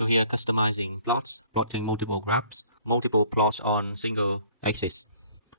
So here, customizing plots, plotting multiple graphs, multiple plots on single axis.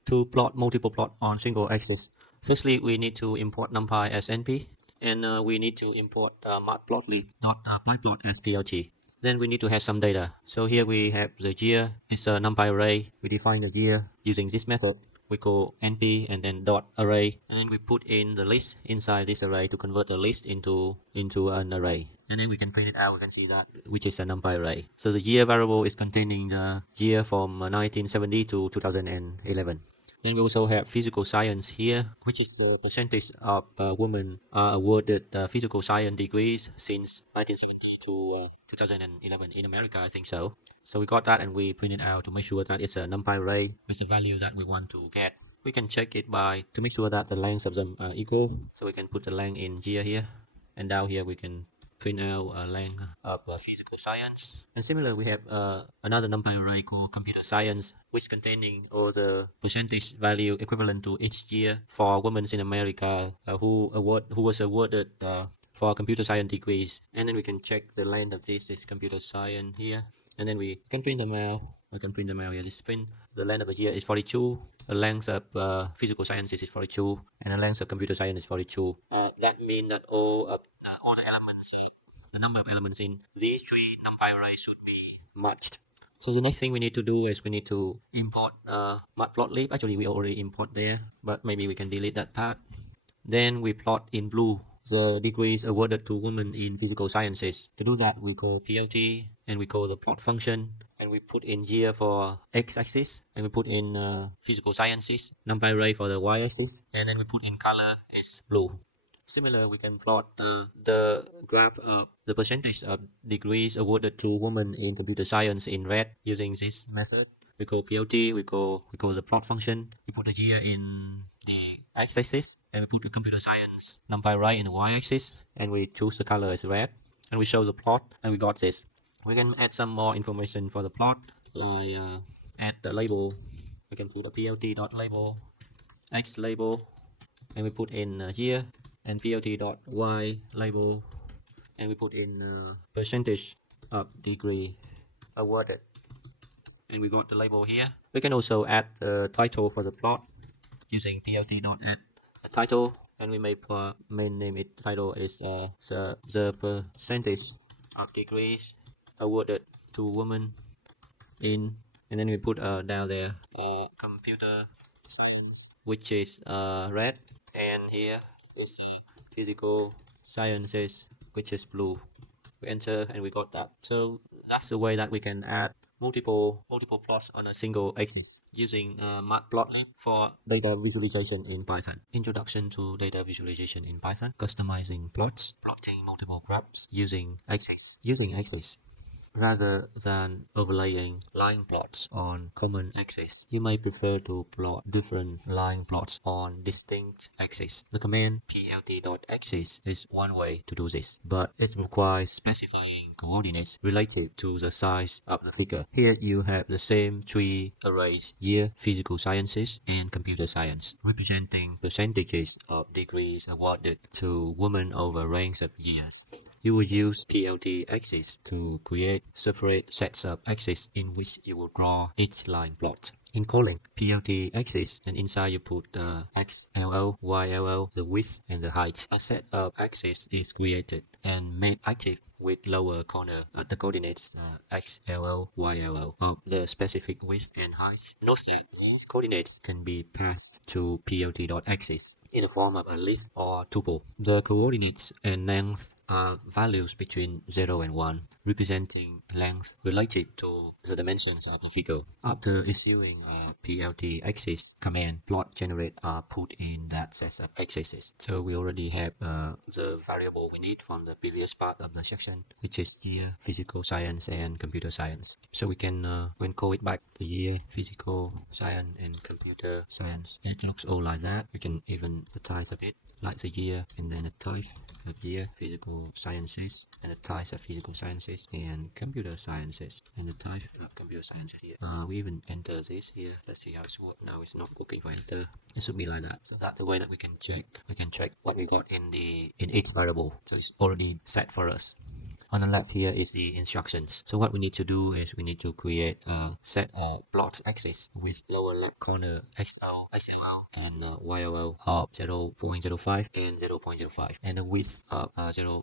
To plot multiple plot on single axis, firstly we need to import numpy as np, and we need to import matplotlib.pyplot as plt. Then we need to have some data. So here we have the year. It's a numpy array. We define the year using this method. We call np and then dot array, and then we put in the list inside this array to convert the list into an array. And then we can print it out. We can see that, which is a numpy array. So the year variable is containing the year from 1970 to 2011. Then we also have physical science here, which is the percentage of women awarded physical science degrees since 1970 to 2011 in America, I think so. So we got that and we print it out to make sure that it's a numpy array with the value that we want to get. We can check it to make sure that the length of them are equal. So we can put the length in year here, and down here we can print out a length of physical science. And similar, we have another numpy array called computer science, which containing all the percentage value equivalent to each year for women in America who was awarded for computer science degrees. And then we can check the length of this computer science here, and then we can print them out. I can print them out here. This print the length of a year is 42, the length of physical sciences is 42, and the length of computer science is 42. That means that all the elements, the number of elements in these three numpy arrays should be matched. So the next thing we need to do is we need to import matplotlib. Actually, we already import there, but maybe we can delete that part. Then we plot in blue the degrees awarded to women in physical sciences. To do that, we call plt, and we call the plot function, and we put in year for x-axis, and we put in physical sciences numpy array for the y-axis, and then we put in color is blue. Similar, we can plot the graph of the percentage of degrees awarded to women in computer science in red using this method. We call plt, we call the plot function. We put the year in the x-axis, and we put the computer science numpy array in the y-axis, and we choose the color as red, and we show the plot, and we got this. We can add some more information for the plot, like add the label. We can put a plt.label, x label, and we put in year, and plt.y label, and we put in percentage of degree awarded, and we got the label here. We can also add the title for the plot using plt.add a title, and we may name it title is the percentage of degrees awarded to women in, and then we put down there computer science, which is red, and here is physical sciences, which is blue. We enter and we got that. So that's the way that we can add multiple plots on a single axis using Matplotlib for data visualization in Python. Introduction to data visualization in Python. Customizing plots, plotting multiple graphs using axis. Rather than overlaying line plots on common axes, you may prefer to plot different line plots on distinct axes. The command plt.axis is one way to do this, but it requires specifying coordinates related to the size of the figure. Here you have the same three arrays: year, physical sciences, and computer science, representing percentages of degrees awarded to women over range of years. You will use plt.axis to create separate sets of axes in which you will draw each line plot. In calling plt.axis, and inside you put xll, yll, the width and the height. A set of axes is created and made active with lower corner at the coordinates xll, yll of the specific width and height. Note that these coordinates can be passed to plt.axis in the form of a list or tuple. The coordinates and length are values between 0 and 1, representing length related to the dimensions of the figure. After issuing a plt.axis command, plot generate are put in that set of axes. So we already have the variable we need from the previous part of the section, which is year, physical science, and computer science. So we can call it back to year, physical science, and computer science. It looks all like that. We can even the type of it, like the year, and then the type of year, physical sciences, and the type of physical sciences, and computer sciences, and the type of computer sciences here. We even enter this here. Let's see how it's working. Now it's not working for enter. It should be like that. So that's the way that we can check. We can check what we got in each variable. So it's already set for us. On the left here is the instructions. So what we need to do is we need to create a set of plot axis with lower left corner XO, XLO, and YOO of 0.05 and 0.05, and the width of 0.425,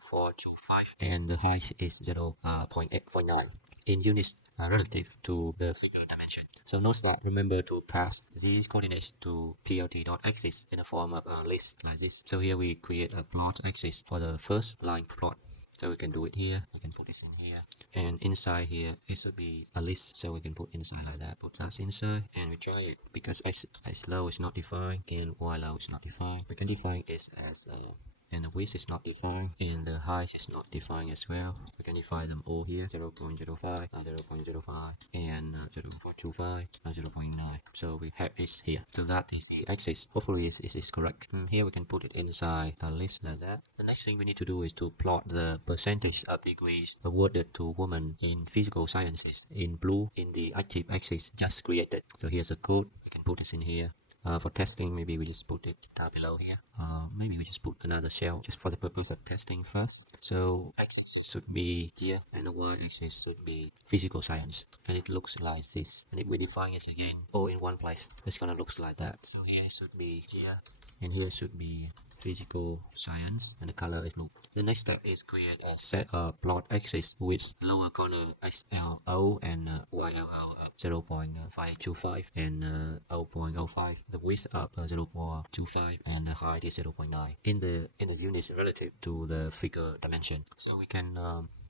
and the height is 0.849 in units relative to the figure dimension. So note that remember to pass these coordinates to plot.axis in the form of a list like this. So here we create a plot axis for the first line plot. So we can do it here, we can put this in here, and inside here it should be a list, so we can put inside like that, put that inside, and we try it, because x low is not defined and y low is not defined. We can define it as and the width is not defined, and the height is not defined as well. We can define them all here, 0.05, 0.05, and 0.25, and 0.9. So we have it here. So that is the axis. Hopefully it is correct. And here we can put it inside a list like that. The next thing we need to do is to plot the percentage of degrees awarded to women in physical sciences in blue in the active axis just created. So here's a code. We can put this in here. For testing, maybe we just put it down below here. Maybe we just put another cell just for the purpose of testing first. So axis should be here, and the y-axis should be physical science, and it looks like this. And if we define it again all in one place, it's gonna look like that. So here it should be here, and here should be physical science, and the color is blue. The next step is create a set of plot axis with lower corner XLO and YLO of 0.525 and 0.05, the width of 0.25, and the height is 0.9 in the units relative to the figure dimension. So we can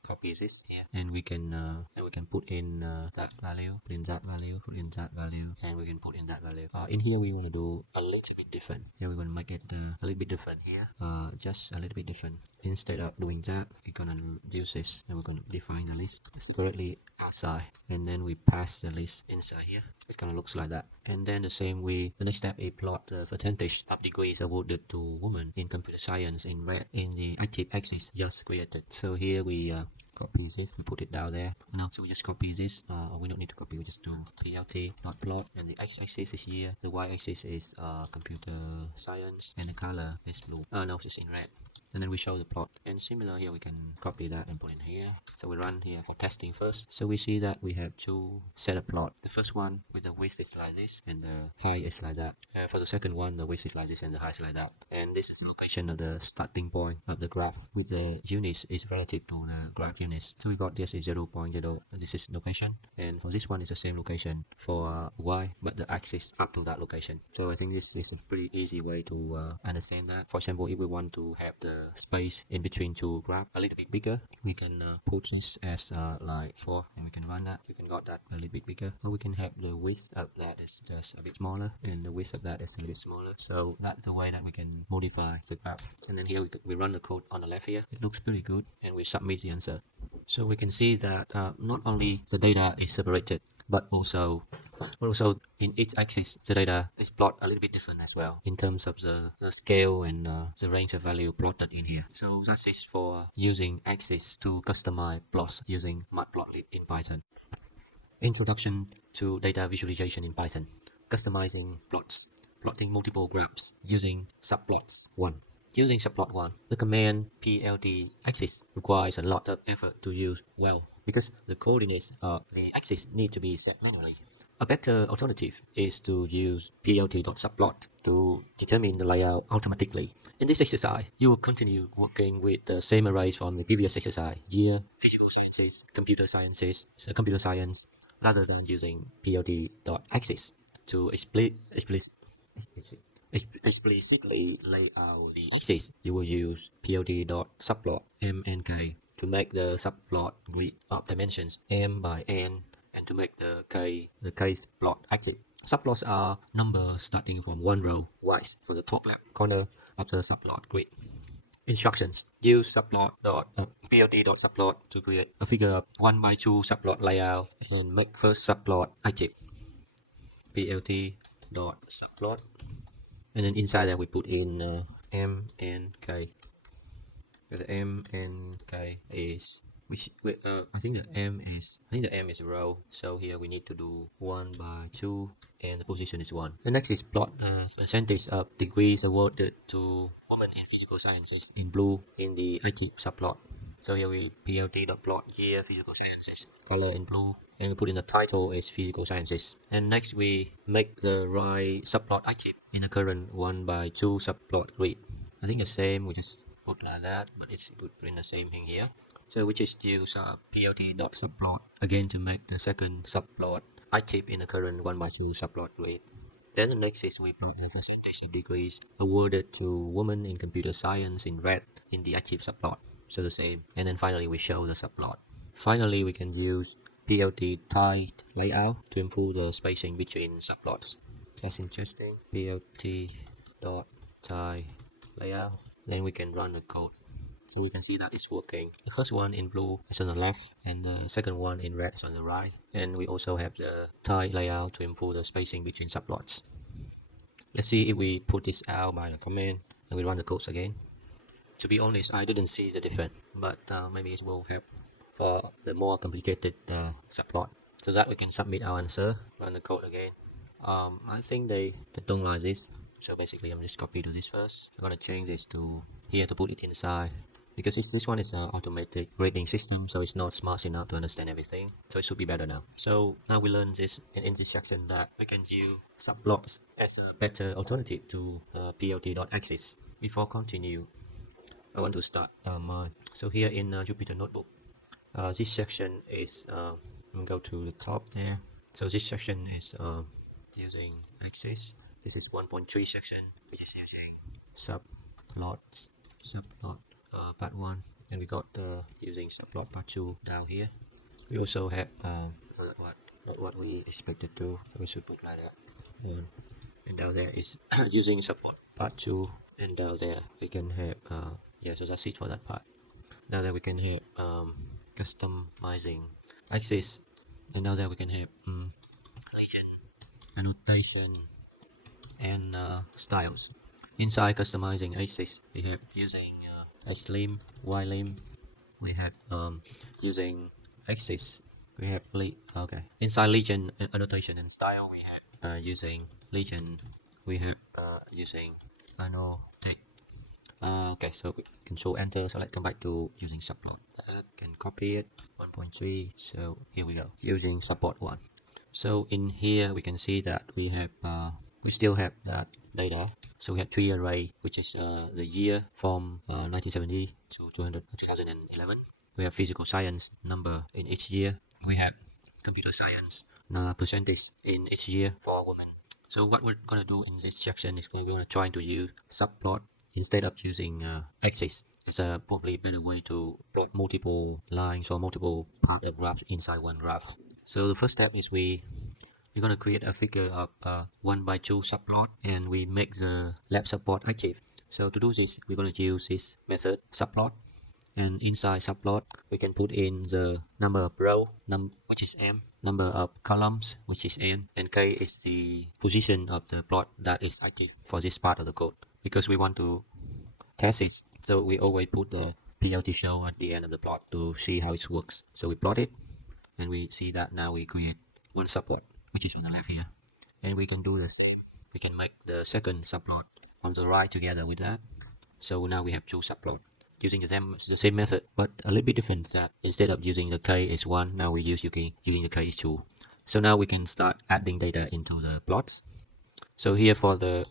copy this here, and we can put in that value, put in that value, put in that value, and we can put in that value. In here we want to do a little bit different. Here we're going to make it a little bit different here, just a little bit different. Instead of doing that, we're going to use this, and we're going to define the list directly outside, and then we pass the list inside here. It's going to look like that. And then the same way, the next step is plot the percentage of degrees awarded to women in computer science in red in the active axis just created. So here we copy this, we put it down there. Now, so we just copy this, we don't need to copy, we just do plt.plot, and the x-axis is here, the y-axis is computer science, and the color is blue. No, it's in red. And then we show the plot, and similar here we can copy that and put in here. So we run here for testing first. So we see that we have two set of plot. The first one with the width is like this and the height is like that. For the second one, the width is like this and the height is like that. And this is the location of the starting point of the graph with the units is relative to the graph units. So we got this is 0.0, this is location, and for this one is the same location for y, but the axis up to that location. So I think this is a pretty easy way to understand that. For example, if we want to have the space in between two graphs a little bit bigger, we can put this as like 4, and we can run that. You can got that a little bit bigger, or we can have the width of that is just a bit smaller, and the width of that is a little bit smaller. So that's the way that we can modify the graph. And then here we run the code on the left here. It looks pretty good, and we submit the answer. So we can see that not only the data is separated, but also in each axis the data is plotted a little bit different as well in terms of the scale and the range of value plotted in here. So that is for using axis to customize plots using Matplotlib in Python. Introduction to data visualization in Python. Customizing plots. Plotting multiple graphs using Suplots 1. Using Subplot 1, the command plt axis requires a lot of effort to use well, because the coordinates of the axis need to be set linearly. A better alternative is to use plt.subplot to determine the layout automatically. In this exercise, you will continue working with the same arrays from the previous exercise, year, physical sciences, computer science, rather than using plt.axis to explicitly lay out the axis. You will use plt.subplot m and k to make the subplot grid of dimensions m by n, and to make the kth plot active. Subplots are numbers starting from one row wise from the top left corner of the subplot grid. Instructions: use plt.subplot to create a figure of 1x2 subplot layout and make first subplot active. plt.subplot, and then inside that we put in m and k. The m and k is I think the m is a row, so here we need to do 1x2 and the position is 1. The next is plot the percentage of degrees awarded to women in physical sciences in blue in the active subplot. So here we plt.plot year physical sciences, color in blue, and we put in the title is physical sciences. And next we make the right subplot active in the current 1/2 subplot read. I think the same, we just put like that, but it's good put in the same thing here. So we just use plt.subplot again to make the second subplot active in the current 1/2 subplot read. Then the next is we plot the percentage of degrees awarded to women in computer science in red in the active subplot. So the same. And then finally we show the subplot. Finally we can use plt tie layout to improve the spacing between subplots. That's interesting. plt dot tie layout. Then we can run the code. So we can see that it's working. The first one in blue is on the left and the second one in red is on the right. And we also have the tie layout to improve the spacing between subplots. Let's see if we put this out by the command and we run the codes again. To be honest, I didn't see the difference, but maybe it will help for the more complicated subplot. So that we can submit our answer, run the code again. I think they don't like this. So basically I'm just copy to this first. I'm gonna change this to here to put it inside. Because this one is an automated grading system, so it's not smart enough to understand everything. So it should be better now. So now we learn this in this section that we can use subplots as a better alternative to plt.axis. Before continue, I want to start mine. So here in Jupyter Notebook, this section is, I'm go to the top there. So this section is using axis. This is 1.3 section, which is using subplot part 1, and we got using subplot part 2 down here. We also have not what we expected to. We should put like that. And down there is using support part 2, and down there we can have yeah. So that's it for that part. Down there we can have customizing axis, and down there we can have legend, annotation, and styles. Inside customizing axis, we have using UsingXlim Ylim. We have using axis. We have okay. Inside legend annotation and style, we have using legend. We have using annotate. Okay, so we control enter. So let's come back to using subplot. Can copy it 1.3. So here we go using support 1. So in here we can see that we have we still have that data. So we have 3 array, which is the year from 1970 to 2011. We have physical science number in each year. We have computer science percentage in each year for women. So what we're going to do in this section is we're going to try to use subplot instead of using axis. It's a probably better way to plot multiple lines or multiple part of graphs inside one graph. So the first step is we're going to create a figure of 1/2 subplot, and we make the left support active. So to do this, we're going to use this method subplot, and inside subplot we can put in the number of row which is m, number of columns which is n, and k is the position of the plot that is active for this part of the code, because we want to test it. So we always put the plt show at the end of the plot to see how it works. So we plot it, and we see that now we create one subplot, which is on the left here, and we can do the same. We can make the second subplot on the right together with that. So now we have 2 subplots using the same method, but a little bit different, that instead of using the k is 1, now we use using the k is 2. So now we can start adding data into the plots. So here for the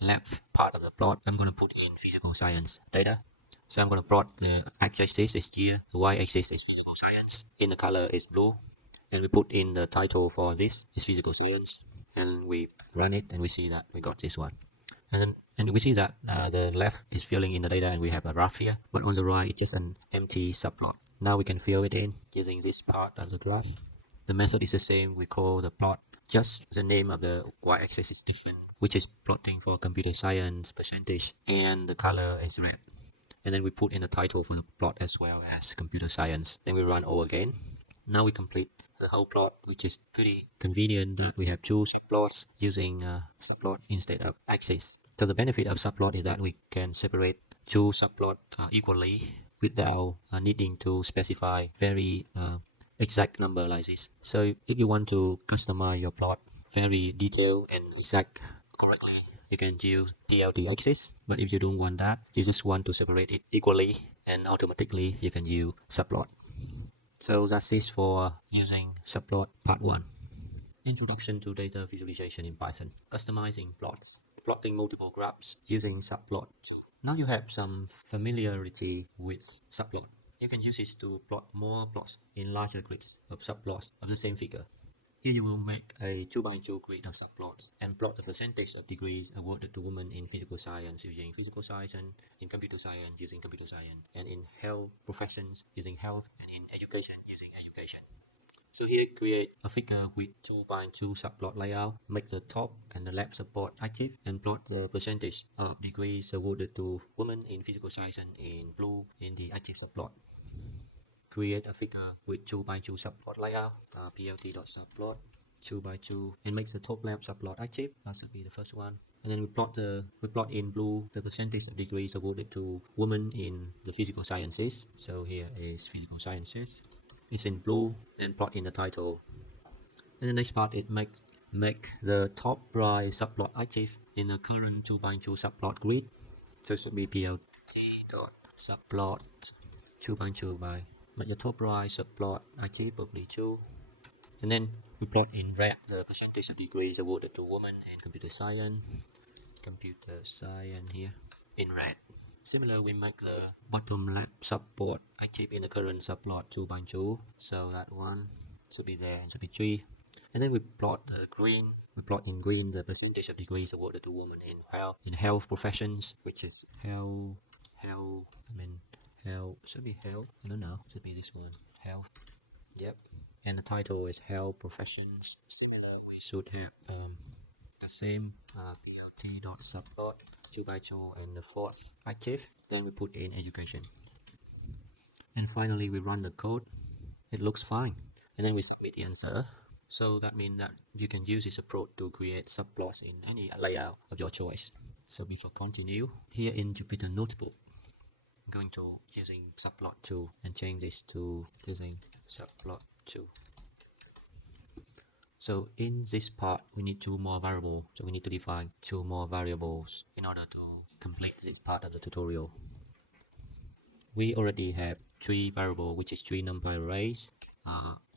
left part of the plot, I'm going to put in physical science data. So I'm going to plot the x-axis is year, the y-axis is physical science, in the color is blue, and we put in the title for this is physical science, and we run it, and we see that we got this one. And we see that the left is filling in the data, and we have a graph here, but on the right it's just an empty subplot. Now we can fill it in using this part of the graph. The method is the same. We call the plot, just the name of the y-axis is different, which is plotting for computer science percentage, and the color is red. And then we put in the title for the plot as well as computer science. Then we run over again. Now we complete the whole plot, which is pretty convenient that we have 2 subplots using subplot instead of axis. So the benefit of subplot is that we can separate 2 subplots equally without needing to specify very exact number like this. So if you want to customize your plot very detailed and exact correctly, you can use PLT axis, but if you don't want that, you just want to separate it equally, and automatically you can use subplot. So that's it for using subplot part 1. Introduction to data visualization in Python. Customizing plots. Plotting multiple graphs using subplots. Now you have some familiarity with subplot. You can use it to plot more plots in larger grids of subplots of the same figure. Here you will make a 2x2 grid of subplots and plot the percentage of degrees awarded to women in physical science using physical science, and in computer science using computer science, and in health professions using health, and in education using education. So here create a figure with 2x2 subplot layout, make the top and the left support active, and plot the percentage of degrees awarded to women in physical science and in blue in the active subplot. Create a figure with 2x2 subplot layout, plt.subplot 2x2, and make the top left subplot active. That should be the first one. And then we plot in blue the percentage of degrees awarded to women in the physical sciences. So here is physical sciences. It's in blue, and plot in the title. And the next part is make the top right subplot active in the current 2x2 subplot grid. So it should be plt.subplot 2x2 by make the top right subplot active probably 2. And then we plot in red the percentage of degrees awarded to women in computer science here in red. Similar, we make the bottom left subplot active in the current subplot 2x2, so that one should be there and should be 3. And then we plot the green. We plot in green the percentage of degrees awarded to women in health professions, which is health, should be health, I don't know, should be this one, health, yep. And the title is health professions. Similar, we should have the same plt.subplot 2x2 and the fourth active. Then we put in education. And finally we run the code. It looks fine. And then we submit the answer. So that means that you can use this approach to create subplots in any layout of your choice. So before continue, here in Jupyter Notebook, I'm going to using subplot 2 and change this to using subplot 2. So in this part, we need 2 more variables. So we need to define 2 more variables in order to complete this part of the tutorial. We already have 3 variables, which is 3 numpy arrays,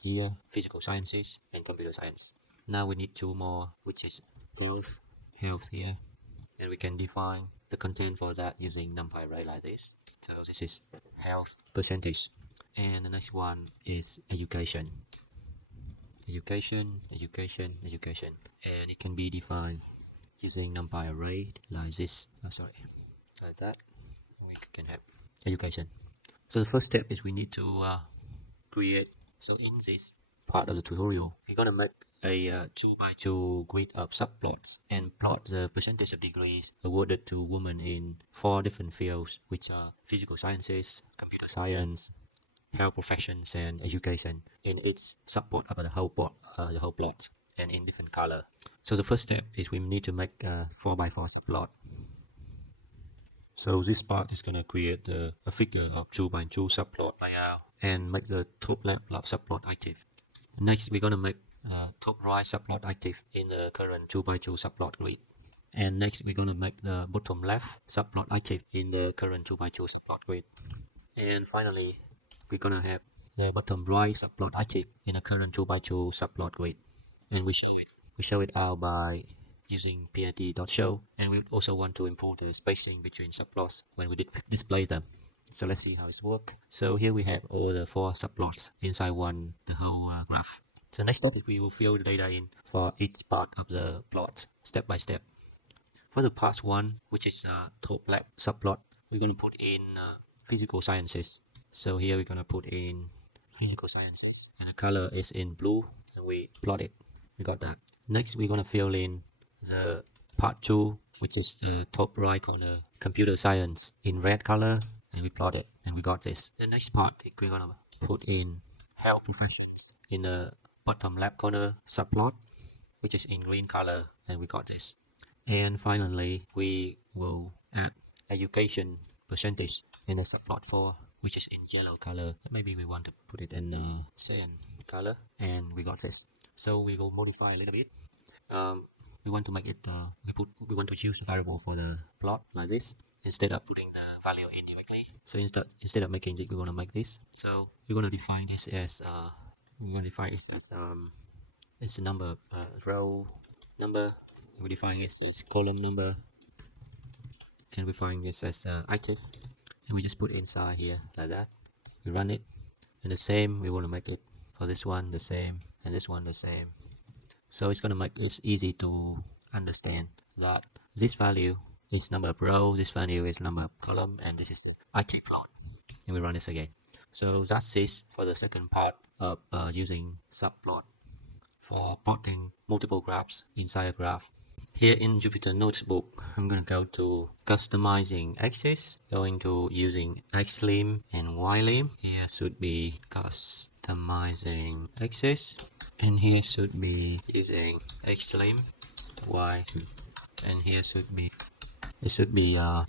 year, physical sciences, and computer science. Now we need 2 more, which is health here. And we can define the content for that using numpy array like this. So this is health percentage. And the next one is education. Education, and it can be defined using numpy array like this. Like that. We can have education. So the first step is we need to create. So in this part of the tutorial, we're gonna make a 2x2 grid of subplots and plot the percentage of degrees awarded to women in 4 different fields, which are physical sciences, computer science, health professions, and education, in its subplot of the whole plot and in different color. So the first step is we need to make a 4x4 subplot. So this part is going to create a figure of 2x2 subplot layout and make the top left subplot active. Next, we're going to make top right subplot active in the current 2x2 subplot grid. And next, we're going to make the bottom left subplot active in the current 2x2 subplot grid. And finally, we're gonna have the bottom right subplot active in the current 2x2 subplot grid, and we show it out by using plt.show. And we also want to improve the spacing between subplots when we display them. So let's see how it's work. So here we have all the 4 subplots inside the whole graph. So next step is we will fill the data in for each part of the plot step by step. For the part 1, which is top left subplot, we're going to put in physical sciences. So here we're going to put in physical sciences, and the color is in blue, and we plot it. We got that. Next, we're going to fill in the part 2, which is the top right corner, computer science, in red color, and we plot it, and we got this. The next part, we're going to put in health professions in the bottom left corner subplot, which is in green color, and we got this. And finally, we will add education percentage in the subplot 4, which is in yellow color. Maybe we want to put it in cyan color, and we got this. So we will modify a little bit. we want to make it we want to choose a variable for the plot like this instead of putting the value in directly. So instead of making it, we want to make this. So we're going to define this as it's a number, row number. We define it as column number, and we define this as active, and we just put inside here like that. We run it, and the same we want to make it for this one the same, and this one the same. So it's going to make it easy to understand that this value is number of row, this value is number of column, and this is the active plot. And we run this again. So that's it for the second part of using subplot for plotting multiple graphs inside a graph. Here in Jupyter Notebook, I'm going to go to customizing axis, going to UsingXlim and Ylim. Here should be customizing axis, and here should be using XLim Y, and here should be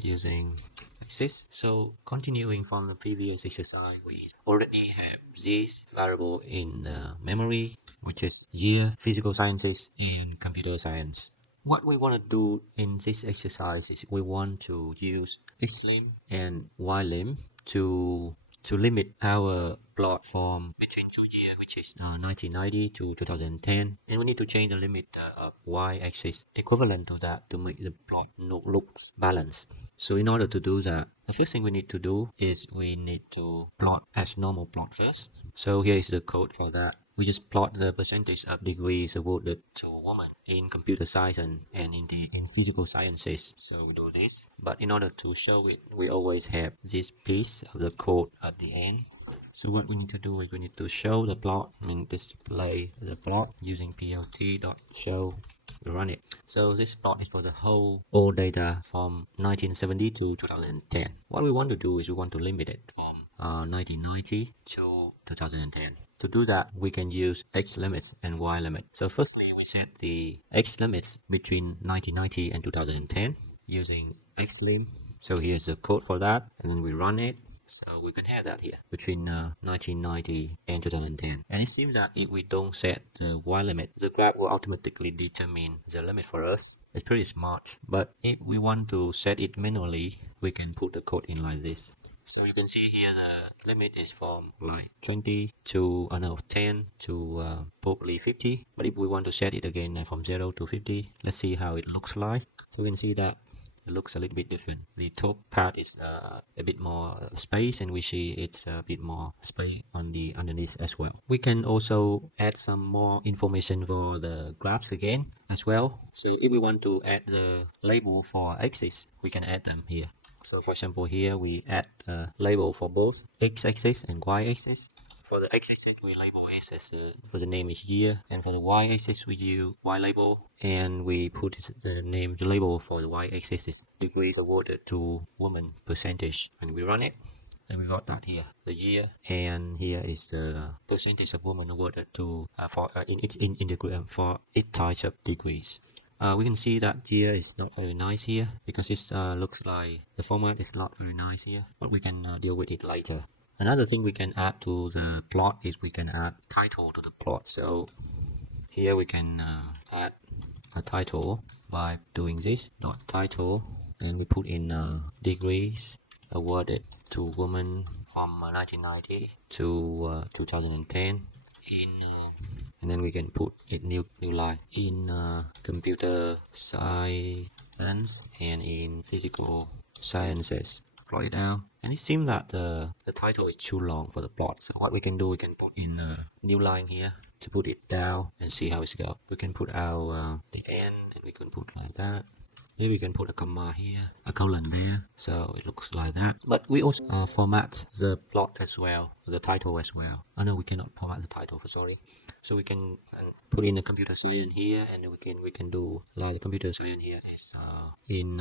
using axis. So continuing from the previous exercise, we already have this variable in the memory, which is year, physical sciences, and computer science. What we want to do in this exercise is we want to use XLim and Ylim to limit our plot from between 2 years, which is 1990 to 2010, and we need to change the limit of y-axis equivalent to that to make the plot looks balanced. So in order to do that, the first thing we need to do is we need to plot as normal plot first. So here is the code for that. We just plot the percentage of degrees awarded to women in computer science and in physical sciences. So we do this, but in order to show it, we always have this piece of the code at the end. So what we need to do is we need to show the plot and display the plot using plt.show. We run it. So this plot is for the all data from 1970 to 2010. What we want to do is we want to limit it from 1990 to 2010. To do that, we can use x limits and y limit. So firstly, we set the x limits between 1990 and 2010 using xlim. So here's the code for that, and then we run it. So we can have that here between 1990 and 2010. And it seems that if we don't set the y limit, the graph will automatically determine the limit for us. It's pretty smart. But if we want to set it manually, we can put the code in like this. So you can see here the limit is from like 20 to 10 to probably 50. But if we want to set it again from 0 to 50, let's see how it looks like. So we can see that it looks a little bit different. The top part is a bit more space, and we see it's a bit more space on the underneath as well. We can also add some more information for the graphs again as well. So if we want to add the label for axis, we can add them here. So for example, here we add a label for both x-axis and y-axis. For the x-axis, we label it as for the name is year, and for the y-axis, we use y label, and we put the label for the y-axis is degrees awarded to women percentage, and we run it, and we got that here, the year, and here is the percentage of women awarded to in the group for each type of degrees. We can see that year is not very nice here because it looks like the format is not very nice here, but we can deal with it later. Another thing we can add to the plot is we can add title to the plot. So here we can add a title by doing this dot title, and we put in degrees awarded to women from 1990 to 2010 and then we can put it new line in computer science and in physical sciences. Plot it down, and it seems that the title is too long for the plot. So what we can do, we can put in a new line here to put it down and see how it's go. We can put our the end, and we can put like that. Maybe we can put a comma here, a colon there, so it looks like that. But we also format the plot as well, the title as well. Oh no, we cannot format the title, sorry. So we can put in the computer science here, and we can do like the computer science here is in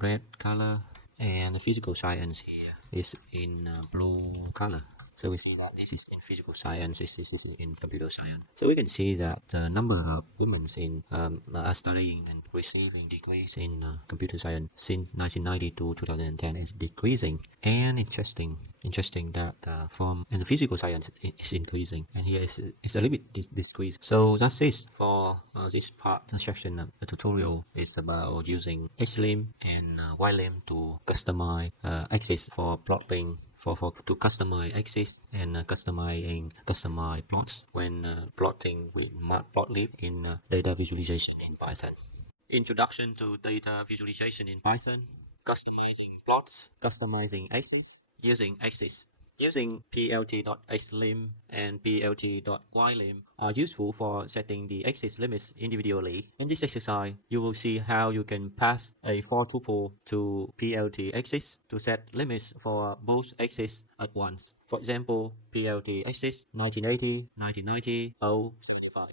red color, and the physical science here is in blue color. So we see that this is in physical science, this is in computer science. So we can see that the number of women in are studying and receiving degrees in computer science since 1990 to 2010 is decreasing. And interesting that from in the physical science it's increasing, and here it's a little bit decreased. So that's it for this part. The section of the tutorial is about using XLim and YLim to customize axis for plotting. To customize axis and customize plots when plotting with Matplotlib in data visualization in Python. Introduction to data visualization in Python. Customizing plots, customizing axis, using axis. Using plt.xlim and plt.ylim are useful for setting the axis limits individually. In this exercise, you will see how you can pass a for tuple to plt axis to set limits for both axes at once. For example, plt axis 1980, 1990, 075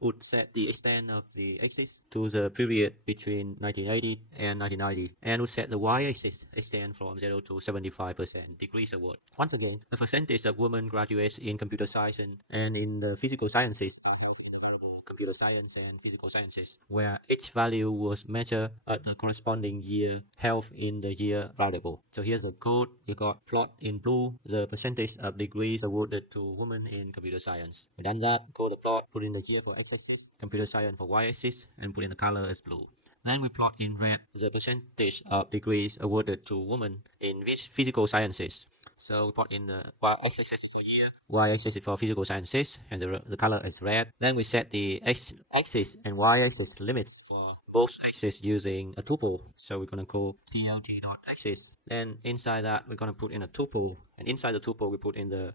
would set the extent of the axis to the period between 1980 and 1990, and would set the y-axis extent from 0 to 75% degrees award. Once again, a percentage of women graduates in computer science and in the physical sciences are held in available computer science and physical sciences, where each value was measured at the corresponding year held in the year variable. So here's the code. You got plot in blue, the percentage of degrees awarded to women in computer science. We done that, code the plot, put in the year for x-axis, computer science for y-axis, and put in the color as blue. Then we plot in red the percentage of degrees awarded to women in physical sciences. So we plot in the x-axis for year, y-axis for physical sciences, and the color is red. Then we set the x-axis and y-axis limits for both axes using a tuple. So we're gonna call plt.axis. Then inside that we're gonna put in a tuple, and inside the tuple we put in the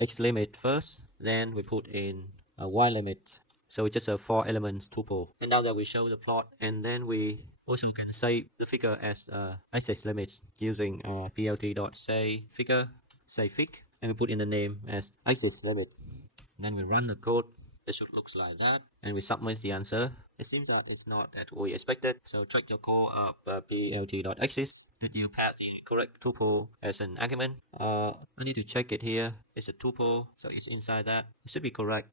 x limit first. Then we put in a y limit. So it's just a 4 elements tuple. And now that we show the plot, and then we also can save the figure as axis limits using plt.savefigure, savefig, and we put in the name as axis limit. Then we run the code. It should look like that, and we submit the answer. It seems that it's not as we expected, so check your code of plt.axis. Did you pass the correct tuple as an argument? I need to check it here. It's a tuple, so it's inside that. It should be correct.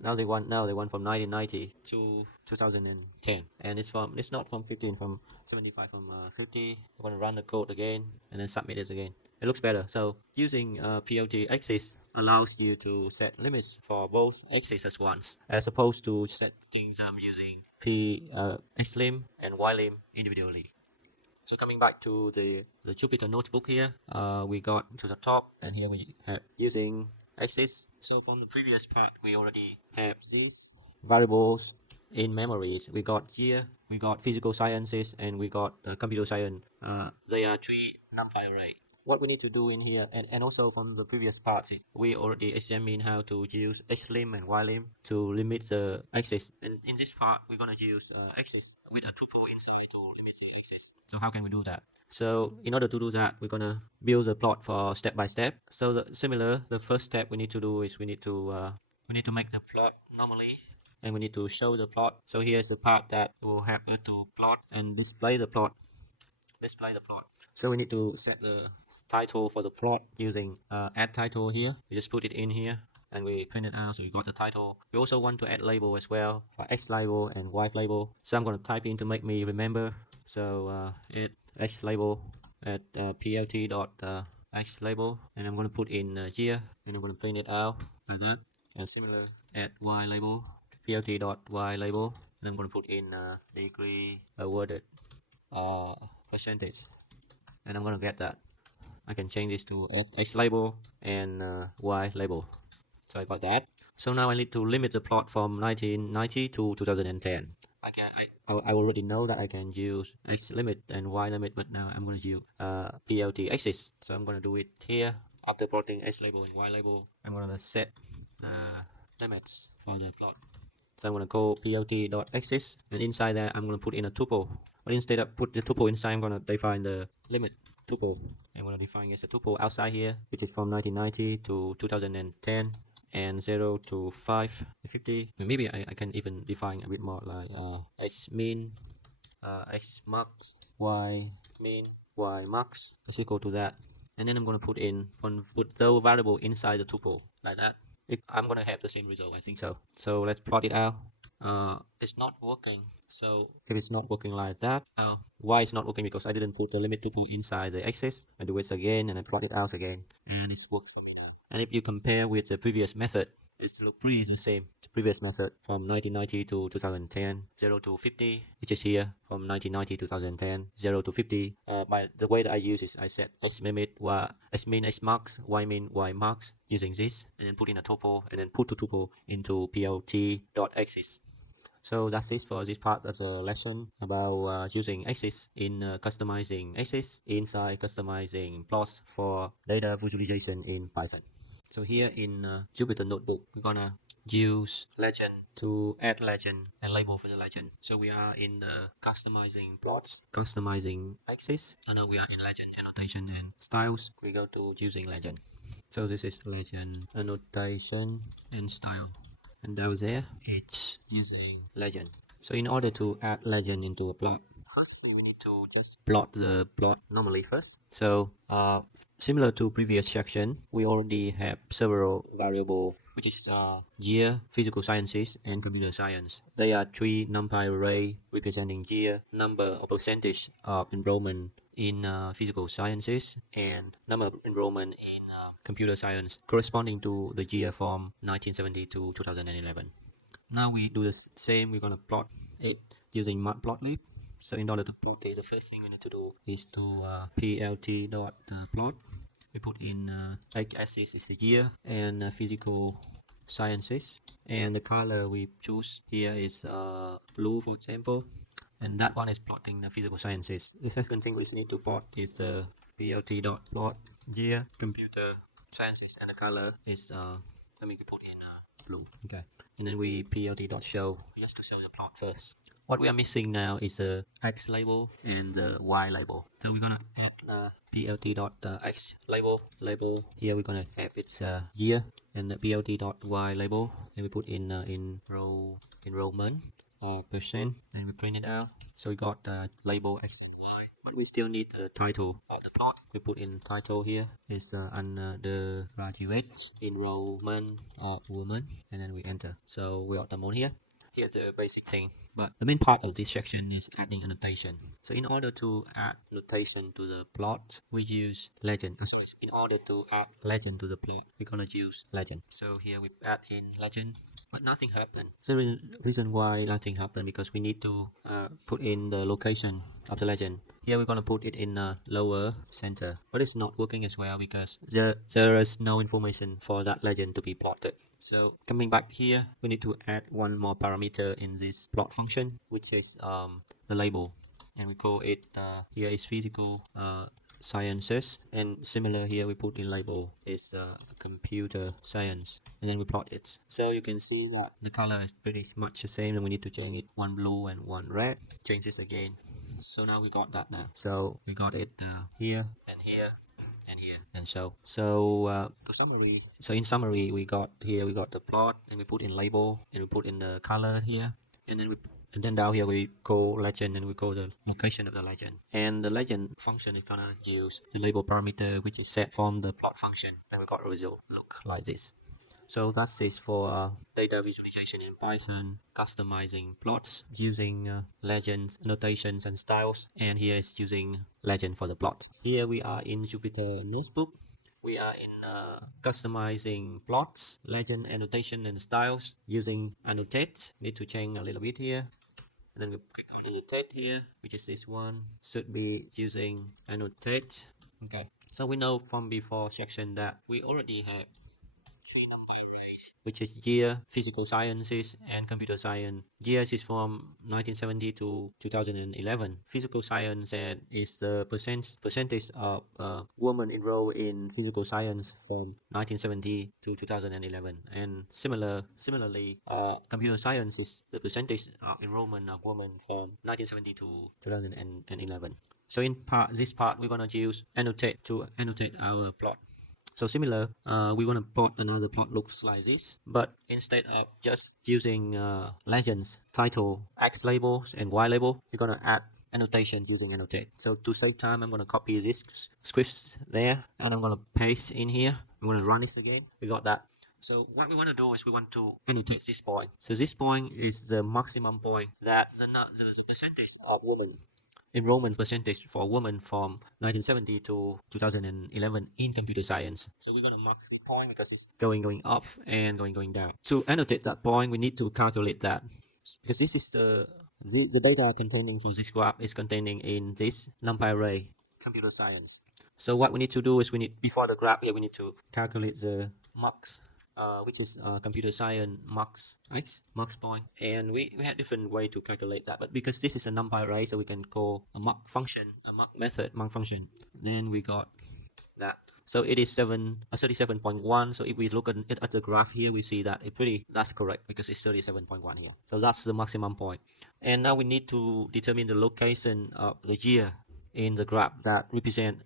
Now they want from 1990 to 2010, and it's not from 15, from 75, from 50. I'm gonna run the code again and then submit it again. It looks better. So using plt axis allows you to set limits for both axes at once, as opposed to setting them using xlim and ylim individually. So coming back to the Jupyter notebook here, we got to the top, and here we have using axis. So from the previous part, we already have these variables in memories. We got year, we got physical sciences, and we got computer science. They are 3 numpy array. What we need to do in here, and also from the previous parts, is we already examined how to use xlim and ylim to limit the axis. And in this part, we're going to use axis with a tuple inside to limit the axis. So how can we do that? So in order to do that, we're going to build the plot for step by step. So the first step we need to do is we need to make the plot normally, and we need to show the plot. So here's the part that will help us to plot and display the plot. So we need to set the title for the plot using add title here. We just put it in here and we print it out, so we got the title. We also want to add label as well, X label and Y label. So I'm going to type in to make me remember. So it X label at plt.x label, and I'm going to put in year, and I'm going to print it out like that. And similar at Y label, plt.y label, and I'm going to put in degree awarded percentage, and I'm gonna get that. I can change this to X label and Y label. So I got that. So now I need to limit the plot from 1990 to 2010. I already know that I can use X limit and Y limit, but now I'm gonna use plt axis. So I'm gonna do it here. After plotting X label and Y label, I'm gonna set limits for the plot. So I'm going to call plt.axis, and inside that I'm going to put in a tuple. But instead of put the tuple inside, I'm going to define the limit tuple. I'm going to define as a tuple outside here, which is from 1990 to 2010, and 0 to 550. Maybe I can even define a bit more, like x min, x max, y min, y max is equal to that. and then I'm going to put the variable inside the tuple like that. I'm going to have the same result, I think so. So let's plot it out. It's not working. So if it's not working like that, why it's not working? Because I didn't put the limit tuple inside the axis. I do it again and I plot it out again, and it works for me now. And if you compare with the previous method, it's look pretty the same. The previous method from 1990 to 2010, 0 to 50, which is here from 1990 to 2010, 0 to 50. By the way that I use is I set x limit, x min, x max, y min, y max using this, and then put in a tuple, and then put the tuple into plt.axis. So that's it for this part of the lesson about using axis in customizing axis inside customizing plots for data visualization in Python. So here in Jupyter Notebook, we're gonna use legend to add legend and label for the legend. So we are in the customizing plots, customizing axis, and now we are in legend annotation and styles. We go to using legend. So this is legend annotation and style, and down there it's using legend. So in order to add legend into a plot, we need to just plot the plot normally first. So similar to previous section, we already have several variables, which is year, physical sciences, and computer science. They are three numpy array representing year, number or percentage of enrollment in physical sciences, and number of enrollment in computer science, corresponding to the year from 1970 to 2011. Now we do the same. We're gonna plot it using Matplotlib. So in order to plot it, the first thing we need to do is to plt.plot. We put in x-axis is the year, and physical sciences, and the color we choose here is blue, for example, and that one is plotting the physical sciences. The second thing we need to plot is the plt.plot year, computer sciences, and the color is let me put in blue. Okay, and then we plt.show just to show the plot first. What we are missing now is the x label and the y label. So we're gonna add plt.x label. Here we're gonna have its year, and the plt.y label, and we put in row enrollment or percent, and we print it out. So we got the label x and y, but we still need the title of the plot. We put in title here is undergraduate enrollment of women, and then we enter. So we got the mode here. Here's the basic thing, but the main part of this section is adding annotation. So in order to add annotation to the plot, we use legend. Sorry, in order to add legend to the plot, we're gonna use legend. So here we add in legend, but nothing happened. The reason why nothing happened because we need to put in the location of the legend. Here we're gonna put it in lower center, but it's not working as well because there is no information for that legend to be plotted. So coming back here, we need to add one more parameter in this plot function, which is the label, and we call it here is physical sciences, and similar here we put in label is computer science, and then we plot it. So you can see that the color is pretty much the same, and we need to change it one blue and one red. Change this again. So now we got that now. So we got it here and here and here, and so the summary. So in summary, we got the plot, and we put in label, and we put in the color here, and then down here we call legend, and we call the location of the legend. And the legend function is gonna use the label parameter, which is set from the plot function. Then we got a result look like this. So that's it for data visualization in Python, customizing plots using legends, annotations, and styles. And here is using legend for the plots. Here we are in Jupyter Notebook. We are in customizing plots, legend, annotation, and styles using Annotate. Need to change a little bit here. And then we click on Annotate here, which is this one. Should be using Annotate. Okay. So we know from before section that we already have three number arrays, which is year, physical sciences, and computer science. Years is from 1970 to 2011. Physical science is the percentage of women enrolled in physical science from 1970 to 2011. And similarly, computer science is the percentage of enrollment of women from 1970 to 2011. So in this part, we're gonna use Annotate to annotate our plot. So similar, we want to plot another plot looks like this, but instead of just using legends, title, X label, and Y label, we're going to add annotation using Annotate. So to save time, I'm going to copy this scripts there, and I'm going to paste in here. I'm going to run this again. We got that. So what we want to do is we want to annotate this point. So this point is the maximum point that the percentage of women, enrollment percentage for women from 1970 to 2011 in computer science. So we're going to mark the point because it's going up and going down. To annotate that point, we need to calculate that, because this is the data component for this graph is containing in this NumPy array computer science. So what we need to do is before the graph here, we need to calculate the max, which is computer science max point, and we had different way to calculate that, but because this is a NumPy array, so we can call a mark function, a mark method, mark function. Then we got that. So it is 37.1. So if we look at the graph here, we see that that's correct, because it's 37.1 here. So that's the maximum point. And now we need to determine the location of the year in the graph that represent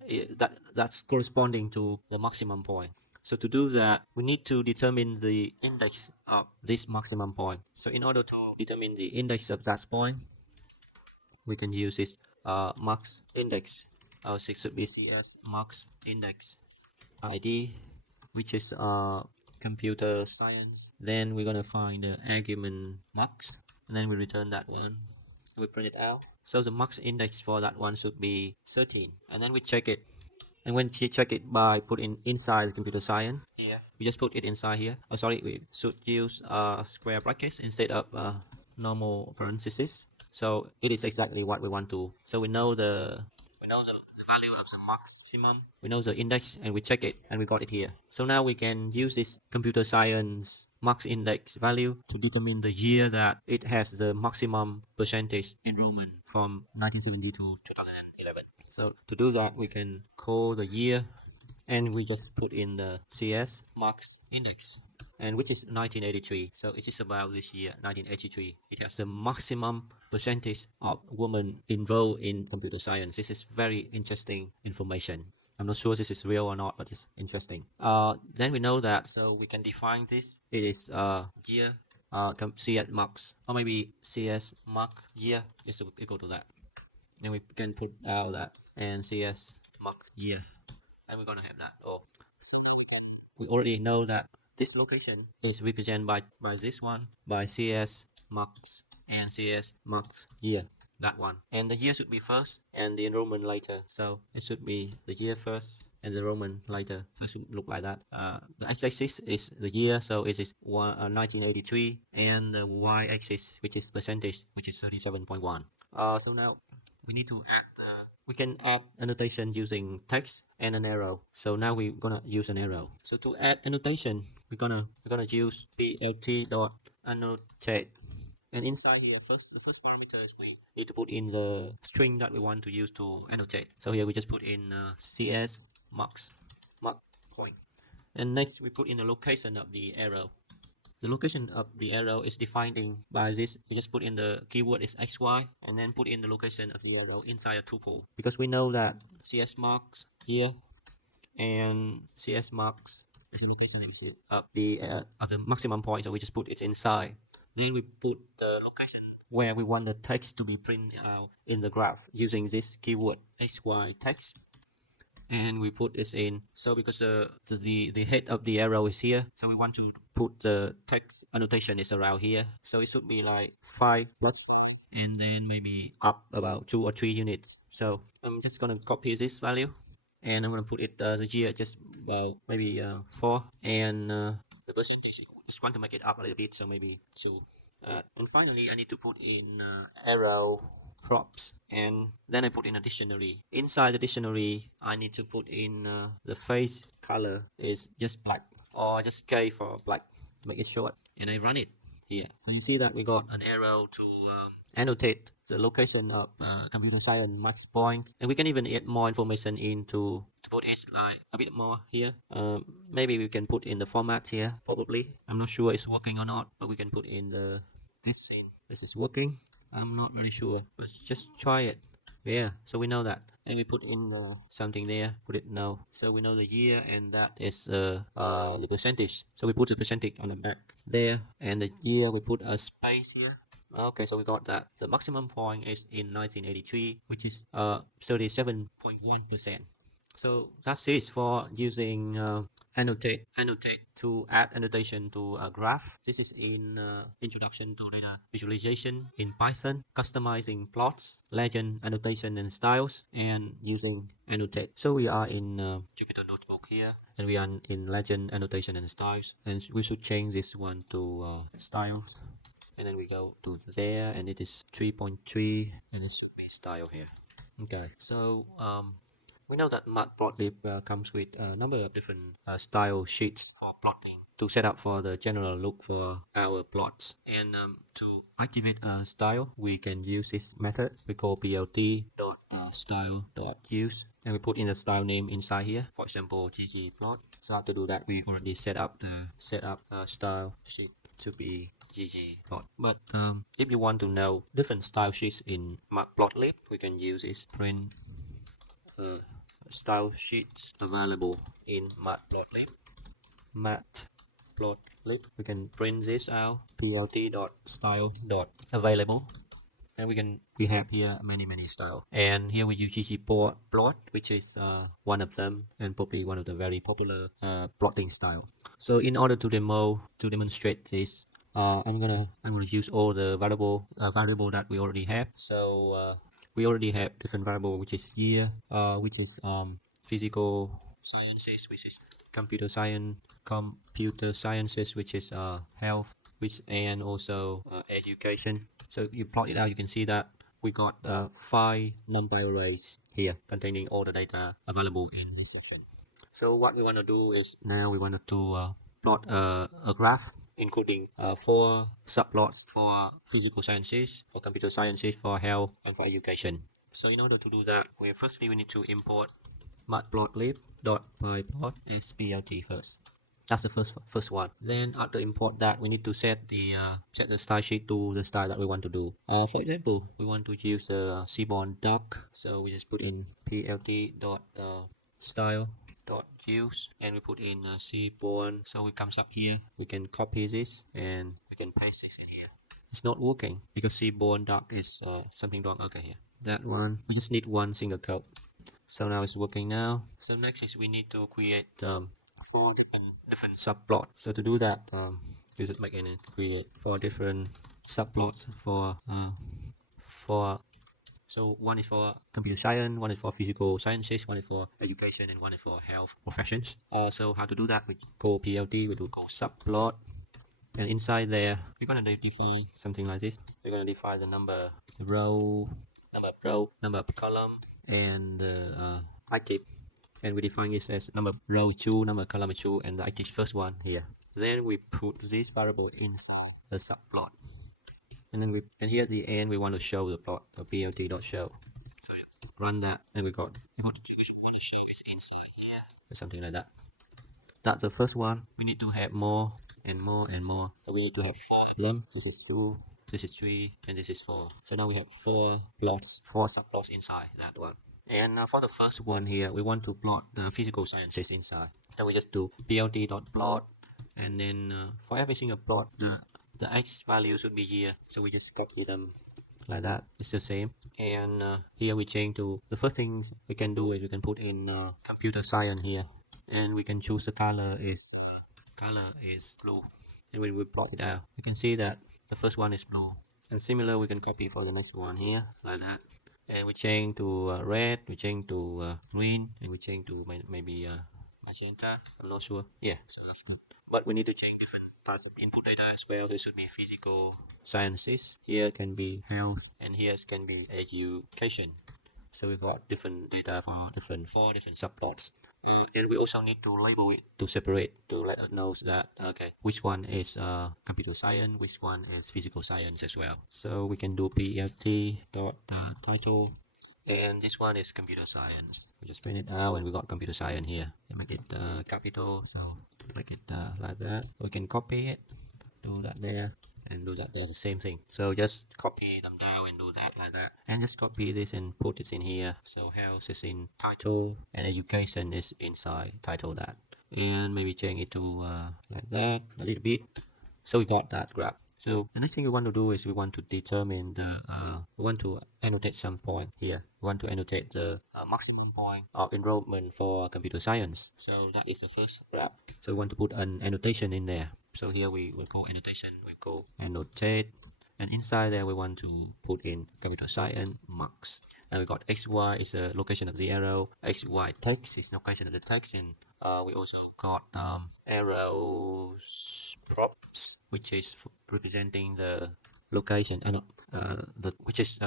that's corresponding to the maximum point. So to do that, we need to determine the index of this maximum point. So in order to determine the index of that point, we can use this max index. Our six should be CS max index ID, which is computer science. Then we're gonna find the argument max, and then we return that one. We print it out. So the max index for that one should be 13, and then we check it. And when we check it by putting inside the computer science here, we just put it inside here. Oh, sorry, we should use square brackets instead of normal parentheses. So it is exactly what we want to. So we know the value of the maximum, we know the index, and we check it, and we got it here. So now we can use this computer science max index value to determine the year that it has the maximum percentage enrollment from 1970 to 2011. So to do that, we can call the year, and we just put in the CS max index, and which is 1983. So it is about this year, 1983. It has the maximum percentage of women enrolled in computer science. This is very interesting information. I'm not sure this is real or not, but it's interesting. Then we know that, so we can define this. It is year CS max, or maybe CS mark year is equal to that. Then we can put out that and CS mark year, and we're gonna have that. So we already know that this location is represented by this one, by CS max and CS max year, that one. And the year should be first and the enrollment later. So it should be the year first and the enrollment later. So it should look like that. The x-axis is the year, so it is 1983, and the y-axis, which is percentage, which is 37.1. So now we need to add we can add annotation using text and an arrow. So now we're gonna use an arrow. So to add annotation, we're gonna use plt.annotate, and inside here, the first parameter is we need to put in the string that we want to use to annotate. So here we just put in CS max point, and next we put in the location of the arrow. The location of the arrow is defined by this. We just put in the keyword is XY, and then put in the location of the arrow inside a tuple, because we know that CS marks here and CS marks is the location of the maximum point, so we just put it inside. Then we put the location where we want the text to be printed out in the graph using this keyword XY text, and we put this in. So because the head of the arrow is here, so we want to put the text annotation is around here, so it should be like 5 plus 5, and then maybe up about 2 or 3 units. So I'm just gonna copy this value, and I'm gonna put it the year just about maybe 4, and the percentage just want to make it up a little bit, so maybe 2. And finally, I need to put in arrow props, and then I put in a dictionary. Inside the dictionary, I need to put in the face color is just black, or just K for black to make it short, and I run it here. So you see that we got an arrow to annotate the location of computer science max point, and we can even add more information in to put it like a bit more here. Maybe we can put in the format here, probably. I'm not sure it's working or not, but we can put in this is working. I'm not really sure. Let's just try it. Yeah, so we know that, and we put in something there. Put it now, so we know the year, and that is the percentage. So we put the percentage on the back there, and the year we put a space here, Okay, so we got that. The maximum point is in 1983, which is 37.1%. So that's it for using annotate to add annotation to a graph. This is in introduction to data visualization in Python, customizing plots, legend, annotation and styles, and using annotate. So we are in Jupyter Notebook here, and we are in legend, annotation and styles, and we should change this one to styles. And then we go to there, and it is 3.3, and it should be style here. Okay, so we know that Matplotlib comes with a number of different style sheets for plotting to set up for the general look for our plots. And to activate a style, we can use this method. We call plt.style.use, and we put in the style name inside here. For example, ggplot. So to do that, we already set up the style sheet to be ggplot. But if you want to know different style sheets in Matplotlib, we can use this print style sheets available in Matplotlib. We can print this out, plt.style.available, and we have here many styles. And here we use ggplot, which is one of them, and probably one of the very popular plotting style. So in order to demonstrate this, I'm gonna use all the variable that we already have. So we already have different variable, which is year, which is physical sciences, which is computer sciences, which is health, and also education. So you plot it out, you can see that we got 5 numpy arrays here containing all the data available in this section. So what we want to do is now we want to plot a graph including 4 subplots for physical sciences, for computer sciences, for health, and for education. So in order to do that, we need to import matplotlib.pyplot as plt first. That's the first one. Then after import that, we need to set the style sheet to the style that we want to do. For example, we want to use the Seaborn dark, so we just put in plt.style.use, and we put in Seaborn. So it comes up here. We can copy this and we can paste this in here. It's not working because Seaborn dark is something wrong. Okay, here. That one. We just need one single code. So now it's working now. So next is we need to create 4 different subplots. So to do that, we just create 4 different subplots so one is for computer science, one is for physical sciences, one is for education, and one is for health professions. So how to do that? We call plt, we do call subplot, and inside there we're going to define something like this. We're going to define the number row, number column, and active, and we define this as number row 2, number column 2, and the active first one here. Then we put this variable in the subplot, and then here at the end we want to show the plot, the plt.show. So run that, and we want to show is inside here or something like that. That's the first one. We need to have more and more and more. So we need to have 4 of them. This is 2, this is 3, and this is 4. So now we have 4 subplots inside that one. And for the first one here, we want to plot the physical sciences inside. So we just do plt.plot, and then for every single plot, the x value should be here. So we just copy them like that. It's the same. And here we change to, the first thing we can do is we can put in computer science here, and we can choose the color is blue. And when we plot it out, you can see that the first one is blue. And similar, we can copy for the next one here like that. And we change to red, we change to green, and we change to maybe magenta. I'm not sure. Yeah, so that's good. But we need to change different types of input data as well. There should be physical sciences. Here can be health, and here can be education. So we've got different data for 4 different subplots. And we also need to label it to separate, to let us know that which one is computer science, which one is physical science as well. So we can do plt.title, and this one is computer science. We just print it out, and we got computer science here. And make it capital, so make it like that. We can copy it, do that there, and do that. There's the same thing. So just copy them down and do that like that, and just copy this and put it in here. So health is in title, and education is inside title that, and maybe change it to like that a little bit. So we got that graph. So the next thing we want to do is we want to determine we want to annotate some point here. We want to annotate the maximum point of enrollment for computer science. So that is the first step. So we want to put an annotation in there. So here we will call annotation, we call annotate. And inside there we want to put in computer science marks. And we got XY is the location of the arrow, XY text is location of the text, and we also got arrows props, which is representing the location, and which is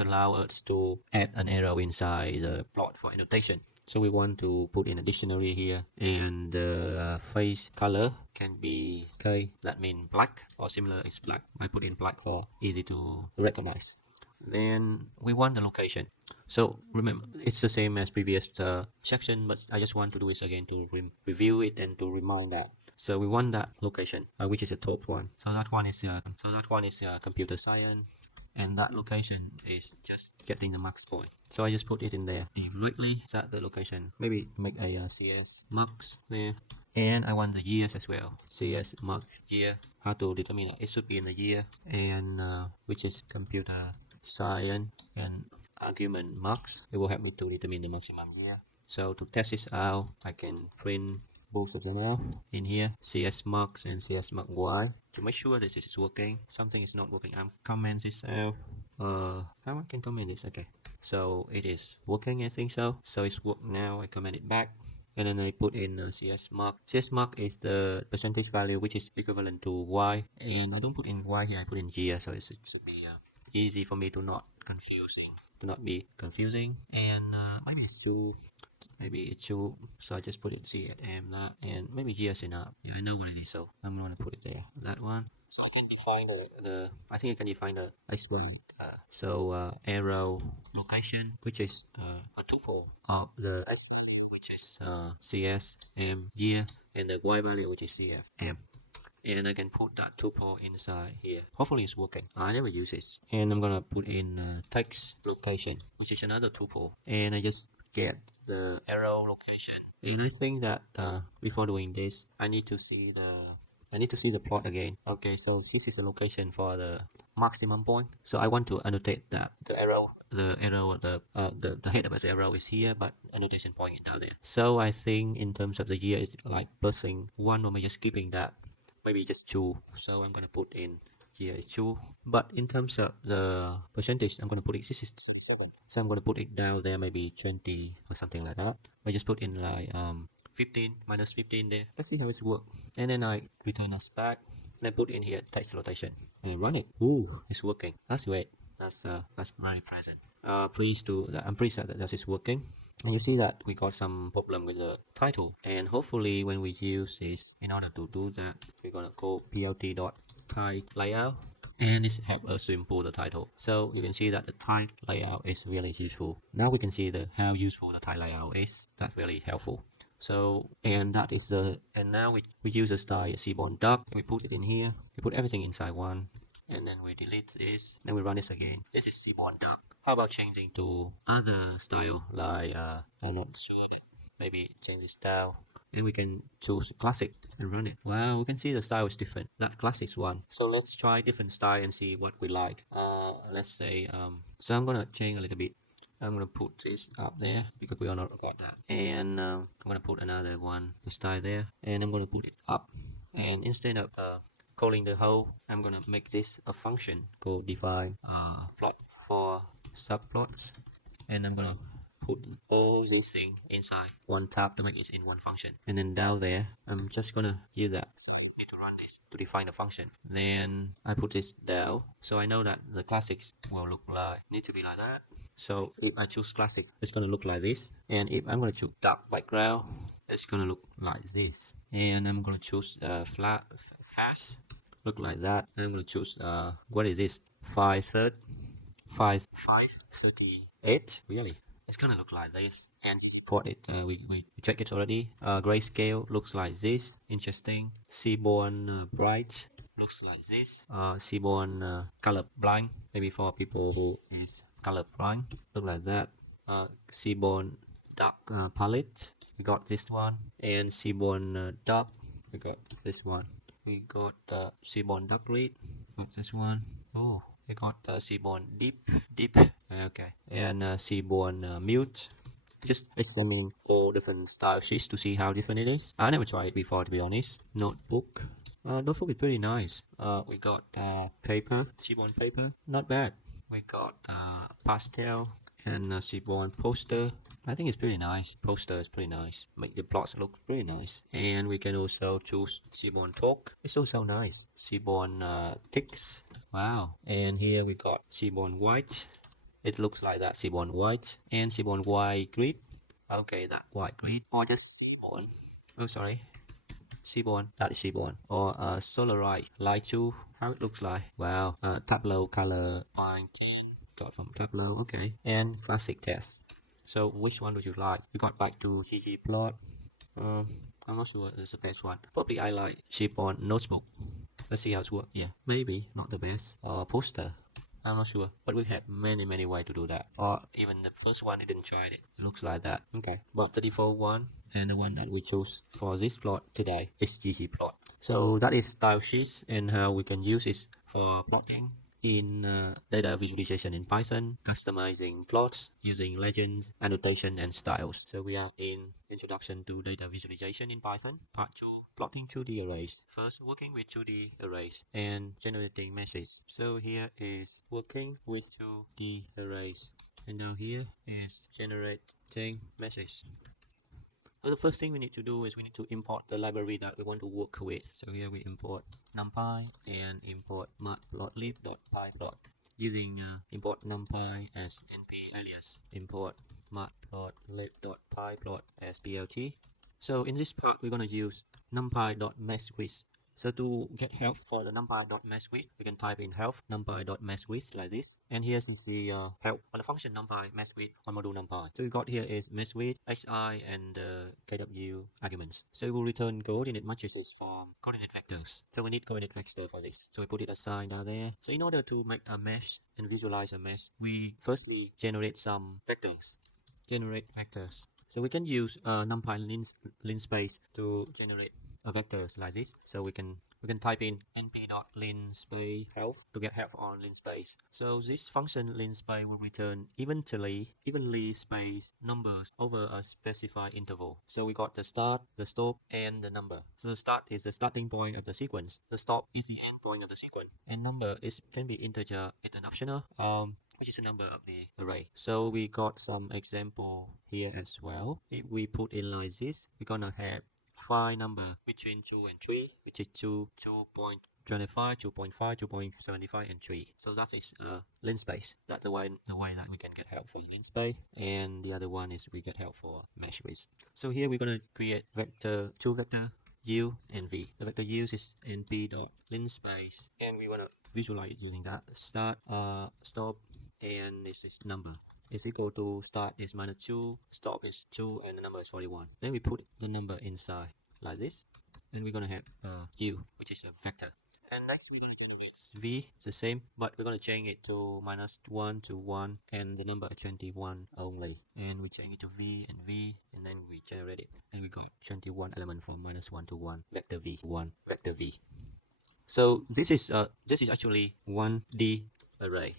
allow us to add an arrow inside the plot for annotation. So we want to put in a dictionary here, and the face color can be okay, that means black or similar is black. I put in black for easy to recognize. Then we want the location. So remember, it's the same as previous section, but I just want to do this again to review it and to remind that. So we want that location, which is the top one. So that one is computer science, and that location is just getting the max point. So I just put it in there. Directly set the location. Maybe make a CS marks there. And I want the years as well. CS mark year. How to determine it? It should be in the year, and which is computer science, and argument marks. It will help me to determine the maximum year. So to test this out, I can print both of them out in here, CS marks and CS mark Y, to make sure this is working. Something is not working, I'm comment this out. How I can comment this? Okay, so it is working, I think so. So it's worked now. I comment it back, and then I put in CS mark. CS mark is the percentage value which is equivalent to Y, and I don't put in Y here, I put in year, so it should be easy for me to not be confusing. And maybe it's two, so I just put it C at M that, and maybe GS enough. Yeah, I know what it is, so I'm gonna put it there, that one. So I can define I think I can define the external arrow location, which is a tuple of the X value, which is CS M year, and the Y value, which is CF M. And I can put that tuple inside here. Hopefully it's working. I never use it. And I'm gonna put in text location, which is another tuple, and I just get the arrow location. And I think that before doing this, I need to see the plot again. Okay, so this is the location for the maximum point. So I want to annotate that the head of the arrow is here, but annotation point is down there. So I think in terms of the year, it's like +1, or maybe just skipping that. Maybe just 2. So I'm gonna put in here is 2. But in terms of the percentage, I'm gonna put it. This is 7. So I'm gonna put it down there, maybe 20 or something like that. I just put in like 15 minus 15 there. Let's see how it works. And then I return us back. And I put in here text rotation and I run it. Ooh, it's working. That's great. That's very present. I'm pleased that that is working. And you see that we got some problem with the title, and hopefully when we use this, in order to do that, we're gonna call plt.titleLayout, and this helps us to import the title. So you can see that the title layout is really useful. Now we can see how useful the title layout is. That's really helpful. So, and now we use the style Seaborn Dark. We put it in here. We put everything inside one, and then we delete this. Then we run this again. This is Seaborn Dark. How about changing to other style, like I'm not sure, maybe change the style, and we can choose classic and run it. Wow, we can see the style is different. That classic one. So let's try different style and see what we like. Let's say so I'm gonna change a little bit. I'm gonna put this up there because we are not got that, and I'm gonna put another one style there, and I'm gonna put it up. And instead of calling the whole, I'm gonna make this a function called define plot for subplots, and I'm gonna put all these things inside one tab to make it in one function. And then down there, I'm just gonna use that. So I need to run this to define the function. Then I put this down, so I know that the classics will need to be like that. So if I choose classic, it's gonna look like this. And if I'm gonna choose dark background, it's gonna look like this. And I'm gonna choose fast, look like that. I'm gonna choose what is this? 538. Really, it's gonna look like this. And it's imported. We checked it already. Grayscale looks like this. Interesting. Seaborn bright looks like this. Seaborn color blind, maybe for people who is color blind, look like that. Seaborn dark palette, we got this one. And Seaborn dark, we got this one. we got the Seaborn dark red. What's this one? Oh, we got the Seaborn deep. Okay, and Seaborn mute. Just examining all different style sheets to see how different it is. I never tried it before, to be honest. Notebook. Notebook is pretty nice. We got paper, Seaborn paper, not bad. We got pastel and Seaborn poster. I think it's pretty nice. Poster is pretty nice. Make the plots look pretty nice. And we can also choose Seaborn talk. It's also nice. Seaborn ticks. Wow. And here we got Seaborn white. It looks like that, Seaborn white and Seaborn white grid. Okay, that white grid or just Seaborn. Oh, sorry, Seaborn. That is Seaborn or Solarite Light 2. How it looks like. Wow. Tableau color 510. Got from Tableau. Okay, and classic test. So which one would you like? We got back to ggplot. I'm not sure it's the best one. Probably I like Seaborn notebook. Let's see how it's work. Yeah, maybe not the best. Poster. I'm not sure, but we had many ways to do that. Or even the first one, didn't try it. It looks like that. Okay, but the default one and the one that we choose for this plot today is ggplot. So that is style sheets and how we can use it for plotting in data visualization in Python, customizing plots using legends, annotation, and styles. So we are in Introduction to Data Visualization in Python, Part 2, Plotting 2D Arrays. First, working with 2D arrays and generating meshes. So here is working with 2D arrays. And now here is generating meshes. So the first thing we need to do is we need to import the library that we want to work with. So here we import NumPy and import Matplotlib.pyplot. Using import NumPy as np alias, import Matplotlib.pyplot as plt. So in this part, we're going to use numpy.meshWidth. So to get help for the numpy.meshWidth, we can type in help numpy.meshWidth like this. And here since the help on the function numpy.meshWidth on module numpy. So we got here is meshWidth, xi, and kw arguments. So we will return coordinate matrices from coordinate vectors. So we need coordinate vector for this. So we put it aside down there. So in order to make a mesh and visualize a mesh, we firstly generate some vectors. Generate vectors. So we can use NumPy linspace to generate vectors like this. So we can type in np.linspace help to get help on linspace. So this function linspace will return evenly spaced numbers over a specified interval. So we got the start, the stop, and the number. So the start is the starting point of the sequence. The stop is the end point of the sequence. And number can be integer, it's an optional. Which is the number of the array. So we got some example here as well. If we put in like this, we're gonna have 5 number between 2 and 3, which is 2.25, 2.5, 2.75, and 3. So that is linspace. That's the way that we can get help for linspace. And the other one is we get help for mesh width. So here we're gonna create two vector u and v. The vector u is np.linspace, and we wanna visualize using that. Start, stop, and this is number is equal to start is -2, stop is 2, and the number is 41. Then we put the number inside like this, and we're gonna have u, which is a vector. And next we're gonna generate v, it's the same, but we're gonna change it to -1 to 1, and the number is 21 only. And we change it to v, and then we generate it, and we got 21 element from -1 to 1, vector v, 1, vector v. So this is actually 1D array.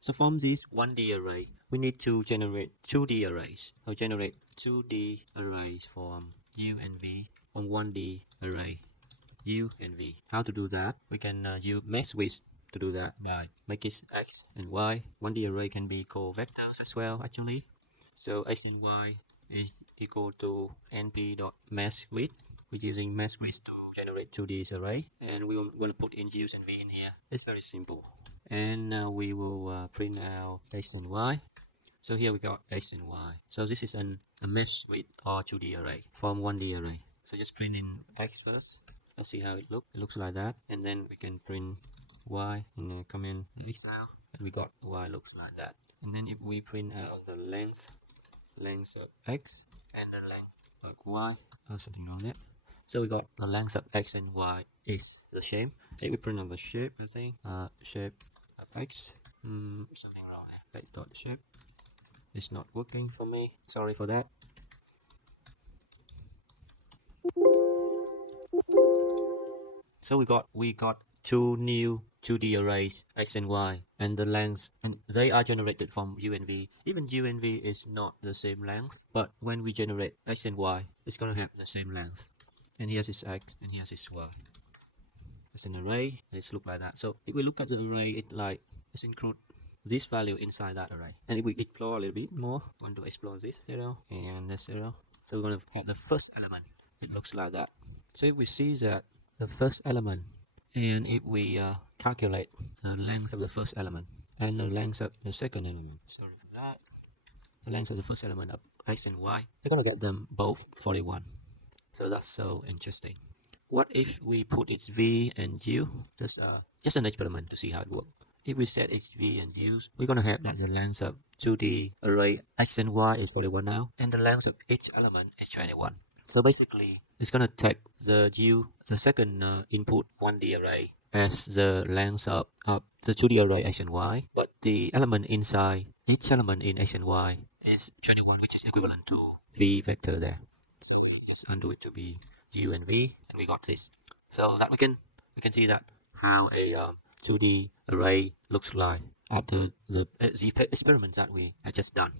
So from this 1D array, we need to generate 2D arrays. So generate 2D arrays from u and v on 1D array, u and v. How to do that? We can use mesh width to do that by make it x and y. 1D array can be called vectors as well, actually. So x and y is equal to np.meshWidth. We're using meshWidth to generate 2D array, and we want to put in u and v in here. It's very simple. And now we will print out x and y. So here we got x and y. So this is a mesh with our 2D array from 1D array. So just print in x first. Let's see how it looks. It looks like that. And then we can print y and comment x out. And we got y looks like that. And then if we print out the length of x and the length of y, something wrong there. So we got the length of x and y is the same. If we print out the shape, I think shape of x, something wrong there. Let's dot shape. It's not working for me. Sorry for that. So we got two new 2D arrays x and y, and the lengths, and they are generated from u and v. Even u and v is not the same length, but when we generate x and y, it's gonna have the same length. And here's its x, and here's its y. It's an array. It's look like that. So if we look at the array, it's include this value inside that array. And if we explore a little bit more, we want to explore this 0 and this 0. So we're going to have the first element. It looks like that. So if we see that the first element, and if we calculate the length of the first element and the length of the second element, sorry for that, the length of the first element of x and y, we're going to get them both 41. So that's so interesting. What if we put its v and u? Just an experiment to see how it works. If we set its v and u, we're going to have that the length of 2D array x and y is 41 now, and the length of each element is 21. So basically, it's going to take the u, the second input 1D array, as the length of the 2D array x and y, but the element inside each element in x and y is 21, which is equivalent to v vector there. So we just undo it to be u and v, and we got this. So that we can see that how a 2D array looks like after the experiment that we had just done.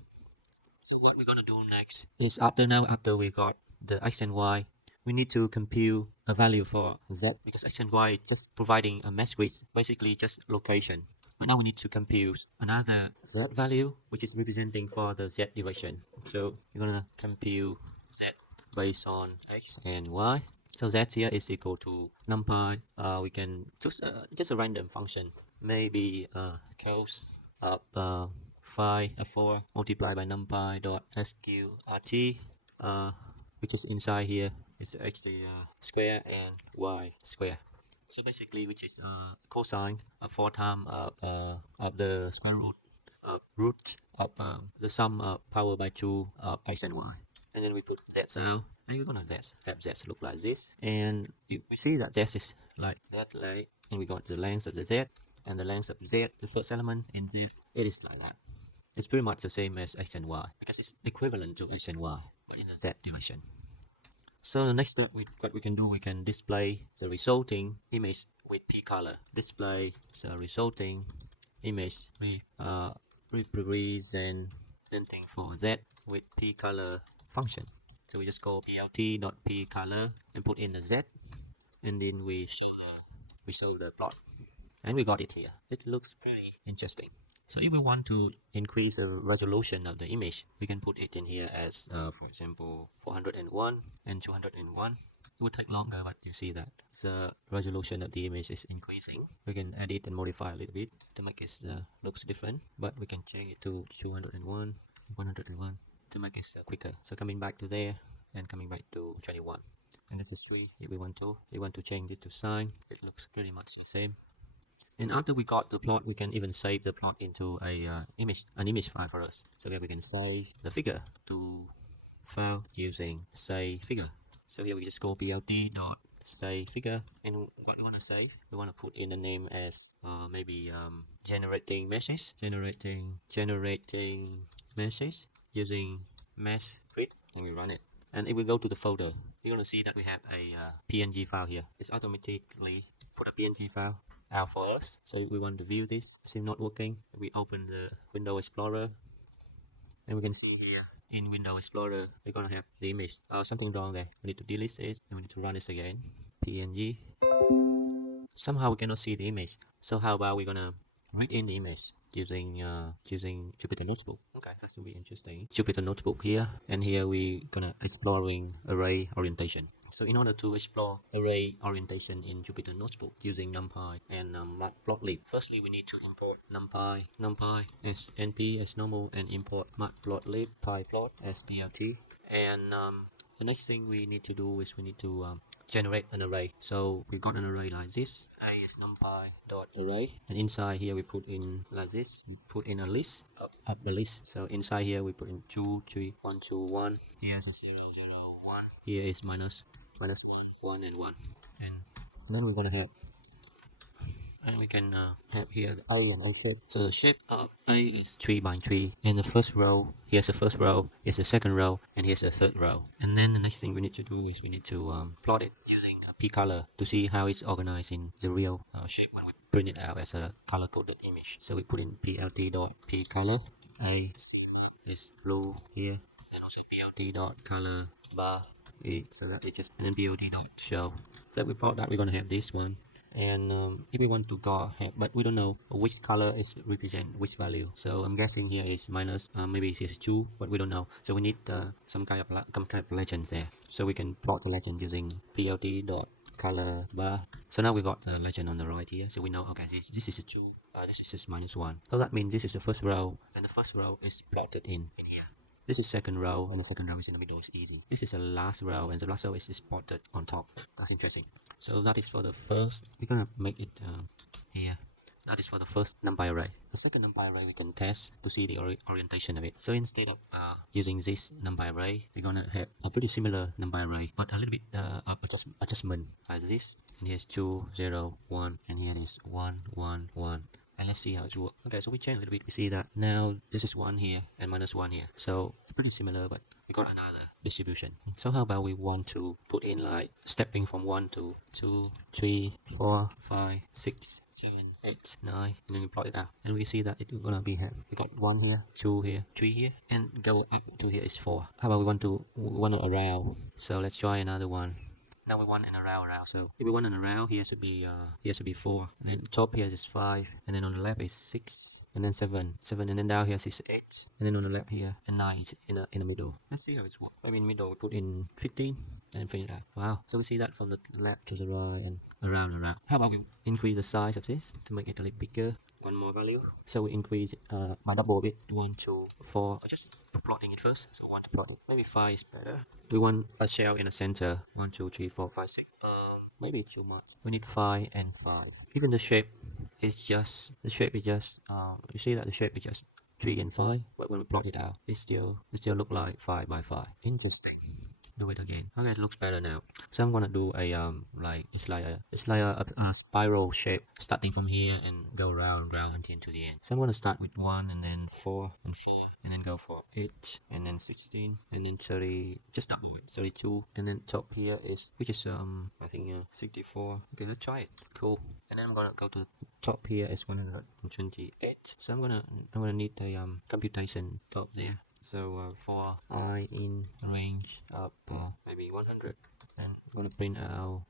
So what we're gonna do next is after we got the x and y, we need to compute a value for z, because x and y is just providing a mesh width, basically just location. But now we need to compute another z value, which is representing for the z direction. So we're gonna compute z based on x and y. So z here is equal to numpy. We can choose just a random function, maybe cos of 4 multiplied by numpy dot sqrt, which is inside here. It's x square and y square. So basically, which is cosine of 4 times of the square root of the sum of power by 2 of x and y. And then we put that out, and we're gonna have z look like this. And we see that z is like that, like, and we got the length of the z and the length of z, the first element in z. It is like that. It's pretty much the same as x and y because it's equivalent to x and y, but in the z direction. So the next step, what we can do, we can display the resulting image with p color. Display the resulting image with representing for z with p color function. So we just call plt.pcolor and put in the z, and then we show the plot, and we got it here. It looks pretty interesting. So if we want to increase the resolution of the image, we can put it in here as for example 401 and 201. It would take longer, but you see that the resolution of the image is increasing. We can edit and modify a little bit to make it looks different, but we can change it to 201, 101 to make it quicker. So coming back to there and coming back to 21, and this is 3. If we want to change it to sign, it looks pretty much the same. And after we got the plot, we can even save the plot into an image file for us. So here we can save the figure to file using save figure. So here we just go plt.save figure, and what we want to save, we want to put in the name as maybe GenerateMeshes, generating meshes using mesh grid, and we run it. And if we go to the folder, you're going to see that we have a PNG file here. It's automatically put a PNG file out for us. So if we want to view this, it's not working. We open the Window Explorer, and we can see here in Window Explorer we're gonna have the image. Something wrong there. We need to delete it, and we need to run this again. PNG. Somehow we cannot see the image. So how about we're gonna read in the image using Jupyter Notebook. Okay, that will be interesting. Jupyter Notebook here, and here we gonna exploring array orientation. So in order to explore array orientation in Jupyter Notebook using NumPy and Matplotlib, firstly we need to import NumPy as np as normal, and import Matplotlib PyPlot as plt. And the next thing we need to do is we need to generate an array. So we got an array like this. A is numpy.array, and inside here we put in like this. We put in a list of the list. So inside here we put in 2, 3, 1, 2, 1. Here's a 0, 0, 1. Here is minus 1, 1, and 1. And then we're gonna have, and we can have here the A and O shape. So the shape of A is 3 by 3, and the first row, here's the first row, here's the second row, and here's the third row. And then the next thing we need to do is we need to plot it using a p color to see how it's organized in the real shape when we print it out as a color coded image. So we put in plt.pcolor, a is blue here, and also plt.color bar, so that it just, and then plt.show. So we plot that, we're going to have this one. And if we want to go ahead, but we don't know which color is represent which value, so I'm guessing here is minus, maybe it's 2, but we don't know. So we need some kind of legends there, so we can plot the legend using plt.color bar. So now we got the legend on the right here, so we know, okay, this is a 2, this is -1. So that means this is the first row, and the first row is plotted in here. This is second row, and the second row is in the middle. It's easy. This is the last row, and the last row is plotted on top. That's interesting. So that is for the first. We're gonna make it here. That is for the first numpy array. The second numpy array we can test to see the orientation of it. So instead of using this numpy array, we're gonna have a pretty similar numpy array, but a little bit adjustment like this. And here's 2, 0, 1, and here is 1, 1, 1. And let's see how it works. Okay, so we change a little bit. We see that now this is 1 here and -1 here. So pretty similar, but we got another distribution. So how about we want to put in like stepping from 1 to 2, 3, 4, 5, 6, 7, 8, 9, and then we plot it out. And we see that it's gonna be here. We got 1 here, 2 here, 3 here, and go up to here is 4. How about we want to around? So let's try another one. Now we want an around. So if we want an around, here should be 4. And then top here is 5, and then on the left is 6, and then 7, and then down here is 8, and then on the left here and 9 is in the middle. Let's see how it's works. Maybe in the middle we put in 15 and print it out. Wow! So we see that from the left to the right and around. How about we increase the size of this to make it a little bigger? One more value. So we increase by double bit, 1, 2, 4. Just plotting it first. So 1 to plot it. Maybe 5 is better. We want a shell in the center. 1, 2, 3, 4, 5, 6. Maybe too much. We need 5 and 5. Even the shape is just you see that the shape is just 3 and 5. But when we plot it out, it still look like 5 by 5. Interesting. Do it again. Okay, it looks better now. So I'm gonna do a it's like a spiral shape starting from here and go round until to the end. So I'm gonna start with 1 and then 4 and 4 and then go for 8 and then 16 and then 30, just double it, 32, and then top here is I think 64. Okay, let's try it. Cool. And then I'm gonna go to the top here is 128. So I'm gonna need a computation top there. So for I in range up maybe 100, and I'm gonna print out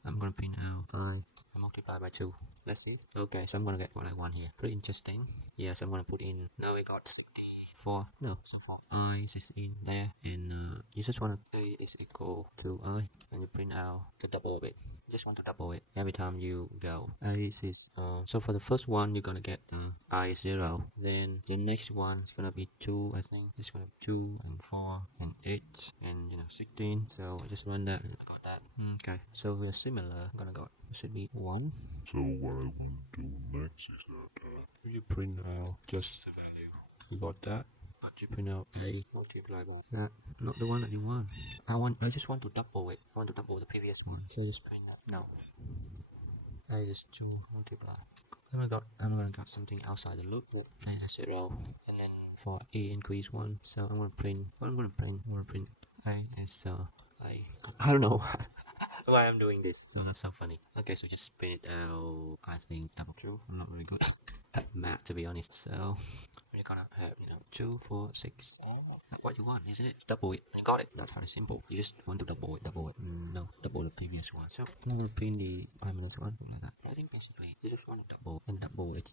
I multiply by 2. Let's see. Okay, so I'm gonna get what I want here. Pretty interesting. Yeah, so I'm gonna put in, now we got 64. No, so for I is in there, and you just want to A is equal to I, and you print out the double of it. You just want to double it every time you go. I is so for the first one you're gonna get I is 0. Then the next one is gonna be 2. I think it's gonna be 2 and 4 and 8 and 16. So I just run that and I got that. Okay, so we're similar. I'm gonna go. It should be 1. So what I want to do next is that you print out just the value. You got that. But you print out A multiplied by that. Not the one that you want. I just want to double it. I want to double the previous one. So just print that. No. A is 2 multiply. I'm gonna got something outside the loop. A is 0. And then for A increase 1. So I'm gonna print A is I don't know why I'm doing this. So that's so funny. Okay, so just print it out. I think double true. I'm not really good at math, to be honest. So we're gonna have 2, 4, 6. That's what you want, isn't it? Double it. You got it. That's very simple. You just want to double it. No, double the previous one. So I'm gonna print the I-1 like that. I think basically you just want to double and double it.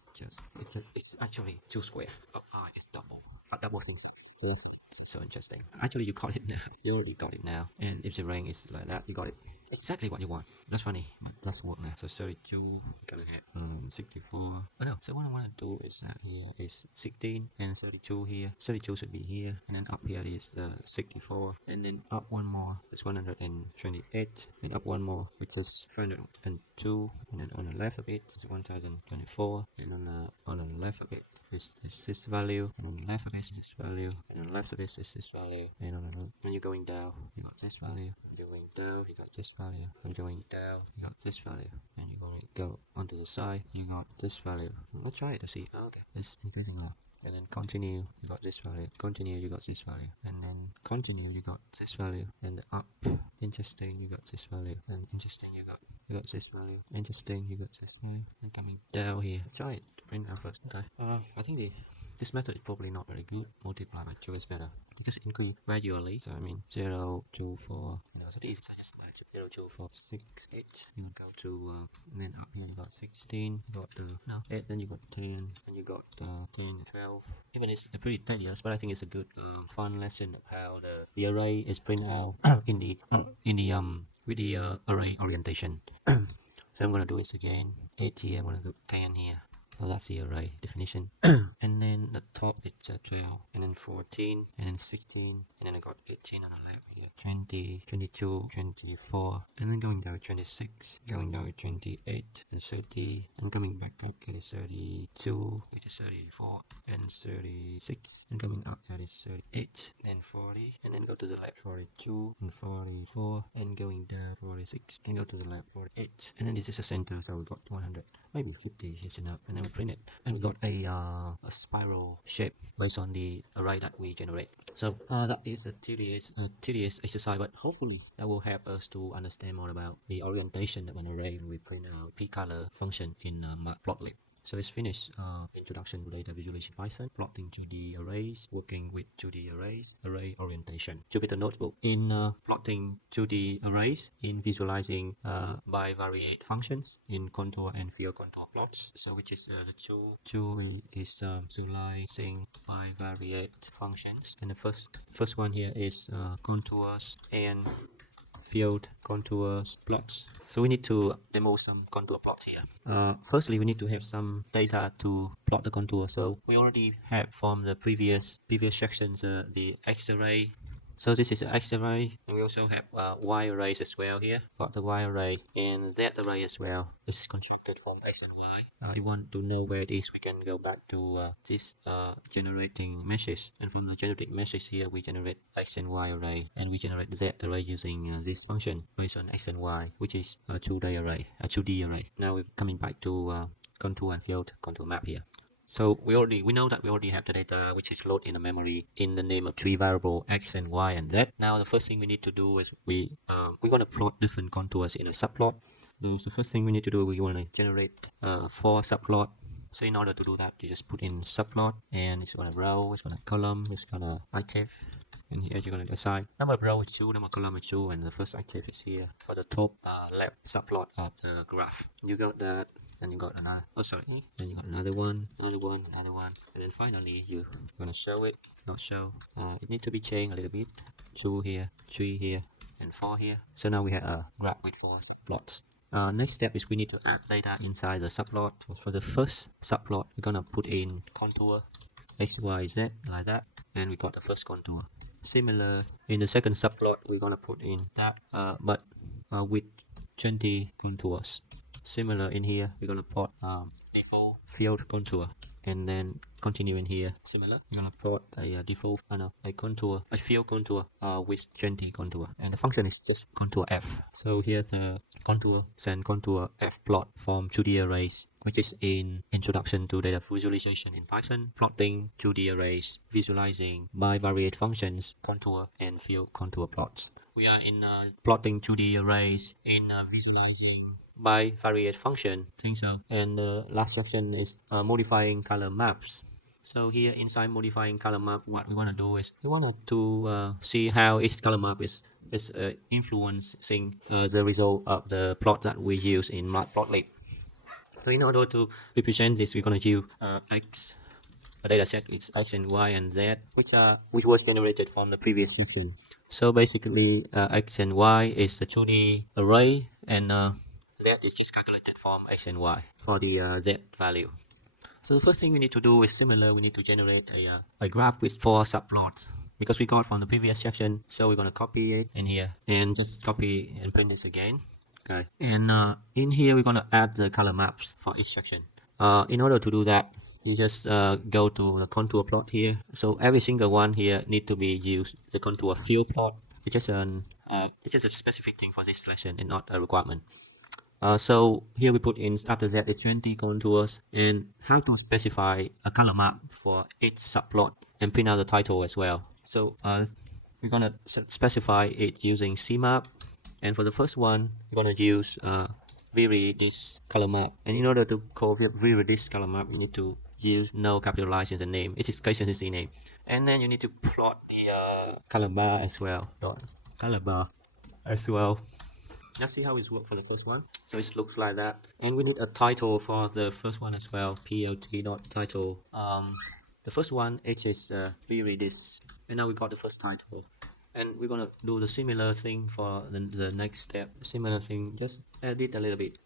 It's actually 2 square. Oh, I is double. But double things. So that's so interesting. Actually, you got it now. You already got it now. And if the rank is like that, you got it. Exactly what you want. That's funny, but let's work now. So 32, gonna have 64. Oh no, so what I want to do is that here is 16 and 32 here. 32 should be here, and then up here is 64, and then up one more is 128, and up one more which is 302, and then on the left of it is 1024, and on the left of it is this value, and on the left of it is this value, and on the left of this is this value, and when you're going down, you got this value. You're going down, you got this value. And going down, you got this value. And you're go onto the side, you got this value. Let's try it to see. Okay, it's increasing now. And then continue, you got this value. Continue, you got this value. And then continue, you got this value. And up, interesting, you got this value. And interesting, you got this value. Interesting, you got this value. And coming down here, try it to print out first. Okay. I think this method is probably not very good. Multiply by 2 is better because it increase gradually. So I mean 0, 2, 4. So this is just 0, 2, 4, 6, 8. You would go to and then up here you got 16. You got 8. Then you got 10. And you got 10, 12. Even it's pretty tedious, but I think it's a good fun lesson of how the array is printed out in the with the array orientation. So I'm gonna do this again. 8 here. I'm gonna go 10 here. So that's the array definition. And then the top it's 12, and then 14, and then 16, and then I got 18 on the left here, 20, 22, 24, and then going down 26, going down 28, and 30, and coming back up it is 32, it is 34, and 36, and coming up that is 38, then 40, and then go to the left 42, and 44, and going down 46, and go to the left 48, and then this is a center, so we got 100, maybe 50 is enough, and then we print it, and we got a spiral shape based on the array that we generate. So that is a tedious exercise, but hopefully that will help us to understand more about the orientation of an array when we print out pcolor function in Matplotlib. So it's finished. Introduction to data visualization Python, plotting 2D arrays, working with 2D arrays, array orientation. Jupyter Notebook in plotting 2D arrays, in visualizing bivariate functions, in contour and field contour plots. So which is the tool is visualizing bivariate functions, and the first one here is contours and field contours plots. So we need to demo some contour plots here. Firstly, we need to have some data to plot the contour. So we already have from the previous sections the X array. So this is an X array, and we also have Y arrays as well here. Got the Y array and Z array as well. This is constructed from X and Y. If you want to know where it is, we can go back to this generating meshes, and from the generating meshes here we generate X and Y array, and we generate Z array using this function based on X and Y, which is a 2D array. Now we're coming back to contour and field contour map here. So we know that we already have the data which is loaded in the memory in the name of 3 variables X and Y and Z. Now the first thing we need to do is we're going to plot different contours in a subplot. So the first thing we need to do, we want to generate 4 subplot. So in order to do that, you just put in subplot, and it's going to row, it's going to column, it's going to active, and here you're going to assign number of row is 2, number of column is 2, and the first active is here for the top left subplot of the graph. You got that. And you got another, then you got another one, and then finally you're gonna show it, not show. It needs to be changed a little bit. 2 here, 3 here, and 4 here. So now we have a graph with 4 subplots. Next step is we need to add data inside the subplot. For the first subplot, we're gonna put in contour X, Y, Z like that, and we got the first contour. Similar in the second subplot, we're gonna put in that, but with 20 contours. Similar in here, we're going to plot default field contour, and then continue in here. Similar, we're going to plot a default a field contour with 20 contour, and the function is just contour f. So here's the contour and contour f plot from 2D arrays, which is in Introduction to Data Visualization in Python, plotting 2D arrays, visualizing bivariate functions, contour and field contour plots. We are in plotting 2D arrays, in visualizing bivariate function, I think so. And the last section is modifying color maps. So here inside modifying color map, what we want to do is we want to see how each color map is influencing the result of the plot that we use in Matplotlib. So in order to represent this, we're going to use X. A data set is X and Y and Z, which was generated from the previous section. So basically, X and Y is the 2D array, and Z is just calculated from X and Y for the Z value. So the first thing we need to do is similar. We need to generate a graph with 4 subplots because we got from the previous section. So we're going to copy it in here and just copy and print this again. Okay. And in here, we're going to add the color maps for each section. In order to do that, you just go to the contour plot here. So every single one here need to be used. The contour field plot. It's just a specific thing for this lesson and not a requirement. So here we put in after that is 20 contours and how to specify a color map for each subplot and print out the title as well. So we're gonna specify it using CMap, and for the first one we're gonna use vary this color map, and in order to call vary this color map you need to use no capitalization in the name, it is consistency name, and then you need to plot the color bar as well, color bar as well. Let's see how it works for the first one. So it looks like that, and we need a title for the first one as well. Plt.title. The first one is vary this, and now we got the first title, and we're gonna do the similar thing for the next step. Similar thing, just edit a little bit.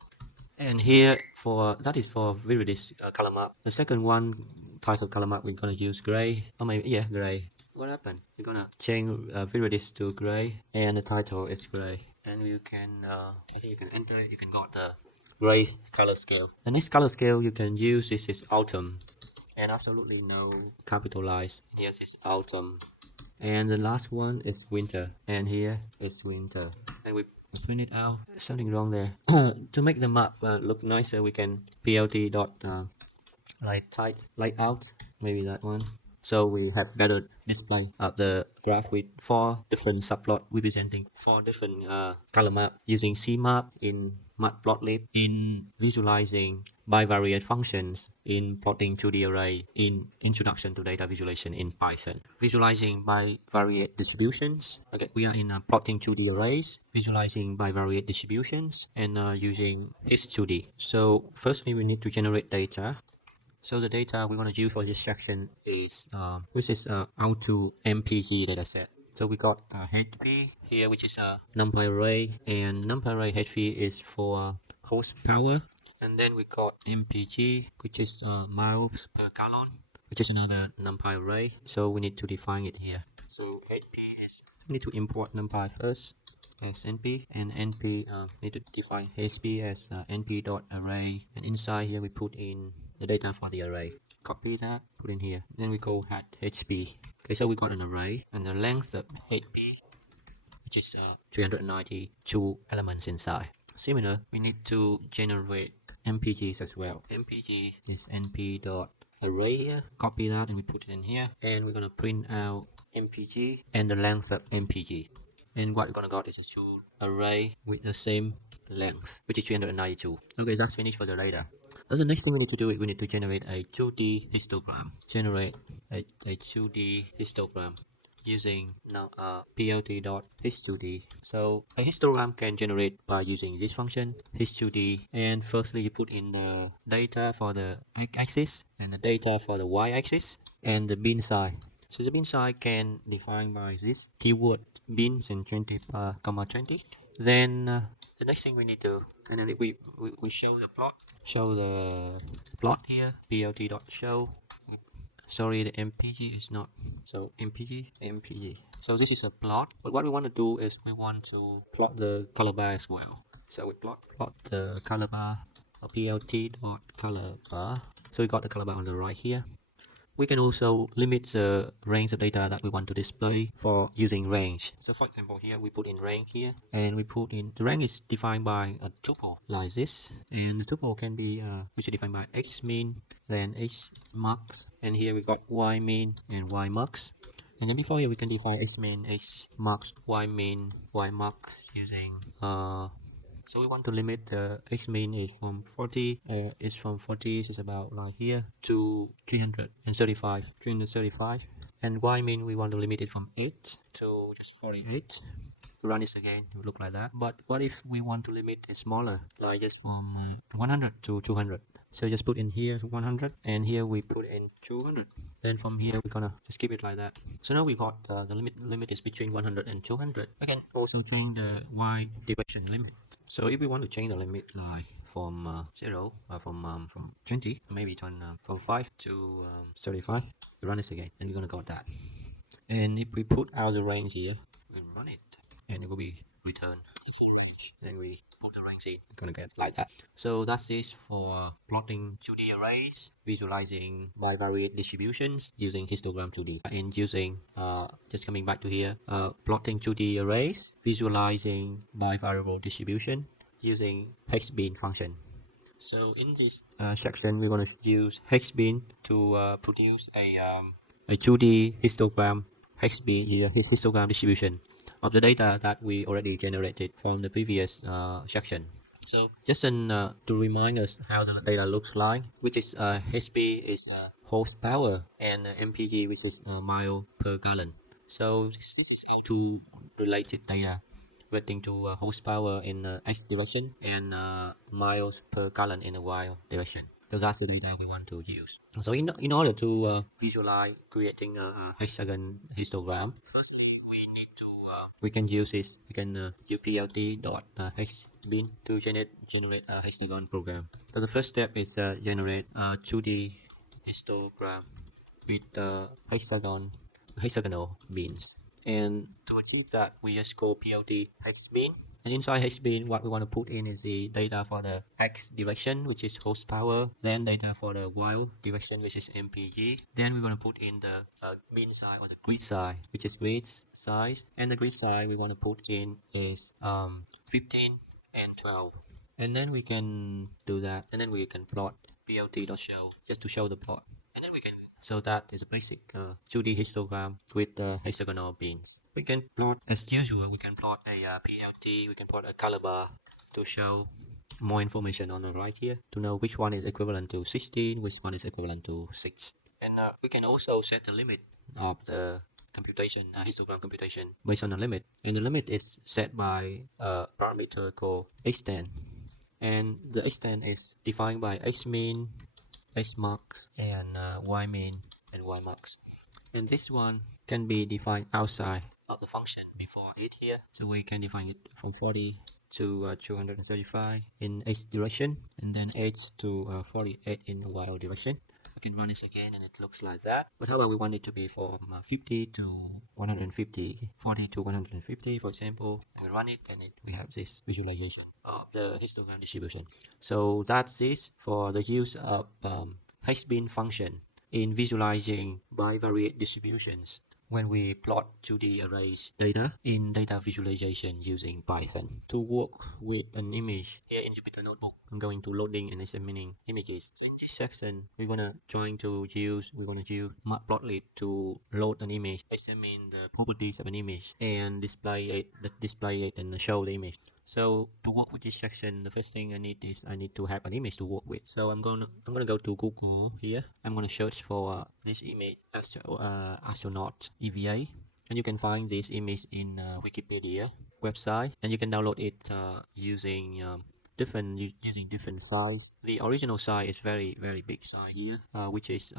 And here for that is for vary this color map. The second one title color map we're gonna use gray. Oh maybe yeah, gray. What happened? We're gonna change vary this to gray, and the title is gray. And you can I think you can enter it, you can got the gray color scale. The next color scale you can use is autumn, and absolutely no capitalize. Yes, it's autumn. And the last one is winter, and here is winter, and we print it out. Something wrong there. To make the map look nicer, we can plt dot light out, maybe that one, so we have better display of the graph with 4 different subplots representing 4 different color map using CMap in Matplotlib, in visualizing bivariate functions, in plotting 2D array, in introduction to data visualization in Python, visualizing bivariate distributions. Okay, we are in plotting 2D arrays, visualizing bivariate distributions, and using his2D. So firstly we need to generate data. So the data we want to use for this section is which is auto MPG dataset. So we got HP here, which is a numpy array, and numpy array HP is for horsepower. And then we got MPG, which is miles per gallon, which is another numpy array. So we need to define it here. So HP is, we need to import numpy first as np, and np need to define HP as np.array, and inside here we put in the data for the array. Copy that, put in here, then we go add HP. Okay, so we got an array, and the length of HP, which is 392 elements inside. Similar, we need to generate MPGs as well. MPG is np.array here. Copy that and we put it in here, and we're gonna print out MPG and the length of MPG. And what we're gonna got is a 2 array with the same length, which is 392. Okay, that's finished for the data. The next thing we need to do is we need to generate a 2D histogram. Generate a 2D histogram using now plt.his2d. So a histogram can generate by using this function his2d, and firstly you put in the data for the x-axis and the data for the y-axis and the bin size. So the bin size can define by this keyword bins in 20, 20. Then the next thing we need to, and then we show the plot, show the plot here, plt.show. Sorry, the MPG is not, so MPG. So this is a plot, but what we want to do is we want to plot the color bar as well. So we plot the color bar, plt.colorbar. So we got the color bar on the right here. We can also limit the range of data that we want to display for using range. So for example, here we put in range here, and we put in, the range is defined by a tuple like this, and the tuple can be which is defined by xmin, then xmax, and here we got ymin and ymax. And then before here we can define xmin, xmax, ymin, ymax using so we want to limit the xmin is from 40, is about like here to 335, and ymin we want to limit it from 8 to just 48. Run this again, it will look like that. But what if we want to limit it smaller, like just from 100 to 200? So just put in here 100, and here we put in 200. Then from here we're gonna just keep it like that. So now we got the limit is between 100 and 200. We can also change the y direction limit. So if we want to change the limit like from 0 from 20, maybe turn from 5 to 35, we run this again, and we're gonna got that. And if we put out the range here, we run it, and it will be return. Then we put the range in, we're gonna get like that. So that's it for plotting 2D arrays, visualizing bivariate distributions using histogram 2D, and using just coming back to here, plotting 2D arrays, visualizing bivariable distribution using hexbin function. So in this section, we're going to use hexbin to produce a 2D histogram histogram distribution of the data that we already generated from the previous section. So just to remind us how the data looks like, which is HP is horsepower and MPG, which is mile per gallon. So this is how to related data relating to horsepower in x direction and miles per gallon in the y direction. So that's the data we want to use. So in order to visualize creating a hexagon histogram, firstly we need to we can use this. We can use plt.hexbin to generate a hexagon program. So the first step is generate a 2D histogram with hexagonal bins. And to achieve that, we just call plt hexbin. And inside hexbin, what we want to put in is the data for the x direction, which is horsepower, then data for the y direction, which is mpg. Then we're going to put in the bin size or the grid size, which is grid size, and the grid size we want to put in is 15 and 12. And then we can do that, and then we can plot plt.show just to show the plot. And then we can, so that is a basic 2D histogram with hexagonal bins. We can plot as usual. We can plot a PLT. We can plot a color bar to show more information on the right here to know which one is equivalent to 16, which one is equivalent to 6. And we can also set the limit of the computation, histogram computation based on the limit. And the limit is set by a parameter called extent. And the extent is defined by xmin, xmax, and ymin and ymax. And this one can be defined outside of the function before it here. So we can define it from 40 to 235 in x direction, and then 8 to 48 in y direction. I can run this again and it looks like that. But however, we want it to be from 50 to 150, 40 to 150, for example. And we run it and we have this visualization of the histogram distribution. So that's it for the use of hexbin function in visualizing bivariate distributions when we plot 2D arrays data in data visualization using Python. To work with an image here in Jupyter Notebook, I'm going to loading and examining images. In this section, we're gonna use Matplotlib to load an image, examine the properties of an image, and display it and show the image. So to work with this section, the first thing I need to have an image to work with. So I'm gonna go to Google here. I'm gonna search for this image, astronaut EVA, and you can find this image in Wikipedia website, and you can download it using different size. The original size is very big size here, which is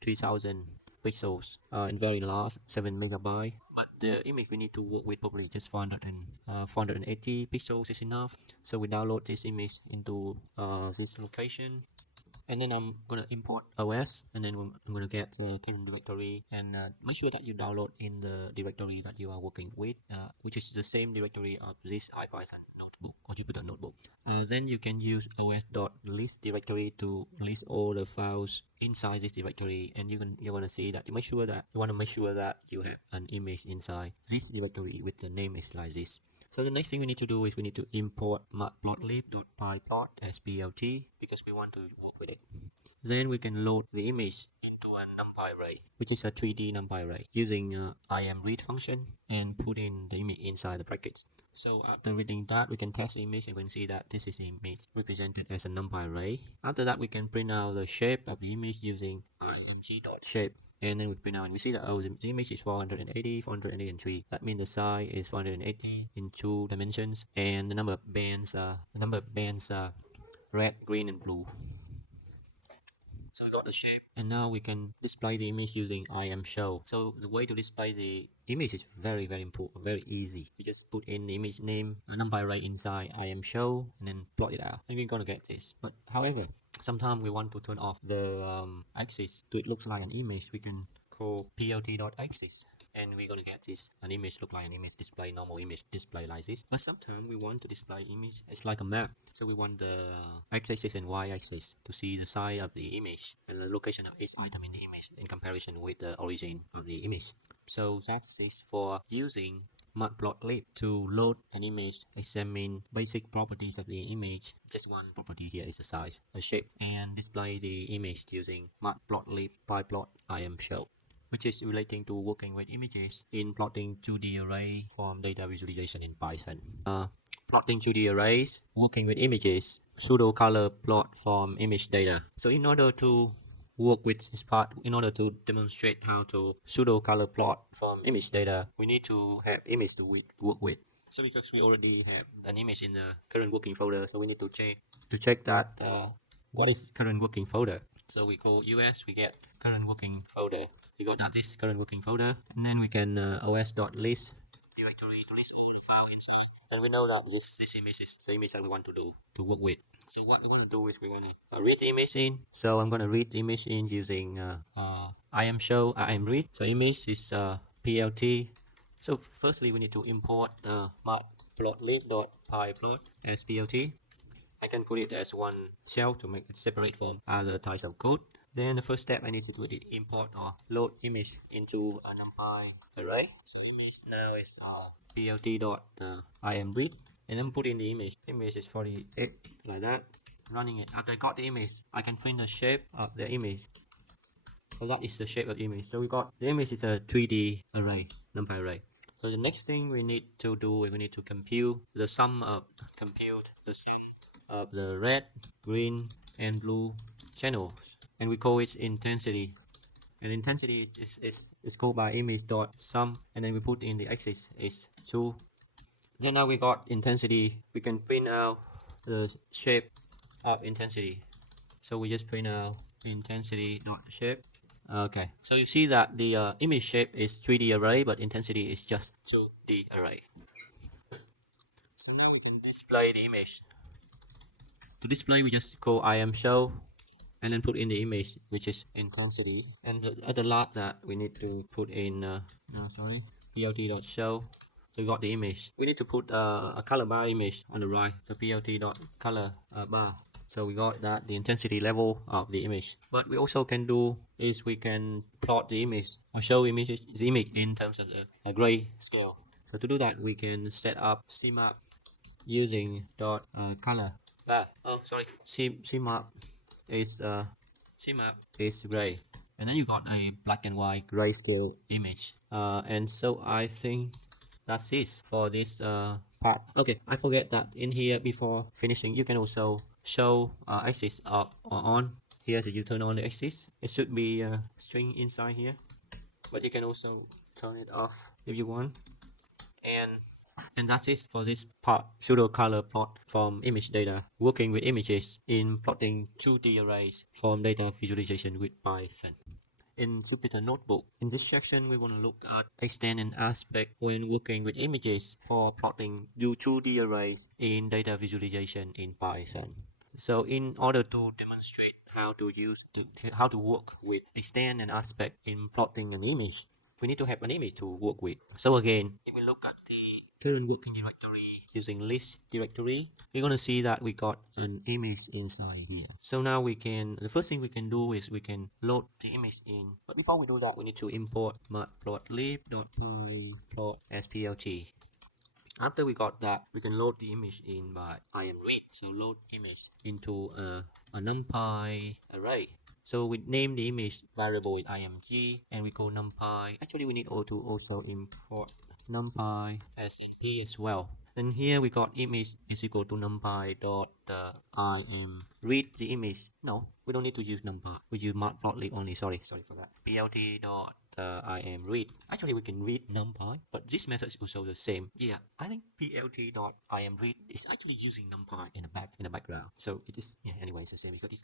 3000 pixels and very large, 7 megabyte. But the image we need to work with probably just 480 pixels is enough. So we download this image into this location, and then I'm gonna import OS, and then I'm gonna get the current directory, and make sure that you download in the directory that you are working with, which is the same directory of this IPython notebook or Jupyter notebook. Then you can use os.list directory to list all the files inside this directory, and you're gonna see that you want to make sure that you have an image inside this directory with the name is like this. So the next thing we need to do is we need to import matplotlib.pyplot as PLT because we want to work with it. Then we can load the image into a numpy array, which is a 3D numpy array, using imread function and put in the image inside the brackets. So after reading that, we can test the image and we can see that this is the image represented as a numpy array. After that, we can print out the shape of the image using img.shape. And then we print out and we see that the image is 480, 483. That means the size is 480 in 2 dimensions, and the number of bands are red, green, and blue. So we got the shape, and now we can display the image using imshow. So the way to display the image is very important, very easy. You just put in the image name, a numpy array inside imshow, and then plot it out, and we're gonna get this. But however, sometimes we want to turn off the axis so it looks like an image. We can call plt.axis, and we're gonna get this an image look like an image display, normal image display like this. But sometimes we want to display image it's like a map, so we want the x-axis and y-axis to see the size of the image and the location of each item in the image in comparison with the origin of the image. So that's it for using Matplotlib to load an image, examine basic properties of the image. Just one property here is the size, a shape, and display the image using Matplotlib PyPlot IamShow, which is relating to working with images in plotting 2D array from data visualization in Python. Plotting 2D arrays, working with images, pseudo-color plot from image data. So in order to work with this part, in order to demonstrate how to pseudo-color plot from image data, we need to have image to work with. So because we already have an image in the current working folder, so we need to check that what is current working folder. So we call us, we get current working folder. We got that this current working folder, and then we can os.list directory to list all the file inside. And we know that this image is the image that we want to work with. So what we're going to do is we're going to read the image in. So I'm going to read the image in using IamRead. So image is plt. So firstly we need to import matplotlib.pyplot as plt. I can put it as one cell to make it separate from other types of code. Then the first step I need to do is import or load image into a NumPy array. So image now is plt.imread, and then put in the image. Image is 48 like that. Running it. After I got the image, I can print the shape of the image. So that is the shape of the image. So we got the image is a 3D array, NumPy array. So the next thing we need to do is we need to compute the sum of the red, green, and blue channels, and we call it intensity. And intensity is called by image.sum, and then we put in the axis is 2. Then now we got intensity, we can print out the shape of intensity. So we just print out intensity.shape. Okay, so you see that the image shape is 3D array, but intensity is just 2D array. So now we can display the image. To display, we just call IamShow and then put in the image, which is intensity. And at the last that we need to put in plt.show. So we got the image. We need to put a color bar image on the right. So plt.color bar. So we got that the intensity level of the image. But we also can do is we can plot the image or show the image in terms of a gray scale. So to do that, we can set up CMap using color bar. CMap is gray, and then you got a black and white grayscale image. And so I think that's it for this part. Okay, I forget that in here before finishing, you can also show axis up or on. Here, so you turn on the axis. It should be a string inside here, but you can also turn it off if you want. And that's it for this part, pseudo-color plot from image data, working with images in plotting 2D arrays from data visualization with Python. In Jupyter Notebook, in this section, we want to look at ExtentandAspect when working with images for plotting 2D arrays in data visualization in Python. So in order to demonstrate how to work with ExtentandAspect in plotting an image, we need to have an image to work with. So again, if we look at the current working directory using list directory, we're going to see that we got an image inside here. So now the first thing we can do is we can load the image in. But before we do that, we need to import matplotlib.pyplot as plt. After we got that, we can load the image in by IamRead. So load image into a NumPy array. So we name the image variable with img, and we call NumPy. Actually, we need to also import NumPy as p as well. Then here we got image is equal to NumPy.imRead the image. No, we don't need to use NumPy. We use Matplotlib only. Sorry for that. plt.imRead. Actually, we can read NumPy, but this method is also the same. Yeah, I think plt.imRead is actually using NumPy in the background. So it is anyway, it's the same because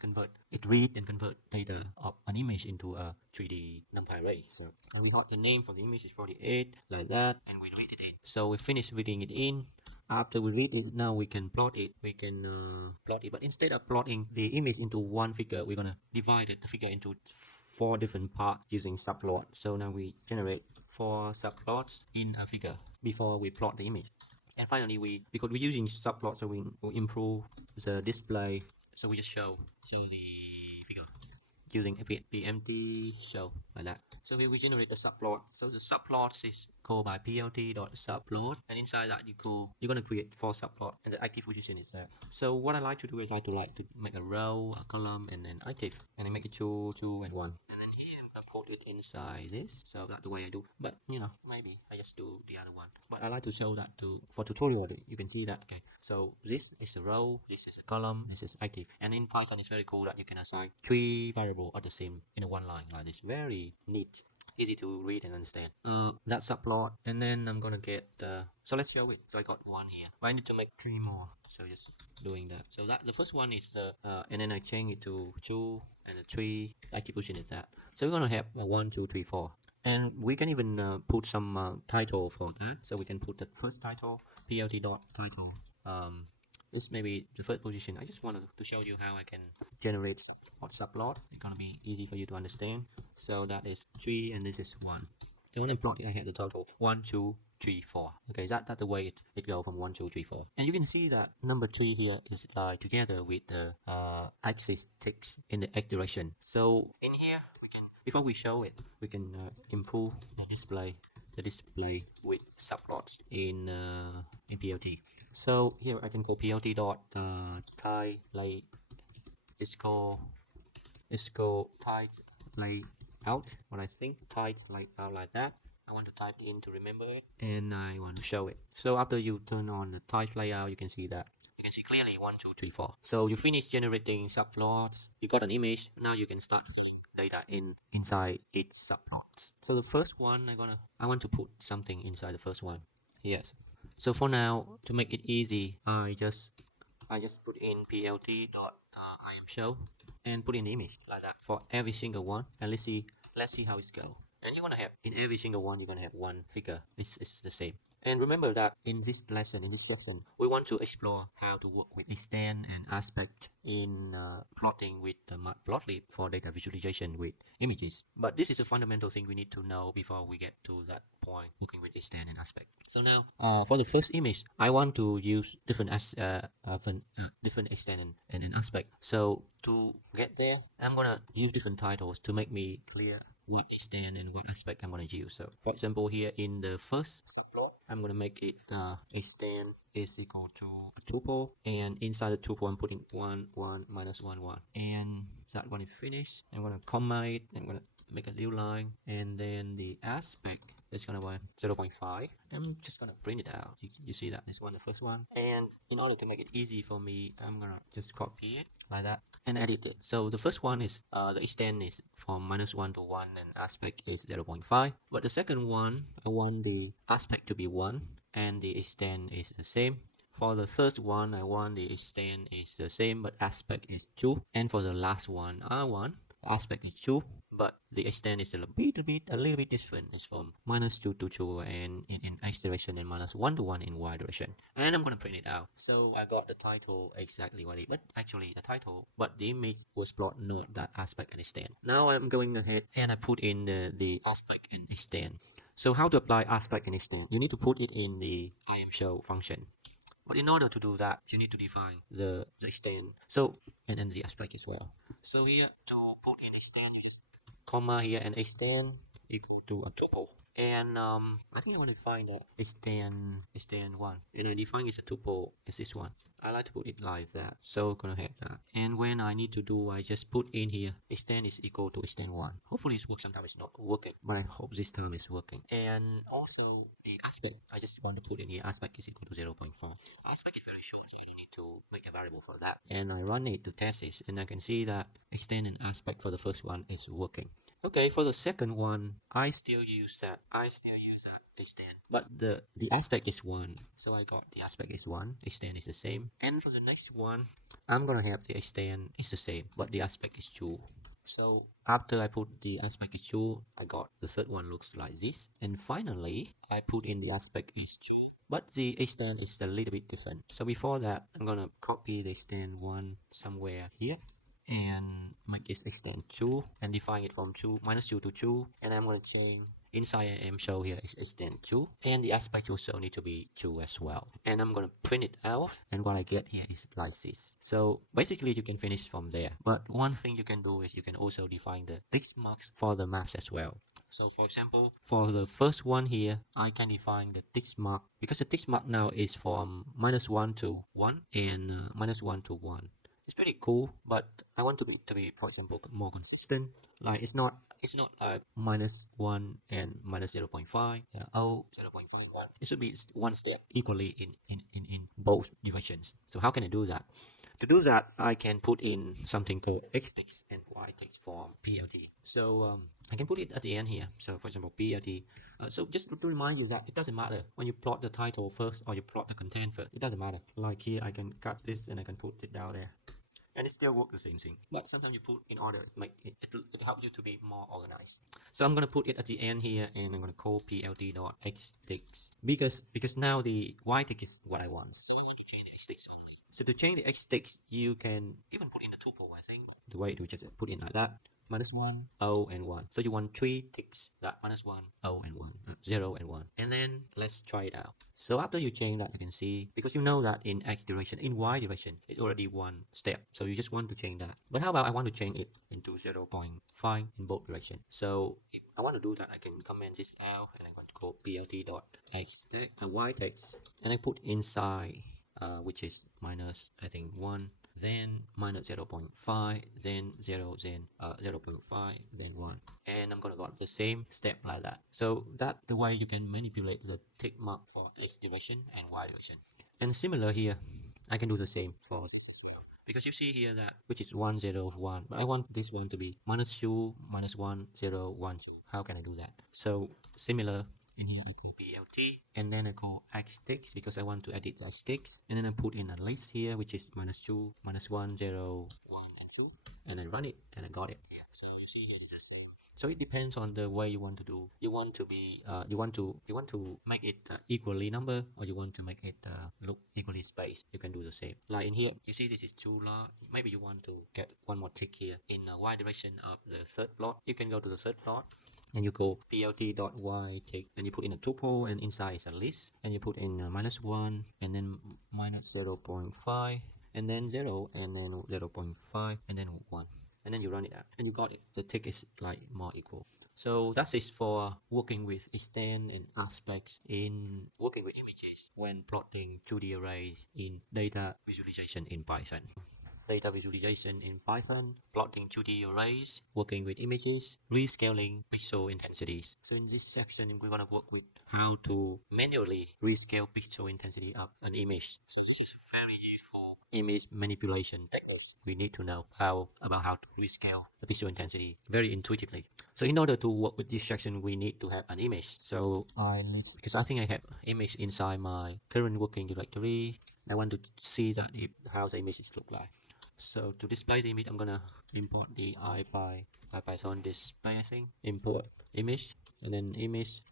it read and convert data of an image into a 3D NumPy array. So and we got the name for the image is 48 like that, and we read it in. So we finish reading it in. After we read it, now we can plot it. Plot it, but instead of plotting the image into one figure, we're gonna divide the figure into 4 different parts using subplots. So now we generate 4 subplots in a figure before we plot the image. And finally, because we're using subplots, so we improve the display. So we just show the figure. using empty show like that. So here we generate the subplot. So the subplot is called by plt.subplot, and inside that you're gonna create 4 subplot, and the active position is there. So what I like to do is like to make a row, a column, and then active, and then make it 2, 2, and 1. And then here I put it inside this. So that's the way I do. But you know, maybe I just do the other one. But I like to show that for tutorial. You can see that. Okay. So this is a row, this is a column, this is active. And in Python, it's very cool that you can assign 3 variables at the same in a one line like this. Very neat, easy to read and understand. That subplot, and then I'm gonna get. So let's show it. So I got 1 here. But I need to make 3 more. So just doing that. So that the first one is the and then I change it to 2 and the 3. Active position is that. So we're gonna have 1, 2, 3, 4. And we can even put some title for that. So we can put the first title, plt.title. This may be the first position. I just wanted to show you how I can generate subplot. It's gonna be easy for you to understand. So that is 3 and this is 1. So when I plot it, I have the total 1, 2, 3, 4. Okay, that's the way it goes from 1, 2, 3, 4. And you can see that number 3 here is like together with the axis text in the x direction. So in here, we can, before we show it, we can improve the display with subplots in PLT. So here I can call PLT dot type lay. It's called type layout. What I think type layout like that. I want to type in to remember it, and I want to show it. So after you turn on the type layout, you can see that. You can see clearly 1, 2, 3, 4. So you finish generating subplots. You got an image. Now you can start filling data inside each subplots. So the first one I want to put something inside the first one. Yes. So for now, to make it easy, I just put in plt.imshow and put in the image like that for every single one, and let's see how it's go. And you're gonna have in every single one, you're gonna have one figure. It's the same. And remember that in this lesson, in this session, we want to explore how to work with extend and aspect in plotting with the Matplotlib for data visualization with images. But this is a fundamental thing we need to know before we get to that point, working with extend and aspect. So now, for the first image, I want to use different extend and aspect. So to get there, I'm gonna use different titles to make me clear what extend and what aspect I'm going to use. So for example, here in the first subplot, I'm going to make it extend is equal to a tuple, and inside the tuple I'm putting 1, 1, minus 1, 1. And that one is finished. I'm going to comma it. I'm going to make a new line, and then the aspect is going to be 0.5. I'm just going to print it out. You see that this one, the first one. And in order to make it easy for me, I'm going to just copy it like that and edit it. So the first one is the extend is from -1 to 1, and aspect is 0.5. But the second one, I want the aspect to be 1 and the extend is the same. For the third one, I want the extend is the same but aspect is 2. And for the last one, I want aspect is 2, but the extend is a little bit different. It's from -2 to 2 and in x direction, and -1 to 1 in y direction. And I'm gonna print it out. So I got the title exactly what it, but actually the title, but the image was plot not that aspect and extend. Now I'm going ahead and I put in the aspect and extend. So how to apply aspect and extend? You need to put it in the imshow function. But in order to do that, you need to define the extend. So and then the aspect as well. So here to put in extend, comma here, and extend equal to a tuple. And I think I want to find that extend 1, and I define it's a tuple is this one. I like to put it like that, so gonna have that. And when I need to do, I just put in here extend is equal to extend 1. Hopefully it's works. Sometimes it's not working, but I hope this time it's working. And also the aspect, I just want to put in here aspect is equal to 0.5. Aspect is very short, so you need to make a variable for that. And I run it to test it, and I can see that extend and aspect for the first one is working. Okay, for the second one, I still use that extend, but the aspect is 1, so I got the aspect is 1, extend is the same. And for the next one, I'm gonna have the extend is the same, but the aspect is 2. So after I put the aspect is 2, I got the third one looks like this. And finally, I put in the aspect is 2, but the extend is a little bit different. So before that, I'm gonna copy the extend 1 somewhere here and make this extend 2 and define it from -2 to 2, and I'm going to change inside I am show here is extend 2, and the aspect also need to be 2 as well. And I'm going to print it out, and what I get here is like this. So basically you can finish from there. But one thing you can do is you can also define the text marks for the maps as well. So for example, for the first one here, I can define the text mark, because the text mark now is from -1 to 1 and -1 to 1. It's pretty cool, but I want to be, for example, more consistent. Like it's not -1 and -0.5, 0.51. It should be one step equally in both directions. So how can I do that? To do that, I can put in something called xtext and ytext for PLT. So I can put it at the end here. So for example, PLT. So just to remind you that it doesn't matter when you plot the title first or you plot the content first. It doesn't matter. Like here, I can cut this and I can put it down there. And it still works the same thing. But sometimes you put in order, it helps you to be more organized. So I'm going to put it at the end here, and I'm going to call plt.xtext because now the ytext is what I want. So I want to change the xtext only. So to change the xtext, you can even put in the tuple, I think. The way to just put in like that. -1, 0, and 1. So you want 3 ticks, that -1, 0, and 1, 0 and 1. And then let's try it out. So after you change that, you can see, because you know that in x direction, in y direction, it's already one step. So you just want to change that. But how about I want to change it into 0.5 in both directions? So if I want to do that, I can comment this out, and I'm going to call plt.xtext, ytext, and I put inside, which is I think 1. Then -0.5, then 0, then 0.5, then 1. And I'm going to go the same step like that. So that's the way you can manipulate the tick mark for x direction and y direction. And similar here, I can do the same for this file. Because you see here that, which is 1, 0, 1. But I want this one to be -2, -1, 0, 1, 2. How can I do that? So similar. In here I call PLT, and then I call xtext because I want to edit the xtext, and then I put in a list here which is -2, -1, 0, 1, and 2, and I run it, and I got it. Yeah. So you see here is the same. So it depends on the way you want to do. You want to be, you want to make it equally number, or you want to make it look equally spaced. You can do the same. Like in here, you see this is too large. Maybe you want to get one more tick here in the y direction of the third plot. You can go to the third plot, and you go plt.ytick, and you put in a tuple, and inside is a list, and you put in -1, and then -0.5, and then 0, and then 0.5, and then 1. And then you run it out, and you got it. The tick is like more equal. So that's it for working with extend and aspects in working with images when plotting 2D arrays in data visualization in Python. Data visualization in Python, plotting 2D arrays, working with images, rescaling pixel intensities. So in this section, we're going to work with how to manually rescale pixel intensity of an image. So this is very useful image manipulation techniques. We need to know about how to rescale the pixel intensity very intuitively. So in order to work with this section, we need to have an image. So because I think I have image inside my current working directory, I want to see that how the images look like. So to display the image, I'm gonna import the IPython display thing. Import image, and then image.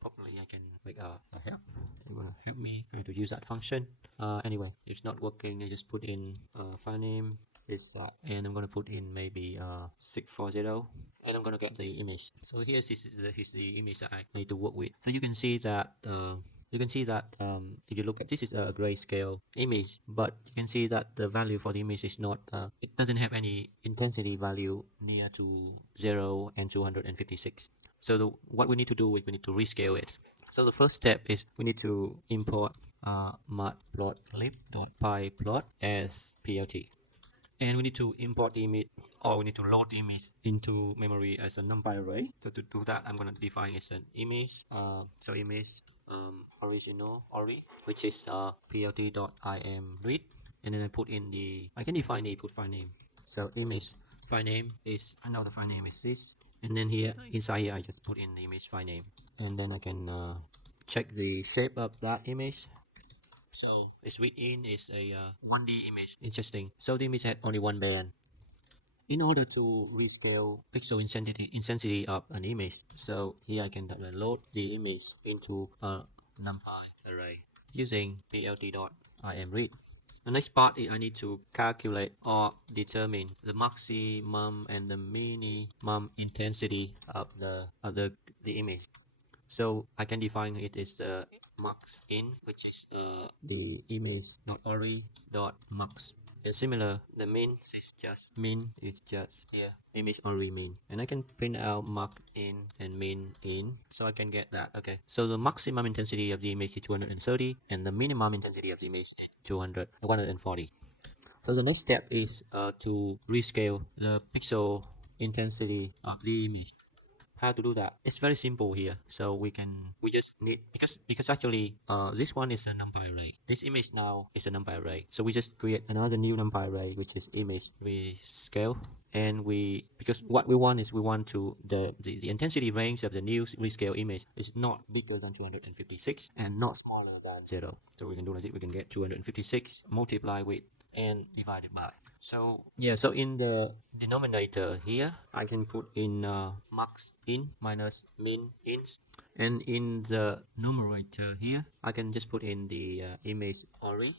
Probably I can make a help. It's gonna help me try to use that function. Anyway, if it's not working, I just put in file name is that, and I'm gonna put in maybe 640, and I'm gonna get the image. So here's the image that I need to work with. So you can see that. If you look at this, is a grayscale image, but you can see that the value for the image is not, it doesn't have any intensity value near to 0 and 256. So what we need to do is we need to rescale it. So the first step is we need to import Matplotlib.pyplot as PLT. And we need to import the image, or we need to load the image into memory as a numpy array. So to do that, I'm going to define as an image. So image original ori, which is plt.imRead, and then I put in I can define the input file name. So image file name is, I know the file name is this, and then here inside here I just put in the image file name, and then I can check the shape of that image. So its within is a 1D image. Interesting. So the image had only one band. In order to rescale pixel intensity of an image, so here I can load the image into a numpy array using plt.imRead. The next part is I need to calculate or determine the maximum and the minimum intensity of the image. So I can define it as max in, which is the image dot ori dot max. And similar, the min is just here image ori min, and I can print out max in and min in, so I can get that. Okay, so the maximum intensity of the image is 230, and the minimum intensity of the image is 140. So the next step is to rescale the pixel intensity of the image. How to do that? It's very simple here. So we just need, because actually this one is a numpy array. This image now is a numpy array. So we just create another new numpy array, which is image rescale. And because what we want is the intensity range of the new rescale image is not bigger than 256 and not smaller than 0. So we can do this. We can get 256 multiply with and divided by. So yeah, so in the denominator here I can put in max in minus min in, and in the numerator here I can just put in the image ori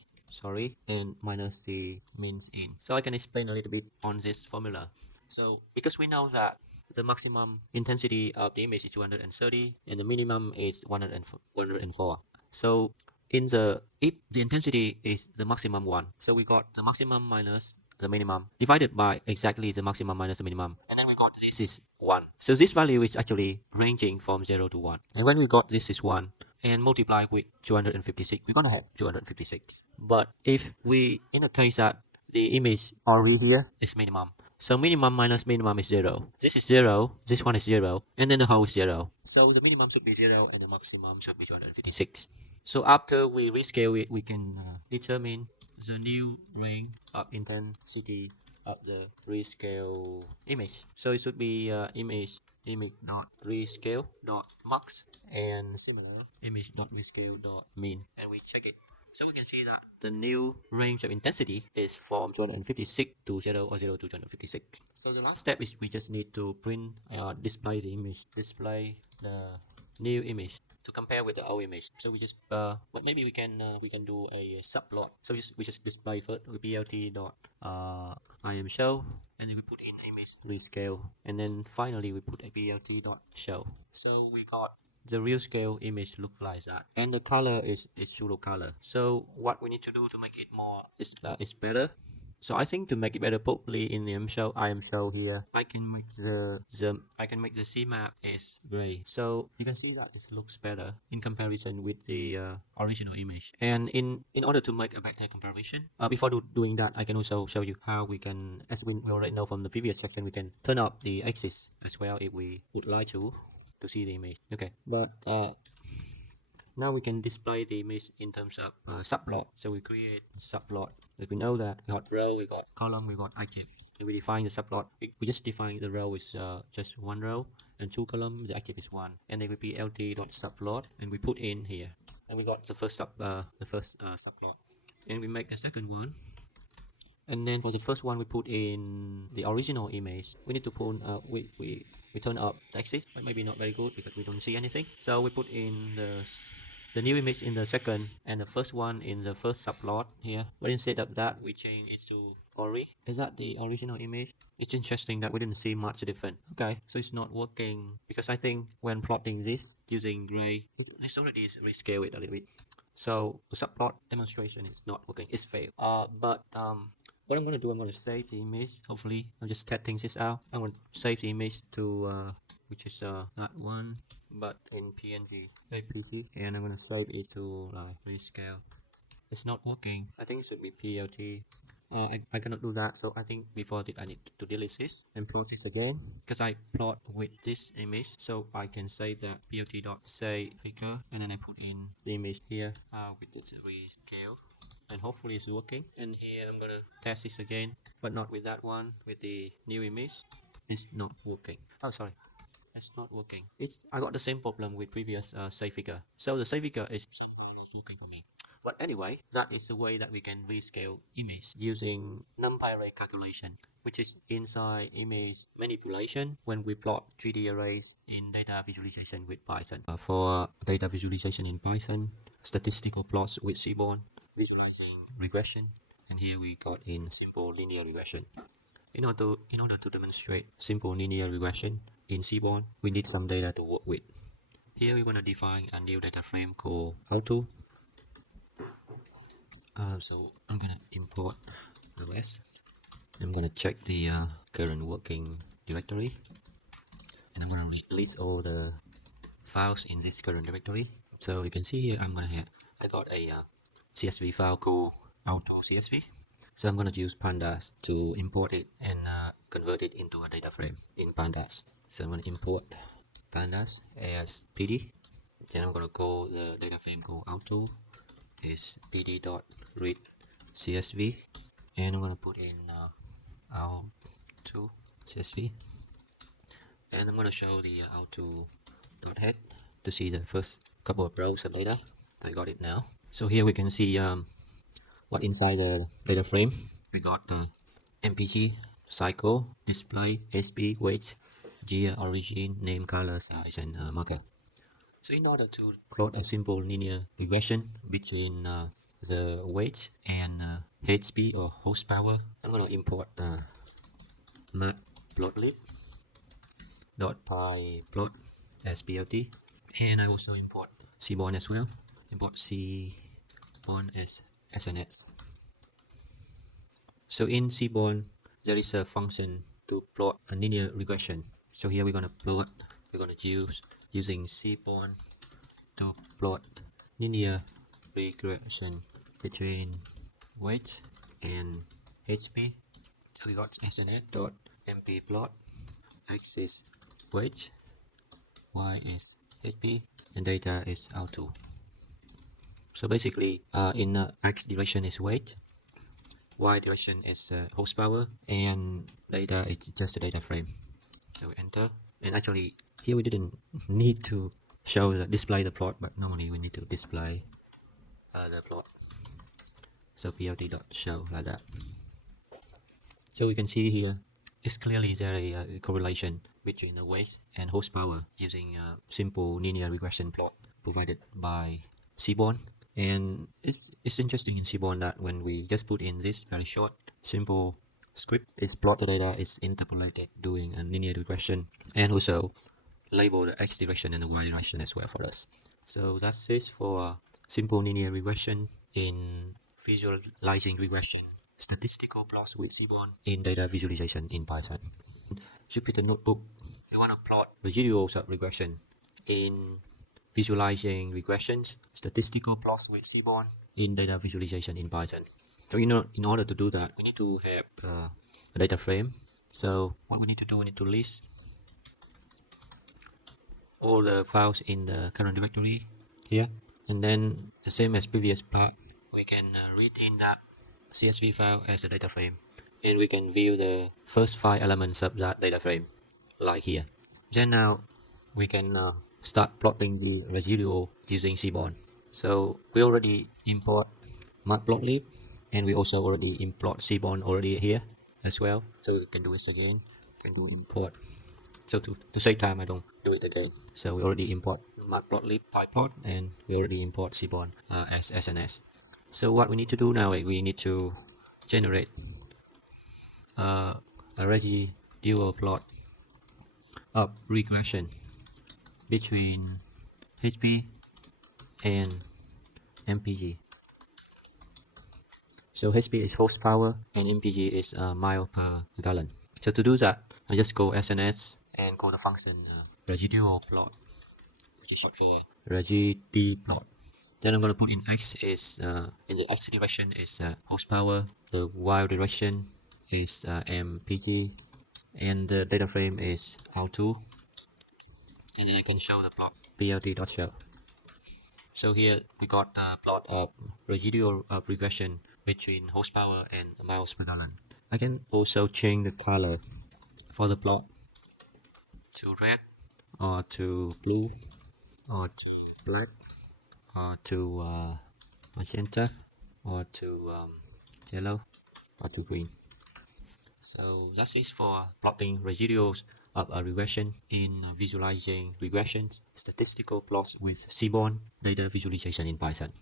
and minus the min in. So I can explain a little bit on this formula. So because we know that the maximum intensity of the image is 230 and the minimum is 104. So if the intensity is the maximum one, so we got the maximum minus the minimum divided by exactly the maximum minus the minimum, and then we got this is 1. So this value is actually ranging from 0 to 1, and when we got this is 1 and multiply with 256, we're gonna have 256. But if we, in a case that the image already here is minimum, so minimum minus minimum is 0. This is 0, this one is 0, and then the whole is 0. So the minimum should be 0 and the maximum should be 256. So after we rescale it, we can determine the new range of intensity of the rescale image. So it should be image dot rescale dot max and similar image dot rescale dot min, and we check it. So we can see that the new range of intensity is from 256 to 0 or 0 to 256. So the last step is we just need to print display the image, display the new image to compare with the old image. So we just but maybe we can do a subplot. So we just display first with plt dot imShow, and then we put in image rescale, and then finally we put a plt dot show. So we got the real scale image look like that, and the color is pseudo color. So what we need to do to make it more is better. So I think to make it better, probably in the imShow here, I can make the CMap is gray. So you can see that it looks better in comparison with the original image. And in order to make a better comparison, before doing that, I can also show you how we can, as we already know from the previous section, we can turn up the axis as well if we would like to see the image. Okay, but now we can display the image in terms of subplot. So we create subplot. Like we know that we got row, we got column, we got active. And we define the subplot. We just define the row is just 1 row and 2 column. The active is 1. And then we plt dot subplot, and we put in here. And we got the first subplot. And we make a second one. And then for the first one, we put in the original image. We need to put we turn up the axis, but maybe not very good because we don't see anything. So we put in the new image in the second, and the first one in the first subplot here. But instead of that, we change it to ori. Is that the original image? It's interesting that we didn't see much different. Okay, so it's not working because I think when plotting this using gray, this already rescale it a little bit. So the subplot demonstration is not working. It's failed. But what I'm going to do, I'm going to save the image. Hopefully, I'm just testing this out. I'm going to save the image to which is that one, but in PNG, APG, and I'm going to save it to like rescale. It's not working. I think it should be PLT. I cannot do that, so I think before that I need to delete this and plot this again, because I plot with this image, so I can say that plt.say figure, and then I put in the image here with this rescale, and hopefully it's working. And here I'm gonna test this again, but not with that one, with the new image. It's not working. Oh, sorry. It's not working. I got the same problem with previous save figure. So the save figure is working for me. But anyway, that is the way that we can rescale image using numpy array calculation, which is inside image manipulation when we plot 3D arrays in data visualization with Python. For data visualization in Python, statistical plots with Seaborn, visualizing regression, and here we got in simple linear regression. In order to demonstrate simple linear regression in Seaborn, we need some data to work with. Here we want to define a new data frame called auto. So I'm going to import the rest. I'm going to check the current working directory, and I'm going to list all the files in this current directory. So you can see here I got a CSV file called auto CSV. So I'm going to use pandas to import it and convert it into a data frame in pandas. So I'm going to import pandas as PD. Then I'm going to call the data frame called auto is pd.read CSV, and I'm going to put in auto CSV, and I'm going to show the auto.head to see the first couple of rows of data. I got it now. So here we can see what inside the data frame. We got the MPG, cycle, display, SP, weight, year, origin, name, color, size, and marker. So in order to plot a simple linear regression between the weight and HP or horsepower, I'm going to import Matplotlib.pyplot as PLT, and I also import Seaborn as well. Import Seaborn as SNS. So in Seaborn, there is a function to plot a linear regression. So here we're going to use using Seaborn to plot linear regression between weight and HP. So we got SNS.mpplot, x is weight, y is HP, and data is auto. So basically, in x direction is weight, y direction is horsepower, and data is just a data frame. So enter, and actually here we didn't need to display the plot, but normally we need to display the plot. So plt.show like that. So we can see here it's clearly there a correlation between the weight and horsepower using a simple linear regression plot provided by Seaborn. And it's interesting in Seaborn that when we just put in this very short simple script, it's plot the data, it's interpolated doing a linear regression, and also label the x direction and the y direction as well for us. So that's it for simple linear regression in visualizing regression, statistical plots with Seaborn in data visualization in Python. Jupyter Notebook, we want to plot residuals of regression in visualizing regressions, statistical plots with Seaborn in data visualization in Python. So in order to do that, we need to have a data frame. So what we need to do, we need to list all the files in the current directory here, and then the same as previous part, we can read in that CSV file as a data frame, and we can view the first 5 elements of that data frame like here. Then now we can start plotting the residual using Seaborn. So we already import Matplotlib, and we also already import Seaborn already here as well. So we can do this again, we can do import. So to save time, I don't do it again. So we already import Matplotlib PyPlot, and we already import Seaborn as SNS. So what we need to do now is we need to generate a residual plot of regression between HP and MPG. So HP is horsepower and MPG is mile per gallon. So to do that, I just go SNS and call the function residual plot, which is short for regdplot. Then I'm going to put in x is in the x direction is horsepower, the y direction is MPG, and the data frame is auto. And then I can show the plot plt.show. So here we got a plot of residual of regression between horsepower and miles per gallon. I can also change the color for the plot to red, or to blue, or to black, or to magenta, or to yellow, or to green. So that's it for plotting residuals of a regression in visualizing regressions, statistical plots with Seaborn, data visualization in Python.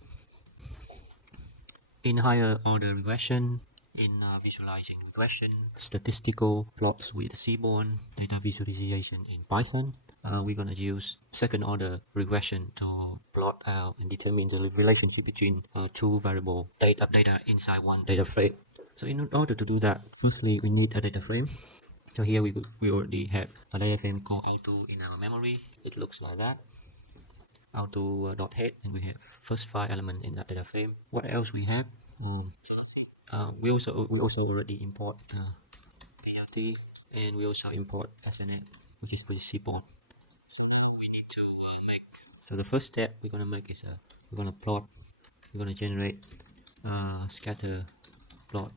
in higher order regression, in visualizing regression, statistical plots with Seaborn, data visualization in Python, we're going to use second order regression to plot out and determine the relationship between two variable data inside one data frame. So in order to do that, firstly we need a data frame. So here we already have a data frame called auto in our memory. It looks like that. Auto.head, and we have first 5 element in that data frame. What else we have? We also already import PLT, and we also import SNF, which is pretty Seaborn. So now we need to make. So the first step we're gonna make is we're gonna plot. We're gonna generate scatter plot.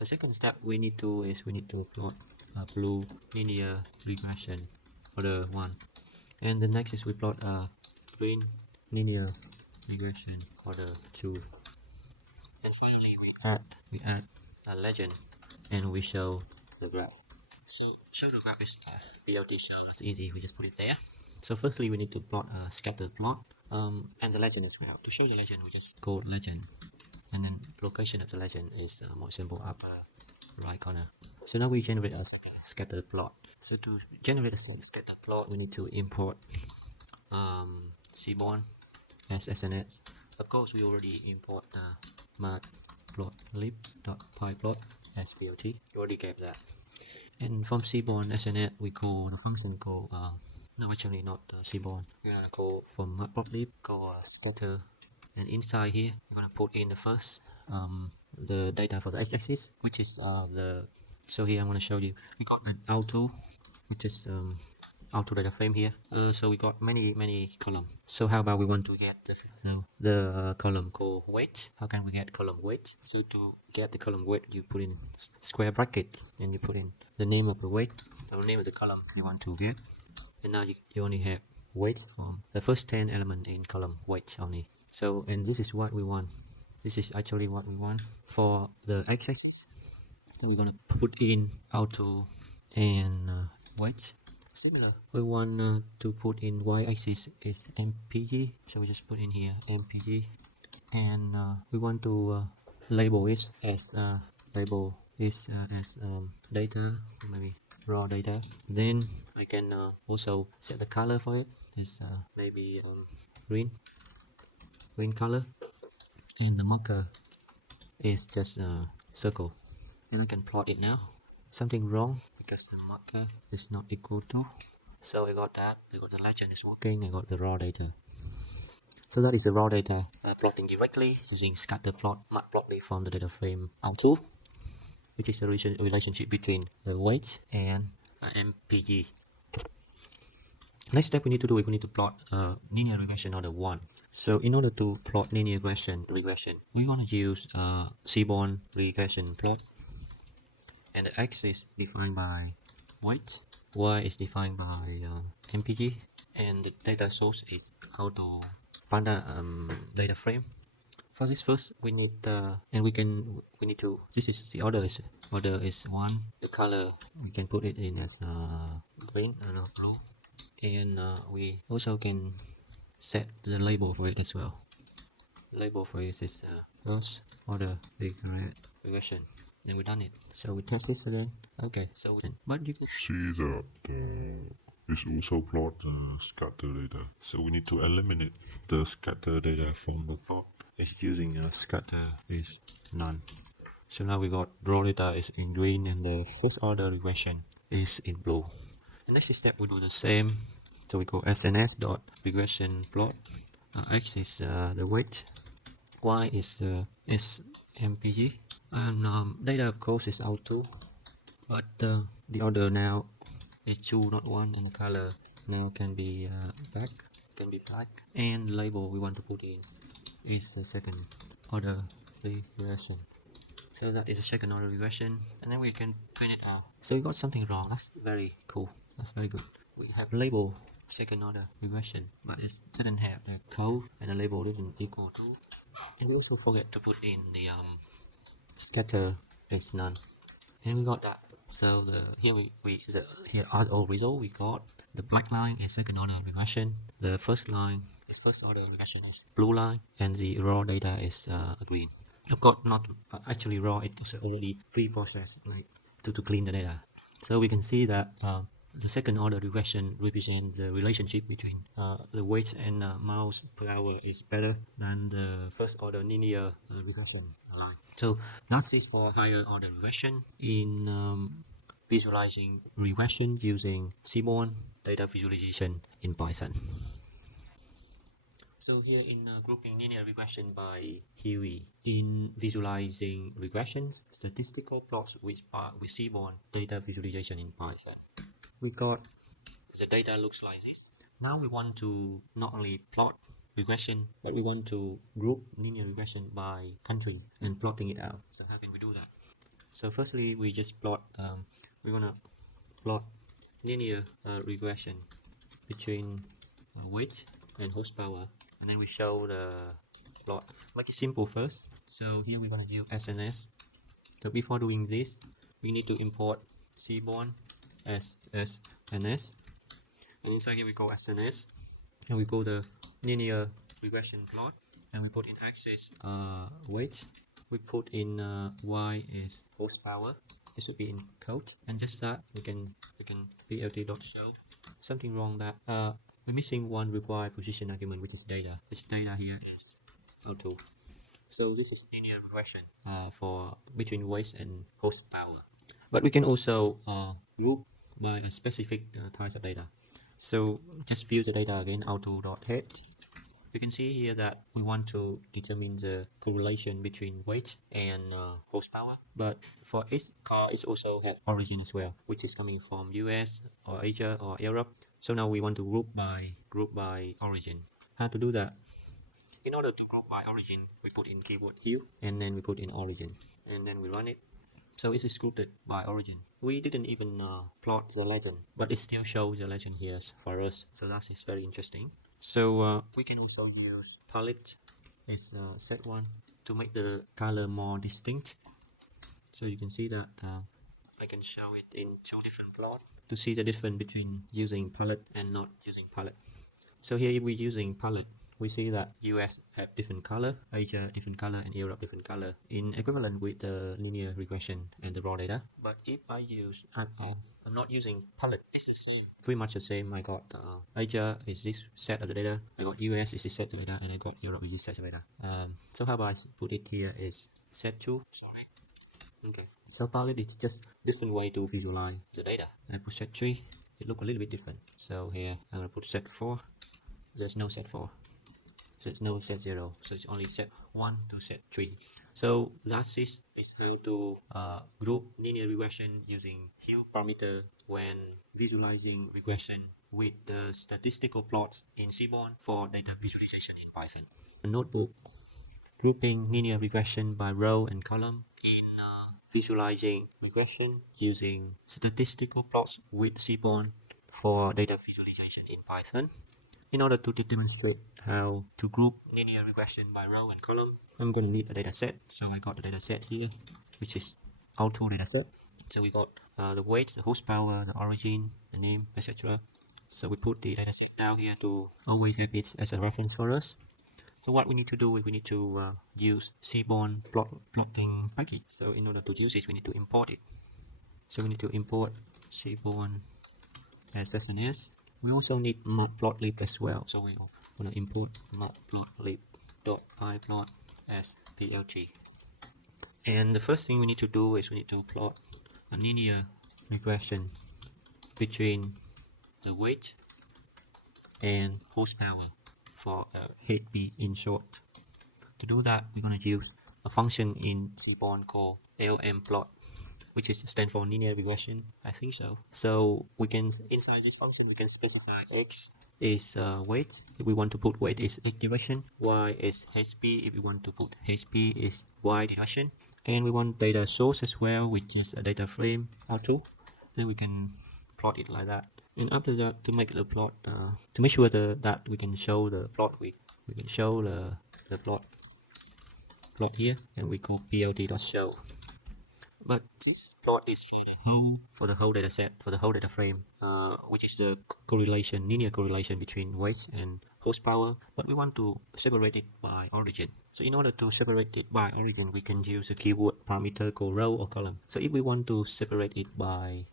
The second step we need to plot blue linear regression order 1, and the next is we plot green linear regression order 2, and finally we add a legend and we show the graph. So show the graph is BLT show. It's easy, we just put it there. So firstly we need to plot a scatter plot, and the legend as well. To show the legend we just go legend, and then location of the legend is more simple, upper right corner. So now we generate a scatter plot. So to generate a scatter plot we need to import Seaborn as SNS. Of course we already import Matplotlib.pyplot as PLT. We already gave that. And from Seaborn SNet we call the function called no, actually not Seaborn. We're gonna call from Matplotlib call scatter, and inside here we're gonna put in the first the data for the x-axis, which is so here I'm gonna show you we got an auto, which is auto data frame here. So we got many columns. So how about we want to get the column called weight? How can we get column weight? So to get the column weight, you put in square bracket and you put in the name of the weight, the name of the column you want to get, and now you only have weight from the first 10 element in column weight only. So, and this is what we want. This is actually what we want for the x-axis. So we're gonna put in auto and weight. Similar, we want to put in y-axis is mpg, so we just put in here mpg, and we want to label it as data, maybe raw data. Then we can also set the color for it. It's maybe green color, and the marker is just a circle, and I can plot it now. Something wrong because the marker is not equal to. So I got that. I got the legend is working. I got the raw data. So that is the raw data plotting directly using scatter plot Matplotlib from the data frame auto, which is the relationship between the weight and MPG. Next step we need to do is we need to plot linear regression order 1. So in order to plot linear regression, we want to use Seaborn regression plot. And the x is defined by weight, y is defined by mpg, and the data source is auto panda data frame. For this first we need and we need to, this is the order is 1. The color we can put it in as green and blue, and we also can set the label for it as well. Label for it is first order regression. And we done it. So we test this again. Okay, so but you can see that it's also plot scatter data. So we need to eliminate the scatter data from the plot. It's using scatter is none. So now we got raw data is in green and the first order regression is in blue. The next step we do the same. So we go snf dot regression plot. X is the weight, y is mpg, and data of course is auto, but the order now is 2 not 1, and the color now can be black, and label we want to put in is the second order regression. So that is a second order regression, and then we can print it out. So we got something wrong. That's very cool. That's very good. We have label second order regression, but it didn't have the code, and the label didn't equal to. And we also forget to put in the scatter is none, and we got that. So the here as a result we got the black line is second order regression, the first line is first order regression is blue line, and the raw data is green. Of course, not actually raw, it's already pre-processed, like to clean the data. So we can see that the second order regression represents the relationship between the weights and mouse per hour is better than the first order linear regression line. So that's it for higher order regression in visualizing regression using Seaborn data visualization in Python. So here in grouping linear regression by Huey, in visualizing regressions, statistical plots with Seaborn data visualization in Python, we got the data looks like this. Now we want to not only plot regression, but we want to group linear regression by country and plotting it out. So how can we do that? So firstly, we just plot, we're gonna plot linear regression between weight and horsepower, and then we show the plot. Make it simple first. So here we're going to use SNS. So before doing this, we need to import Seaborn as SNS, and inside here we go SNS, and we go the linear regression plot, and we put in axis weight, we put in y is horsepower. It should be in code, and just that we can plt.show. Something wrong that we're missing one required position argument, which is data. This data here is auto. So this is linear regression for between weight and horsepower. But we can also group by a specific type of data. So just view the data again, auto.head. You can see here that we want to determine the correlation between weight and horsepower. But for each car, it also has origin as well, which is coming from US or Asia or Europe. So now we want to group by origin. How to do that? In order to group by origin, we put in keyword hue, and then we put in origin, and then we run it. So it is grouped by origin. We didn't even plot the legend, but it still shows the legend here for us. So that is very interesting. So we can also use palette as set one to make the color more distinct. So you can see that I can show it in two different plots to see the difference between using palette and not using palette. So here if we're using palette, we see that US have different color, Asia different color, and Europe different color in equivalent with the linear regression and the raw data. But if I use I'm not using palette, it's the same, pretty much the same. I got Asia is this set of the data, I got US is this set of data, and I got Europe is this set of data. So how about I put it here is set 2, sorry. Okay, so palette is just different way to visualize the data. I put set 3, it look a little bit different. So here I'm gonna put set 4, there's no set 4. So it's no set 0, so it's only set 1 to set 3. So last is how to group linear regression using hue parameter when visualizing regression with the statistical plots in Seaborn for data visualization in Python. A notebook grouping linear regression by row and column in visualizing regression using statistical plots with Seaborn for data visualization in Python. In order to demonstrate how to group linear regression by row and column, I'm going to need a data set. So I got the data set here, which is auto data set. So we got the weight, the horsepower, the origin, the name, etc. So we put the data set down here to always have it as a reference for us. So what we need to do is we need to use Seaborn plotting package. So in order to use it, we need to import it. So we need to import Seaborn as SNS. We also need Matplotlib as well, so we want to import Matplotlib.pyplot as plt. And the first thing we need to do is we need to plot a linear regression between the weight and horsepower for HB in short. To do that, we're going to use a function in Seaborn called LMplot, which is stand for linear regression, I think so. So we can, inside this function, we can specify x is weight. If we want to put weight is x direction, y is hp. If we want to put hp is y direction, and we want data source as well, which is a data frame R2. Then we can plot it like that. And after that, to make the plot, to make sure that we can show the plot, we can show the plot here, and we call plt.show. But this plot is for the whole data set, for the whole data frame, which is the correlation, linear correlation between weight and horsepower, but we want to separate it by origin. So in order to separate it by origin, we can use a keyword parameter called row or column. So if we want to separate it by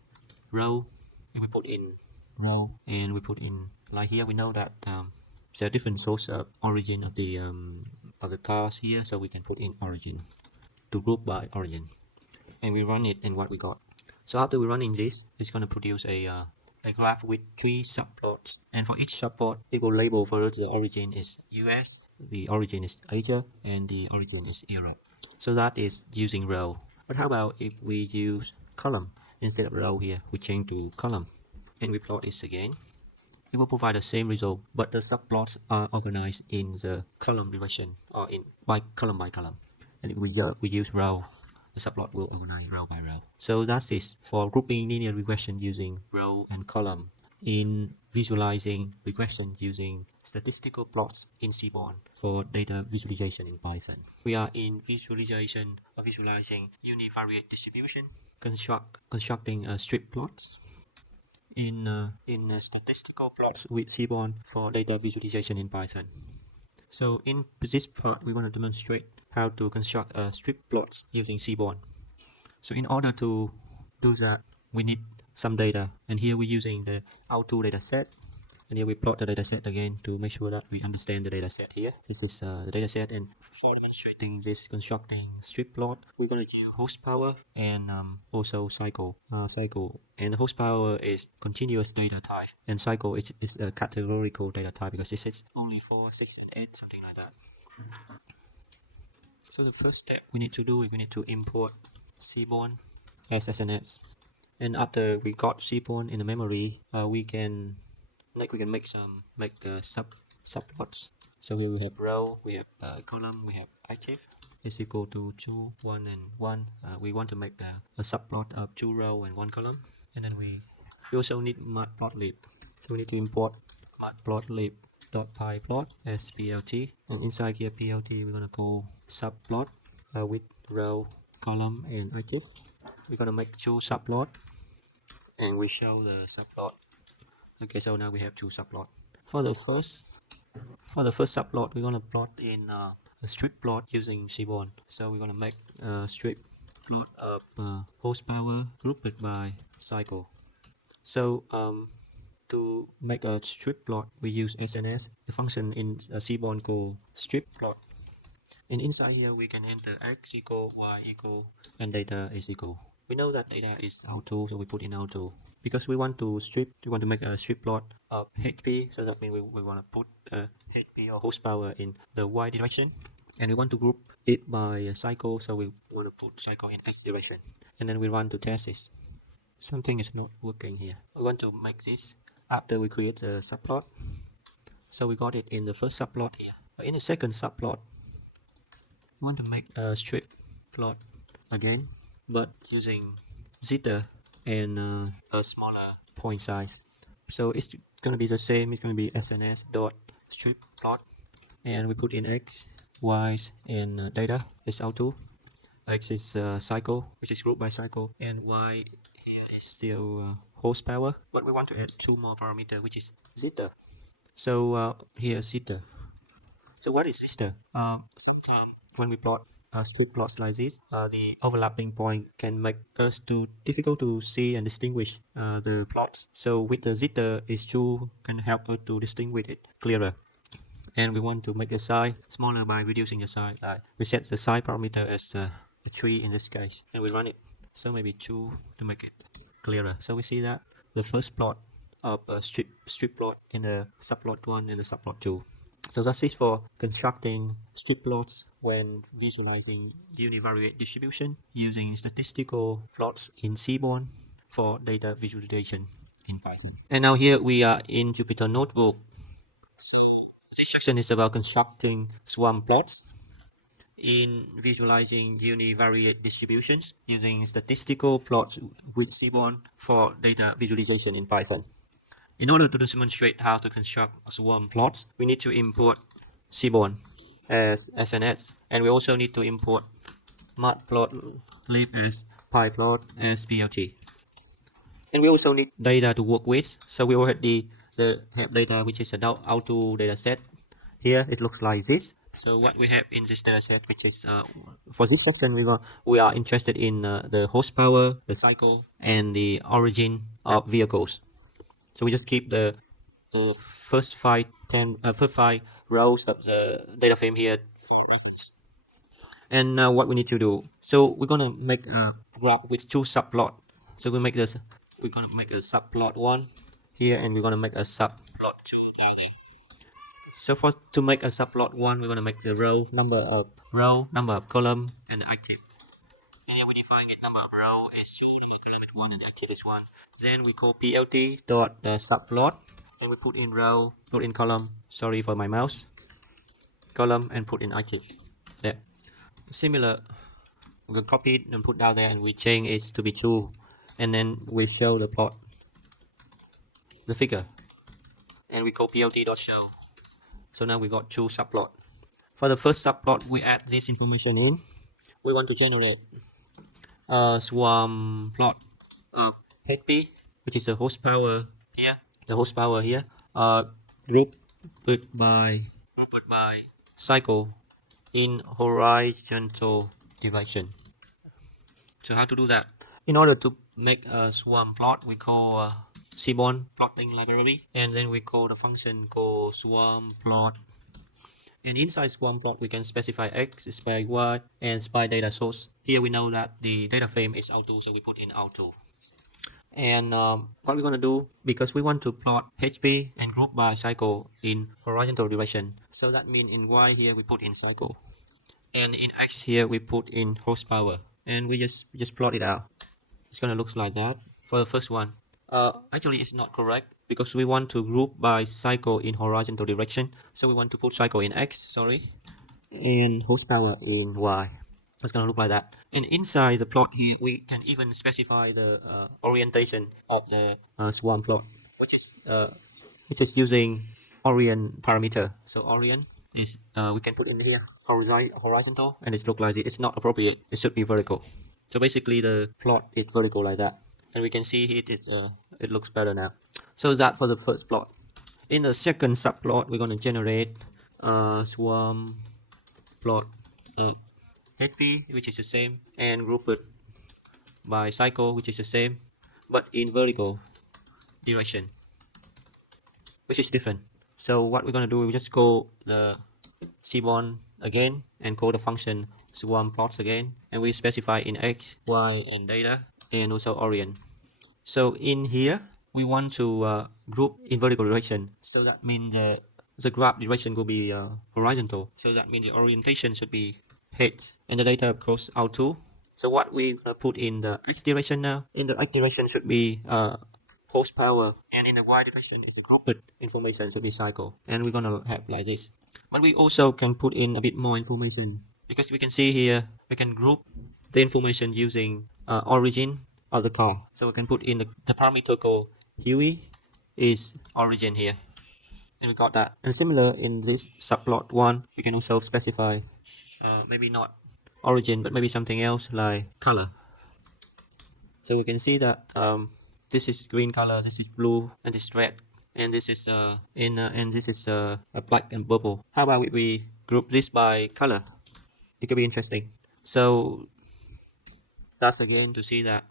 row, if we put in row and we put in like here, we know that there are different source of origin of the cars here, so we can put in origin to group by origin, and we run it, and what we got. So after we running this, it's going to produce a graph with 3 subplots, and for each subplot it will label for us the origin is US, the origin is Asia, and the origin is Europe. So that is using row. But how about if we use column instead of row? Here we change to column and we plot this again. It will provide the same result, but the subplots are organized in the column direction, or in by column. And if we use row, the subplot will organize row by row. So that's it for grouping linear regression using row and column, in visualizing regression using statistical plots in Seaborn for data visualization in Python. We are in visualizing univariate distribution, constructing strip plots in statistical plots with Seaborn for data visualization in Python. So in this part, we want to demonstrate how to construct strip plots using Seaborn. So in order to do that, we need some data, and here we're using the auto data set, and here we plot the data set again to make sure that we understand the data set here. This is the data set, and for demonstrating this constructing strip plot, we're going to use horsepower and also cycle. And horsepower is continuous data type, and cycle is a categorical data type because this is only 4, 6, and 8, something like that. So the first step we need to do is we need to import Seaborn as SNS. And after we got Seaborn in the memory, we can make subplots. So here we have row, we have column, we have active is equal to 2, 1, and 1. We want to make a subplot of 2 row and 1 column. And then we also need Matplotlib. So we need to import Matplotlib.pyplot as PLT, and inside here PLT we're gonna call subplot with row, column, and active. We're gonna make 2 subplot, and we show the subplot. Okay, so now we have 2 subplot. For the first subplot, we're gonna plot in a strip plot using Seaborn. So we're gonna make a strip plot of horsepower grouped by cycle. So to make a strip plot, we use SNS, the function in Seaborn called strip plot. And inside here we can enter x equal, y equal, and data is equal. We know that data is auto, so we put in auto. Because we want to make a strip plot of HP, so that means we want to put HP or horsepower in the y direction. And we want to group it by cycle, so we want to put cycle in x direction. And then we run to test this. Something is not working here. We want to make this after we create the subplot. So we got it in the first subplot here. But in the second subplot, we want to make a strip plot again, but using zeta and a smaller point size. So it's going to be the same. It's going to be SNS dot strip plot, and we put in x, y, and data is auto. X is cycle, which is grouped by cycle, and y here is still horsepower, but we want to add 2 more parameters, which is zeta. So here zeta. So what is zeta? Sometimes when we plot strip plots like this, the overlapping point can make us too difficult to see and distinguish the plots. So with the zeta, is 2 can help us to distinguish it clearer. And we want to make the size smaller by reducing the size. We set the size parameter as 3 in this case, and we run it. So maybe 2 to make it clearer. So we see that the first plot of a strip plot in the subplot 1 and the subplot 2. So that's it for constructing strip plots when visualizing univariate distribution using statistical plots in Seaborn for data visualization in Python. And now here we are in Jupyter Notebook. So this section is about constructing swarm plots in visualizing univariate distributions using statistical plots with Seaborn for data visualization in Python. In order to demonstrate how to construct swarm plots, we need to import Seaborn as SNS, and we also need to import Matplotlib as pyplot as PLT. And we also need data to work with, so we already the have data which is a auto data set. Here it looks like this. So what we have in this data set, which is for this section, we are interested in the horsepower, the cycle, and the origin of vehicles. So we just keep the first five rows of the data frame here for reference. And now what we need to do, so we're gonna make a graph with two subplot. So we're gonna make a subplot 1 here, and we're gonna make a subplot 2 down here. So to make a subplot 1, we're gonna make the number of column, and the active. And here we define it number of row is 2, number of column is 1, and the active is 1. Then we call plt dot subplot, and we put in row, put in column. Sorry for my mouse. Column and put in active. There. Similar, we can copy it and put down there, and we change it to be 2, and then we show the plot, the figure, and we call plt.show. So now we got 2 subplot. For the first subplot, we add this information in. We want to generate a swarm plot of HP, which is the horsepower here, grouped by cycle in horizontal direction. So how to do that? In order to make a swarm plot, we call Seaborn plotting library, and then we call the function called SwarmPlot. And inside SwarmPlot, we can specify X, spy Y, and spy data source. Here we know that the data frame is auto, so we put in auto. And what we're going to do, because we want to plot HP and group by cycle in horizontal direction, so that means in Y here we put in cycle, and in X here we put in horsepower, and we just plot it out. It's going to look like that for the first one. Actually it's not correct, because we want to group by cycle in horizontal direction, so we want to put cycle in X, and horsepower in Y. It's going to look like that. And inside the plot here, we can even specify the orientation of the swarm plot, which is using orient parameter. So orient is we can put in here horizontal, and it looks like it. It's not appropriate. It should be vertical. So basically, the plot is vertical like that, and we can see it looks better now. So that for the first plot. In the second subplot, we're going to generate swarm plot HP, which is the same, and group it by cycle, which is the same, but in vertical direction, which is different. So what we're going to do, we just call the Seaborn again, and call the function SwarmPlots again, and we specify in X, Y, and data, and also orient. So in here, we want to group in vertical direction, so that means the graph direction will be horizontal, so that means the orientation should be heads, and the data of course auto. So what we put in the X direction now, in the X direction should be horsepower, and in the Y direction is the grouped information should be cycle, and we're gonna have like this. But we also can put in a bit more information, because we can see here we can group the information using origin of the car. So we can put in the parameter called HUE is origin here, and we got that. And similar in this subplot 1, we can also specify maybe not origin, but maybe something else like color. So we can see that this is green color, this is blue, and this is red, and this is and this is black and purple. How about we group this by color? It could be interesting. So that's again to see that.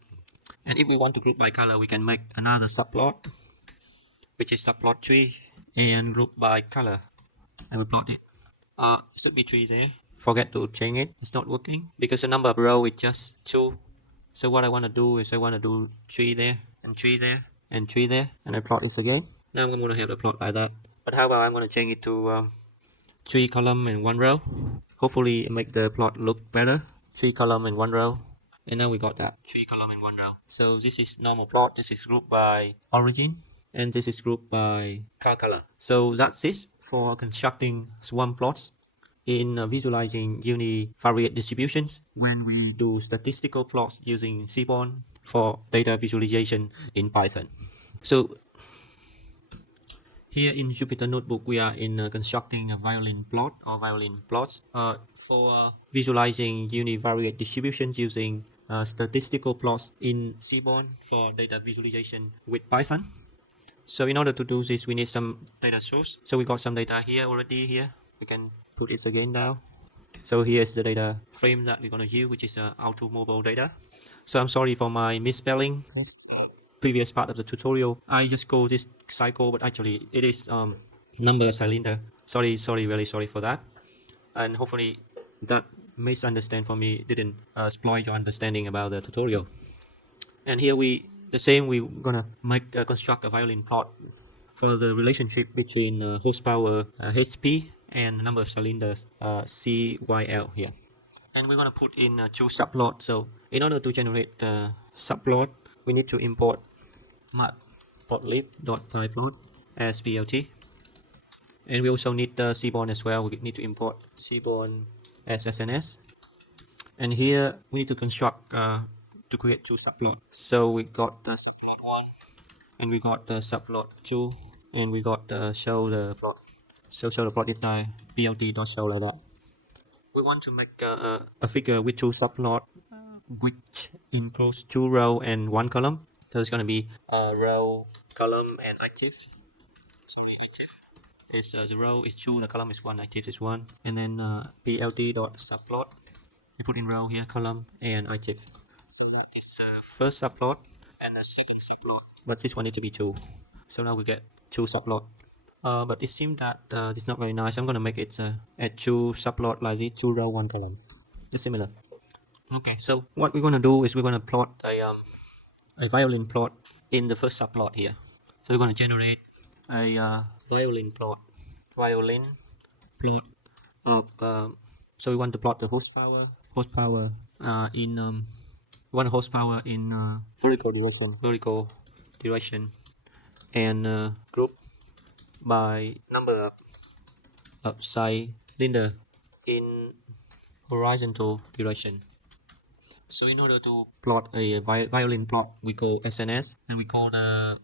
And if we want to group by color, we can make another subplot, which is subplot 3, and group by color. I will plot it. It should be 3 there. Forget to change it. It's not working because the number of row is just 2. So what I want to do is I want to do 3 there, and 3 there, and 3 there, and I plot this again. Now I'm going to have the plot like that. But how about I'm going to change it to 3 column and 1 row. Hopefully make the plot look better. 3 column and 1 row. And now we got that 3 column and 1 row. So this is normal plot. This is grouped by origin, and this is grouped by car color. So that's it for constructing swarm plots in visualizing univariate distributions when we do statistical plots using Seaborn for data visualization in Python. So here in Jupyter Notebook, we are in constructing a violin plot or violin plots for visualizing univariate distributions using statistical plots in Seaborn for data visualization with Python. So in order to do this, we need some data source. So we got some data here already here. We can put it again now. So here's the data frame that we're going to use, which is automobile data. So I'm sorry for my misspelling. This previous part of the tutorial, I just go this cycle, but actually it is number of cylinder. Sorry, really sorry for that. And hopefully that misunderstand for me didn't spoil your understanding about the tutorial. And here we're gonna make construct a violin plot for the relationship between horsepower HP and number of cylinders CYL here. And we're gonna put in two subplots. So in order to generate subplot, we need to import Matplotlib.pyplot as PLT. And we also need Seaborn as well. We need to import Seaborn as SNS. And here we need to construct to create two subplots. So we got the subplot 1, and we got the subplot 2, and we got the show the plot. So show the plot is like plt.show like that. We want to make a figure with two subplots, which includes 2 rows and 1 column. So it's going to be row, column, and active. Sorry, active is the row is 2, the column is 1, active is 1, and then plt.subplot. We put in row here, column, and active. So that is first subplot and the second subplot, but this one needs to be 2. So now we get 2 subplot. But it seems that it's not very nice. I'm gonna make it at 2 subplot like this, 2 row, 1 column. It's similar. Okay, so what we're gonna do is we're gonna plot a violin plot in the first subplot here. So we're gonna generate a violin plot of so we want to plot the horsepower in we want horsepower in vertical direction, and group by number of cylinder in horizontal direction. So in order to plot a violin plot, we call SNS, and we call the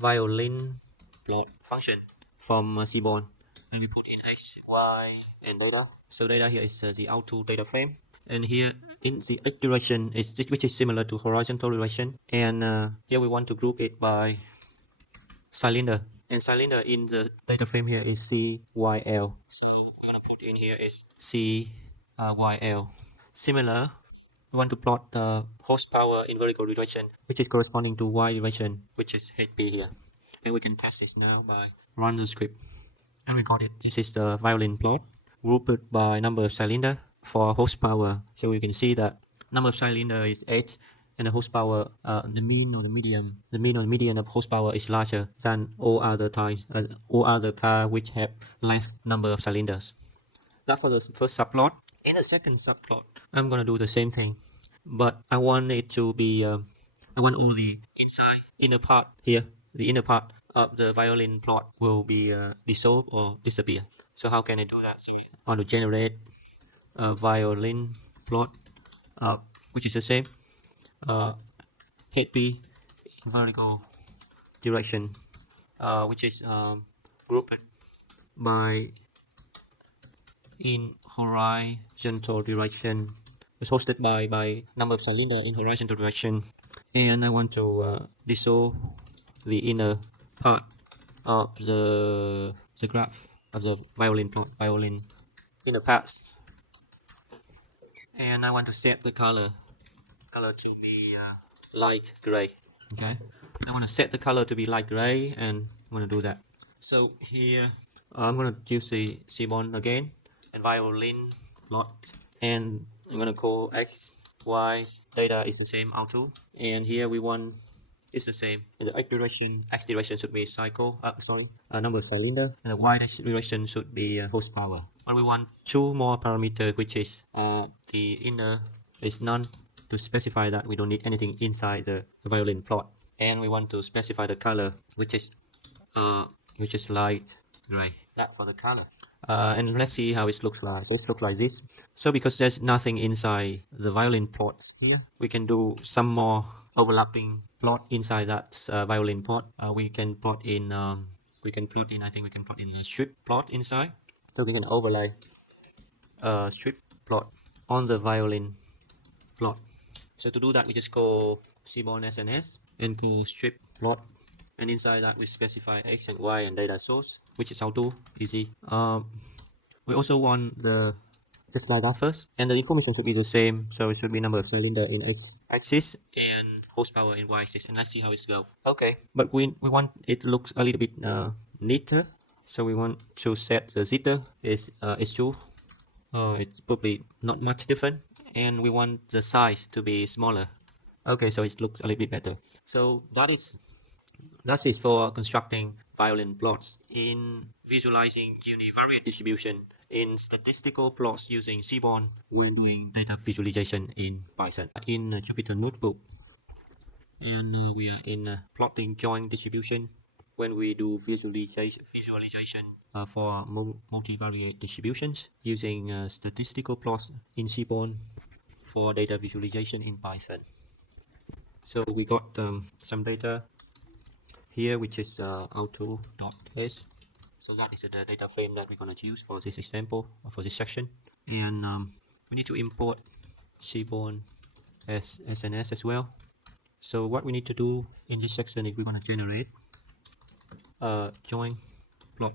violin plot function from Seaborn, and we put in x, y, and data. So data here is the auto data frame, and here in the x direction is which is similar to horizontal direction, and here we want to group it by cylinder, and cylinder in the data frame here is CYL. So we're gonna put in here is CYL. Similar, we want to plot the horsepower in vertical direction, which is corresponding to y direction, which is HP here, and we can test this now by run the script. And we got it. This is the violin plot grouped by number of cylinder for horsepower. So you can see that number of cylinder is 8, and the horsepower, the mean or the median of horsepower is larger than all other types, all other cars which have less number of cylinders. That's for the first subplot. In the second subplot, I'm gonna do the same thing, but I want it to be, I want all the inner part here, the inner part of the violin plot will be dissolved or disappear. So how can I do that? So I want to generate a violin plot, which is the same, HP in vertical direction, which is grouped by in horizontal direction. It's hosted by number of cylinder in horizontal direction, and I want to dissolve the inner part of the graph of the violin plot, violin inner parts, and I want to set the color to be light gray. Okay, I want to set the color to be light gray, and I'm going to do that. So here I'm going to use the Seaborn again and violin plot, and I'm going to call x, y, data is the same auto, and here we want it's the same. And the x direction should be cycle, number of cylinder, and the y direction should be horsepower. And we want 2 more parameters, which is the inner is none, to specify that we don't need anything inside the violin plot, and we want to specify the color, which is light gray. That for the color. And let's see how it looks like. So it looks like this. So because there's nothing inside the violin plots here, we can do some more overlapping plot inside that violin plot. We can plot in I think we can plot in a strip plot inside. So we can overlay strip plot on the violin plot. So to do that, we just call Seaborn SNS and call strip plot and inside that we specify x and y and data source, which is auto, easy. We also want the just like that first, and the information should be the same, so it should be number of cylinder in x-axis and horsepower in y-axis, and let's see how it's go. Okay, but we want it to look a little bit neater, so we want to set the jitter is h2. It's probably not much different, and we want the size to be smaller. Okay, so it looks a little bit better. So that is for constructing violin plots. In visualizing univariate distribution in statistical plots using Seaborn when doing data visualization in Python. In Jupyter Notebook, and we are in plotting joint distribution when we do visualization for multivariate distributions using statistical plots in Seaborn for data visualization in Python. So we got some data here, which is auto.s. So that is the data frame that we're going to use for this example, or for this section. And we need to import Seaborn as SNS as well. So what we need to do in this section is we're going to generate a joint plot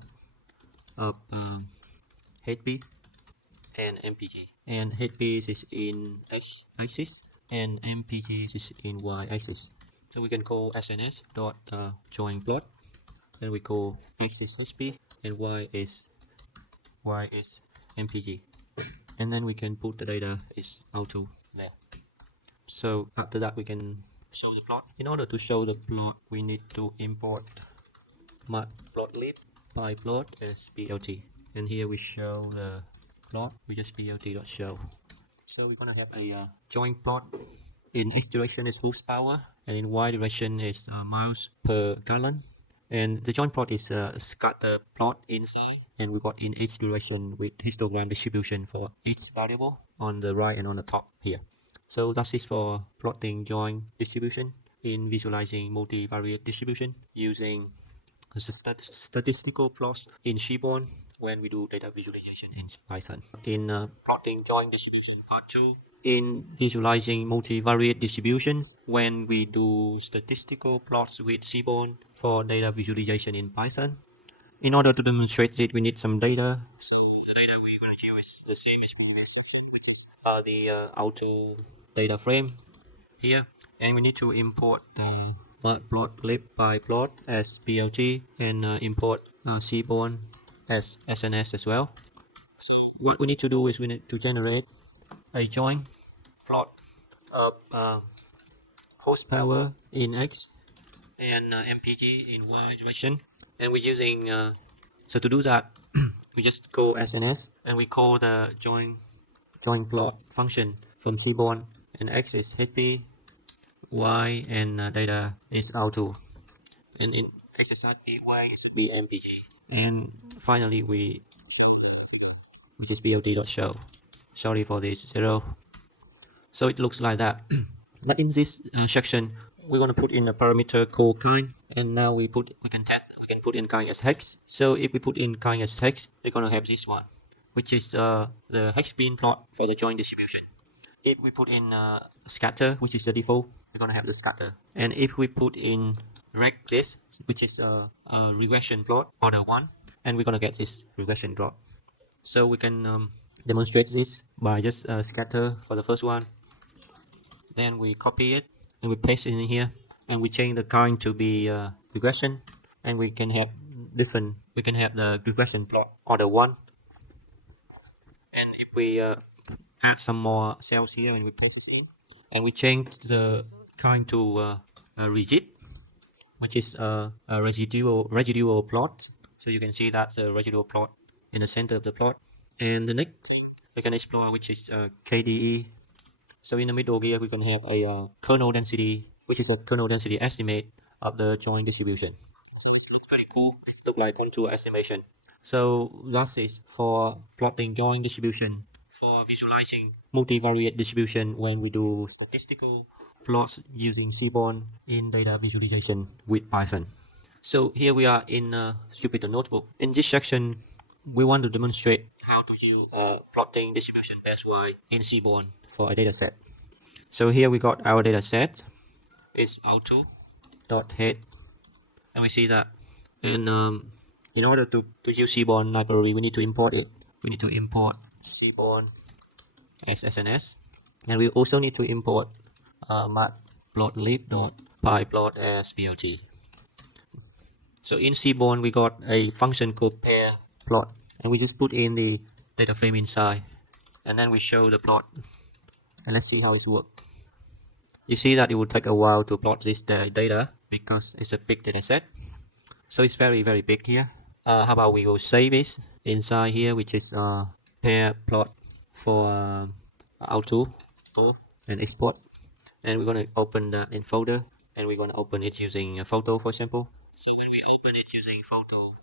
of HP and MPG. And HP is in x-axis and MPG is in y-axis. So we can call SNS dot join plot. Then we call x is HP and y is MPG. And then we can put the data is auto there. So after that we can show the plot. In order to show the plot, we need to import Matplotlib Seaborn as plt. And here we show the plot. We just plt.show. So we're gonna have a joint plot. In x direction is horsepower, and in y direction is miles per gallon. And the joint plot is a scatter plot inside, and we got in each direction with histogram distribution for each variable on the right and on the top here. So that is for plotting joint distribution in visualizing multivariate distribution using statistical plots in Seaborn when we do data visualization in Python. In plotting joint distribution part 2, in visualizing multivariate distribution when we do statistical plots with Seaborn for data visualization in Python. In order to demonstrate it, we need some data. So the data we're going to use is the same as previous section, which is the auto data frame here. And we need to import the Matplotlib Seaborn as plt and import Seaborn as SNS as well. So what we need to do is we need to generate a joint plot of horsepower in x and MPG in y direction, and we're using so to do that we just call SNS and we call the joint plot function from Seaborn, and x is HP, y and data is auto, and in x is HP, y is MPG, and finally we which is plt.show. Sorry for this 0. So it looks like that. But in this section, we're going to put in a parameter called kind, and now we can put in kind as hex. So if we put in kind as hex, we're going to have this one, which is the hexbin plot for the joint distribution. If we put in scatter, which is the default, we're going to have the scatter. And if we put in regress, which is a regression plot order 1, and we're going to get this regression plot. So we can demonstrate this by just scatter for the first one. Then we copy it and we paste it in here, and we change the kind to be regression, and we can have different. We can have the regression plot order 1, and if we add some more cells here and we paste it in, and we change the kind to rigid, which is a residual plot. So you can see that's a residual plot in the center of the plot. And the next thing we can explore, which is KDE. So in the middle here, we can have a kernel density, which is a kernel density estimate of the joint distribution. So it looks pretty cool. It looks like contour estimation. So that is for plotting joint distribution, for visualizing multivariate distribution when we do statistical plots using Seaborn in data visualization with Python. So here we are in Jupyter Notebook. In this section, we want to demonstrate how to use plotting distribution pairwise in Seaborn for a data set. So here we got our data set. It's auto.head and we see that in order to use Seaborn library, we need to import it. We need to import Seaborn as SNS, and we also need to import Matplotlib.pyplot as PLT. So in Seaborn, we got a function called pair plot, and we just put in the data frame inside, and then we show the plot, and let's see how it works. You see that it will take a while to plot this data because it's a big data set. So it's very, very big here. How about we will save it inside here, which is pair plot for auto and export. And we're going to open that in folder, and we're going to open it using a photo, for example. So when we open it using photo,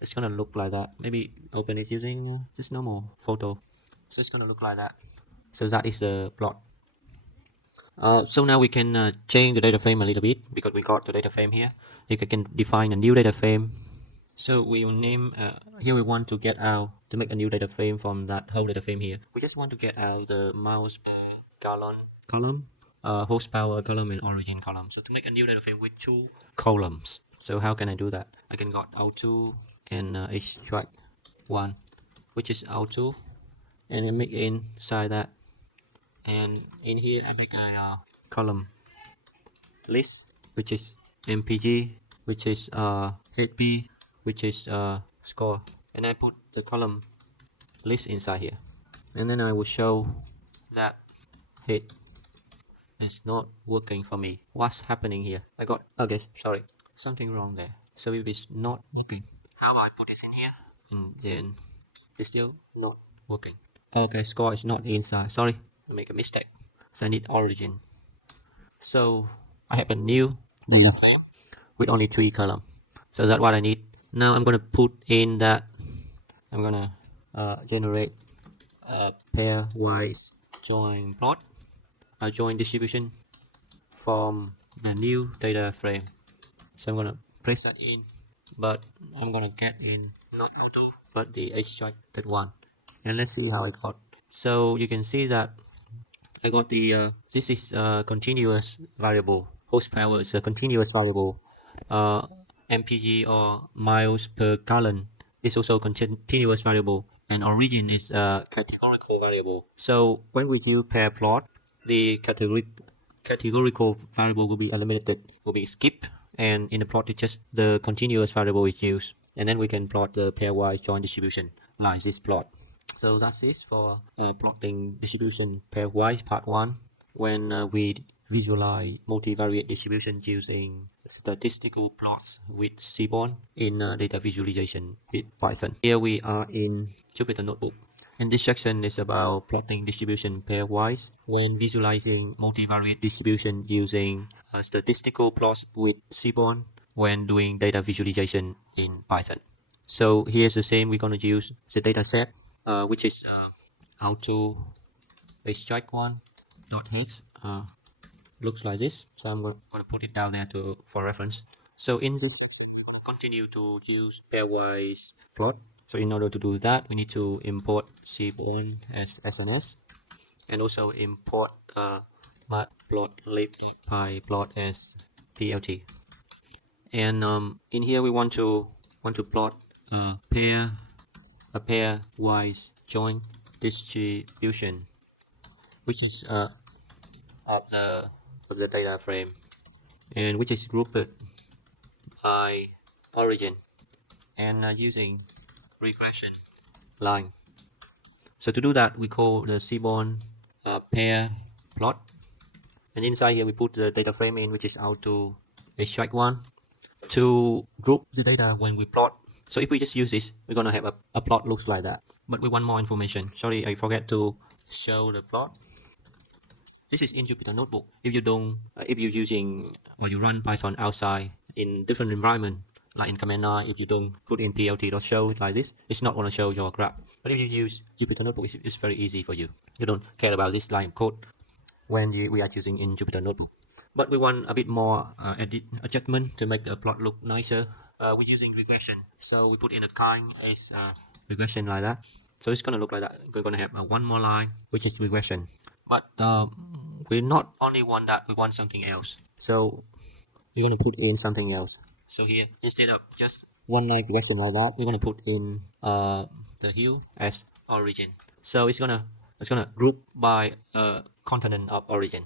it's going to look like that. Maybe open it using just normal photo. So it's going to look like that. So that is the plot. So now we can change the data frame a little bit because we got the data frame here. You can define a new data frame. So we will name, here we want to get out, to make a new data frame from that whole data frame here. We just want to get out the mouse per gallon column, horsepower column, and origin column. So to make a new data frame with 2 columns. So how can I do that? I can go auto and extract 1, which is auto, and then make inside that. And in here I make a column list, which is MPG, which is HP, which is score, and I put the column list inside here, and then I will show that head is not working for me. What's happening here? I got, okay, sorry, something wrong there. So it is not working. How about I put this in here, and then it's still not working. Okay, score is not inside. Sorry, I make a mistake. So I need origin. So I have a new data frame with only 3 columns. So that's what I need. Now I'm gonna put in that. I'm gonna generate a pairwise join plot, a join distribution from the new data frame. So I'm gonna press that in, but I'm gonna get in not auto but the extracted one, and let's see how I got. So you can see that I got the this is a continuous variable. Horsepower is a continuous variable. MPG or miles per gallon is also a continuous variable, and origin is a categorical variable. So when we use pair plot, the categorical variable will be eliminated, will be skipped, and in the plot it's just the continuous variable is used, and then we can plot the pairwise joint distribution like this plot. So that's it for plotting distribution pairwise part 1. When we visualize multivariate distribution using statistical plots with Seaborn in data visualization with Python. Here we are in Jupyter Notebook, and this section is about plotting distribution pairwise when visualizing multivariate distribution using statistical plots with Seaborn when doing data visualization in Python. So here's the same. We're going to use the data set, which is auto extract one dot heads. Looks like this. So I'm going to put it down there for reference. So in this section, we'll continue to use pairwise plot. So in order to do that, we need to import Seaborn as SNS, and also import Matplotlib.pyplot as PLT. And in here we want to plot a pairwise joint distribution, which is of the data frame, and which is grouped by origin and using regression line. So to do that, we call the Seaborn pair plot, and inside here we put the data frame in, which is auto extract one, to group the data when we plot. So if we just use this, we're gonna have a plot looks like that. But we want more information. Sorry, I forget to show the plot. This is in Jupyter Notebook. If you don't, if you're using or you run Python outside in different environment, like in command line, if you don't put in plt.show like this, it's not going to show your graph. But if you use Jupyter Notebook, it's very easy for you. You don't care about this line of code when we are using in Jupyter Notebook. But we want a bit more adjustment to make the plot look nicer. We're using regression, so we put in a kind as regression like that. So it's going to look like that. We're going to have one more line, which is regression. But we not only want that, we want something else. So we're going to put in something else. So here, instead of just one line regression like that, we're gonna put in the hue as origin. So it's gonna group by continent of origin,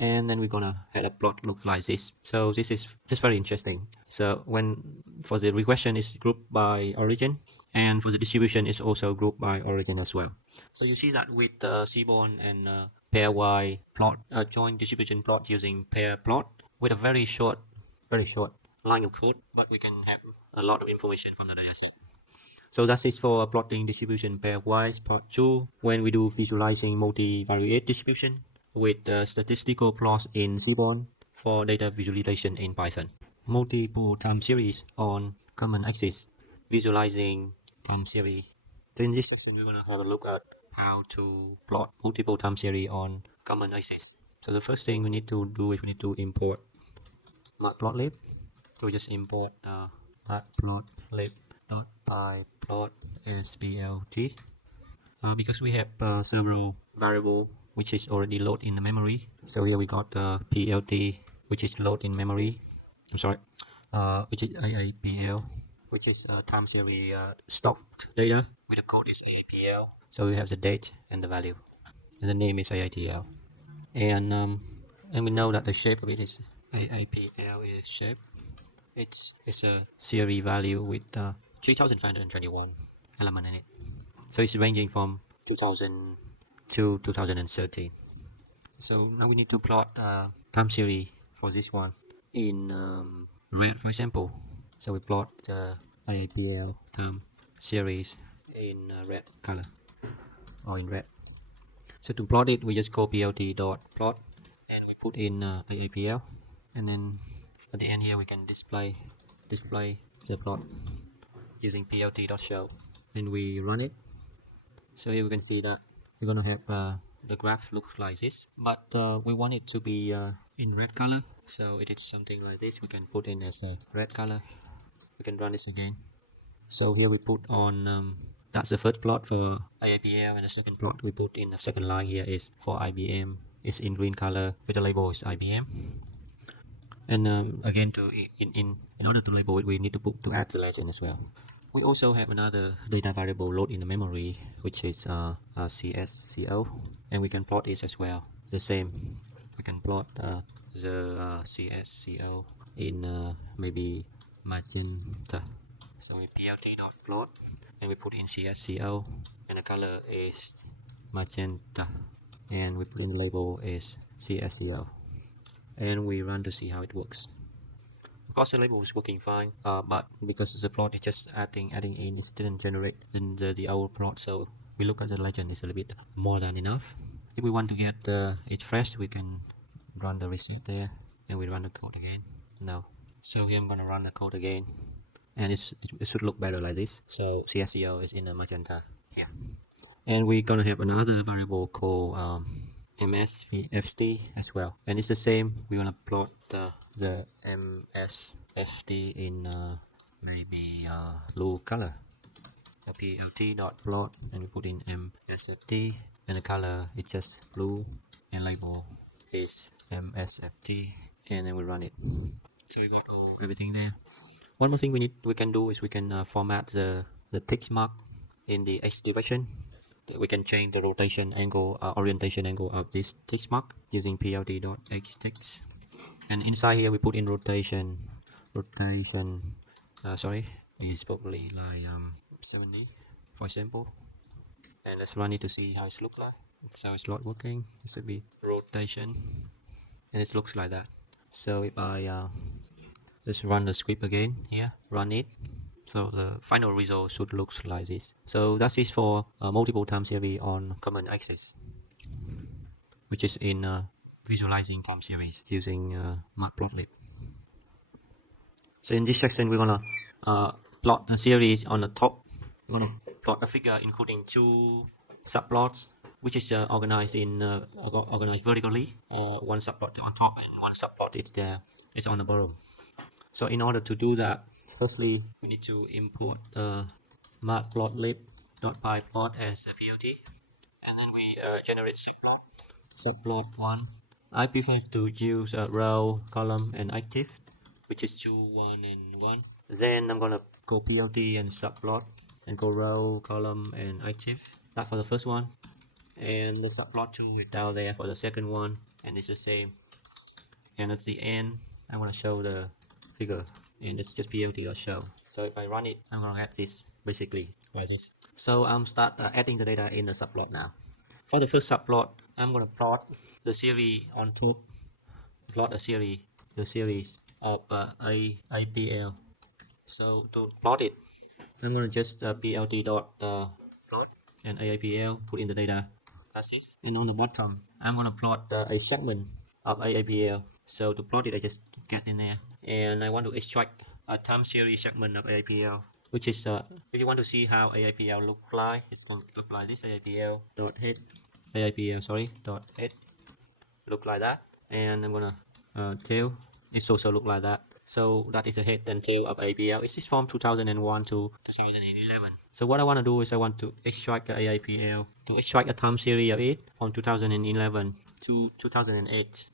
and then we're gonna have a plot look like this. So this is just very interesting. So when for the regression is grouped by origin, and for the distribution is also grouped by origin as well. So you see that with Seaborn and pairwise plot joint distribution plot using pair plot with a very short line of code, but we can have a lot of information from the data set. So that is for plotting distribution pairwise. Part 2, when we do visualizing multivariate distribution with statistical plots in Seaborn for data visualization in Python. Multiple time series on common axis, visualizing time series. So in this section, we're going to have a look at how to plot multiple time series on common axis. So the first thing we need to do is we need to import Matplotlib. So we just import Matplotlib.pyplot because we have several variable which is already loaded in the memory. So here we got plt which is loaded in memory. I'm sorry, which is AAPL, which is time series stocked data with the code is AAPL. So we have the date and the value, and the name is AATL, and we know that the shape of it is AAPL is shape. It's a series value with 3,521 element in it. So it's ranging from 2000 to 2013. So now we need to plot time series for this one in red, for example. So we plot the IAPL time series in red color or in red. So to plot it, we just call plt.plot and we put in IAPL, and then at the end here we can display the plot using plt.show, and we run it. So here we can see that we're gonna have the graph looks like this, but we want it to be in red color, so it is something like this. We can put in as a red color. We can run this again. So here we put on that's the first plot for IAPL, and the second plot we put in the second line here is for IBM. It's in green color with the label is IBM. And again, in order to label it, we need to add the legend as well. We also have another data variable load in the memory, which is CSCO, and we can plot it as well. The same, we can plot the CSCO in maybe magenta. So we plt.plot, and we put in CSCO, and the color is magenta, and we put in the label is CSCO, and we run to see how it works. Of course, the label is working fine, but because the plot is just adding in, it didn't generate in the old plot. So we look at the legend, it's a little bit more than enough. If we want to get it fresh, we can run the receipt there, and we run the code again. No, so here I'm gonna run the code again, and it should look better like this. So CSCO is in a magenta here, and we're gonna have another variable called MSFT as well, and it's the same. We're gonna plot the MSFT in maybe blue color. The plt.plot, and we put in MSFT, and the color is just blue, and label is MSFT, and then we run it. So we got everything there. One more thing we can do is we can format the text mark in the X direction. We can change the rotation angle, orientation angle of this text mark using plt.xtext, and inside here we put in rotation. Sorry, it's probably like 70, for example, and let's run it to see how it looks like. So it's not working. It should be rotation, and it looks like that. So if I let's run the script again here, run it. So the final result should look like this. So that is for multiple time series on common axis, which is in visualizing time series using Matplotlib. So in this section, we're gonna plot the series on the top. We're gonna plot a figure including two subplots, which is organized vertically. One subplot on top and one subplot is on the bottom. So in order to do that, firstly, we need to import matplotlib.pyplot as a PLT, and then we generate subplot 1. I prefer to use row, column, and active. which is 2, 1, and 1. Then I'm gonna go PLT and subplot and go row, column, and active. That's for the first one. And the subplot 2 is down there for the second one, and it's the same. And at the end, I want to show the figure, and it's just PLT.show. So if I run it, I'm gonna get this basically like this. So I'm start adding the data in the subplot now. For the first subplot, I'm gonna plot the series on top. Plot the series of APL. So to plot it, I'm gonna just PLT dot plot and AAPL, put in the data. That's it. And on the bottom, I'm gonna plot a segment of AAPL. So to plot it, I just get in there, and I want to extract a time series segment of AAPL, which is if you want to see how AAPL look like, it's going to look like this. AAPL dot head, dot head, look like that. And I'm gonna tail, it's also look like that. So that is the head and tail of APL. It's from 2001 to 2011. So what I want to do is I want to extract the APL, to extract a time series of it from 2011 to 2008.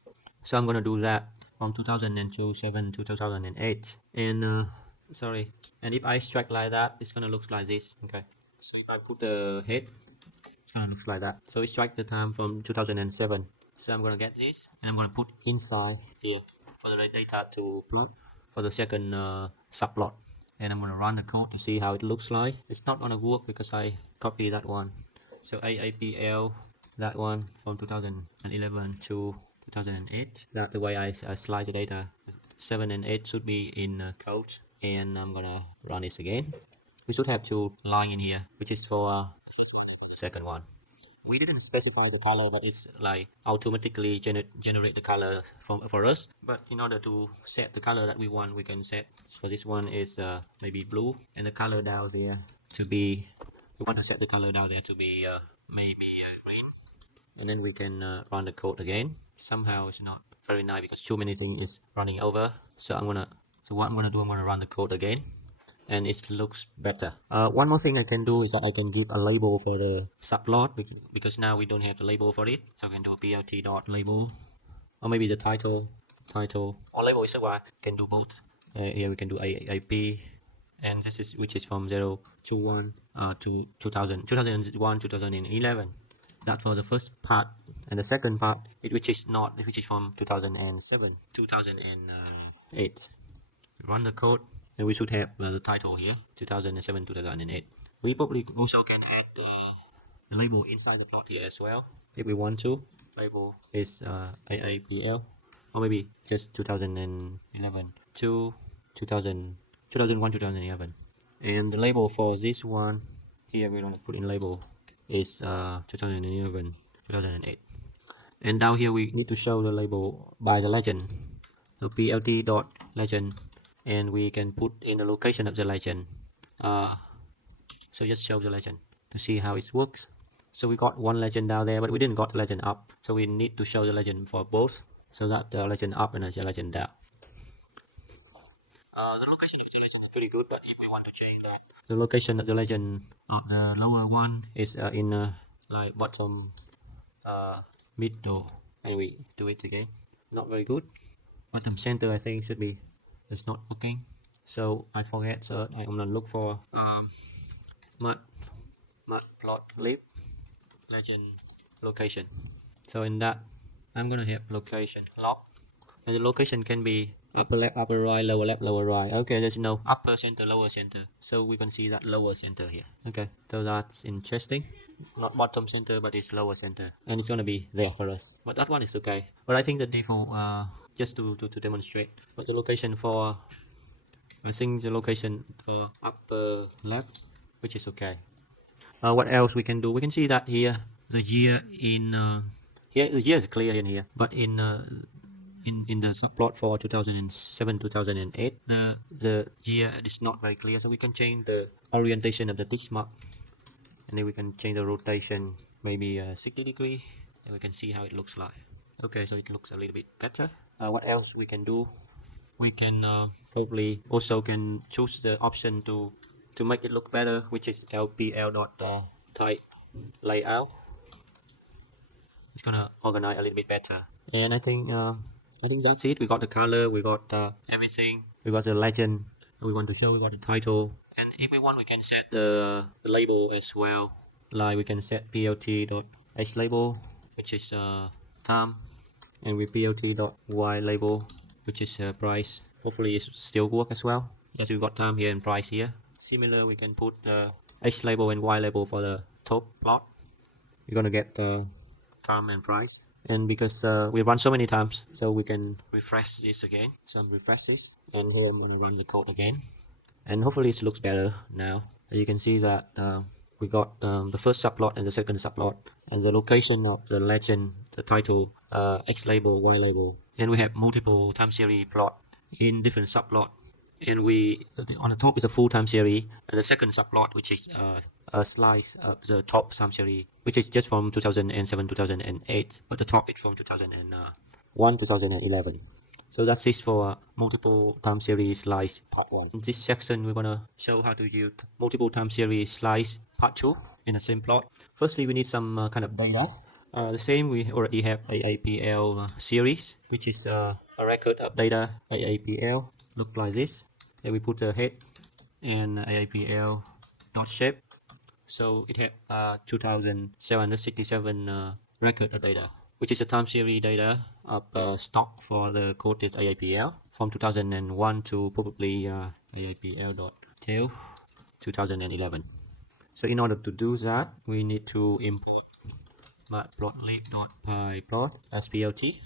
So I'm going to do that from 2007 to 2008. And sorry, and if I extract like that, it's going to look like this. Okay, so if I put the head, it's going to look like that. So extract the time from 2007. So I'm going to get this, and I'm going to put inside here for the data to plot for the second subplot. And I'm going to run the code to see how it looks like. It's not going to work because I copied that one. So AAPL, that one from 2011 to 2008. That's the way I slice the data. 7 and 8 should be in code. And I'm going to run this again. We should have 2 lines in here, which is for the second one. We didn't specify the color that it's like automatically generate the color for us, but in order to set the color that we want, we can set. So this one is maybe blue, and the color down there to be, we want to set the color down there to be maybe green, and then we can run the code again. Somehow it's not very nice because too many things is running over. So what I'm gonna do, I'm gonna run the code again, and it looks better. One more thing I can do is that I can give a label for the subplot, because now we don't have the label for it. So I can do a plt.label, or maybe the title, or label is why can do both. Here we can do AAP, and this is which is from 0 to 1 to 2001, 2011. That's for the first part, and the second part, which is from 2007, 2008. Run the code. And we should have the title here, 2007, 2008. We probably also can add the label inside the plot here as well, if we want to. Label is AAPL, or maybe just 2011 to 2001, 2011. And the label for this one, here we're going to put in label, is 2011, 2008. And down here we need to show the label by the legend. So plt.legend. And we can put in the location of the legend. So just show the legend to see how it works. So we got one legend down there, but we didn't got the legend up. So we need to show the legend for both, so that the legend up and the legend down. The location of the legend is pretty good, but if we want to change that, the location of the legend of the lower one is in like bottom middle, and we do it again. Not very good. Bottom center I think should be. It's not working, so I forget. So I'm gonna look for Matplotlib legend location. So in that, I'm gonna have location log, and the location can be upper left, upper right, lower left, lower right. Okay, there's no upper center, lower center, so we can see that lower center here. Okay, so that's interesting. Not bottom center, but it's lower center, and it's gonna be there for us. But that one is okay. But I think the default, just to demonstrate, but the location for, I think the location for upper left, which is okay. What else we can do? We can see that here the year in here the year is clear in here, but in the subplot for 2007, 2008, the year is not very clear. So we can change the orientation of the tick mark, and then we can change the rotation maybe 60 degrees, and we can see how it looks like. Okay, so it looks a little bit better. What else we can do? We can probably also can choose the option to make it look better, which is lpl.type layout. It's gonna organize a little bit better, and I think I think that's it. We got the color, we got everything, we got the legend we want to show, we got the title, and if we want we can set the label as well. Like we can set plt.hlabel, which is time, and with plt.ylabel, which is price. Hopefully it still work as well. Yes, we got time here and price here. Similar, we can put h label and y label for the top plot. We're gonna get time and price. And because we run so many times, so we can refresh this again. So I'm refresh this, and here I'm gonna run the code again, and hopefully it looks better now. You can see that we got the first subplot and the second subplot, and the location of the legend, the title, x label, y label, and we have multiple time series plot in different subplot. And we on the top is a full time series, and the second subplot, which is a slice of the top time series, which is just from 2007 2008, but the top is from 2001 2011. So that's it for multiple time series slice part 1. In this section we're gonna show how to use multiple time series slice part 2 in the same plot. Firstly, we need some kind of data. The same, we already have AAPL series, which is a record of data. AAPL look like this. Then we put the head and AAPL dot shape. So it had 2767 record of data, which is a time series data of stock for the coded AAPL from 2001 to probably AAPL.tail 2011. So in order to do that, we need to import Matplotlib.pyplot as PLT,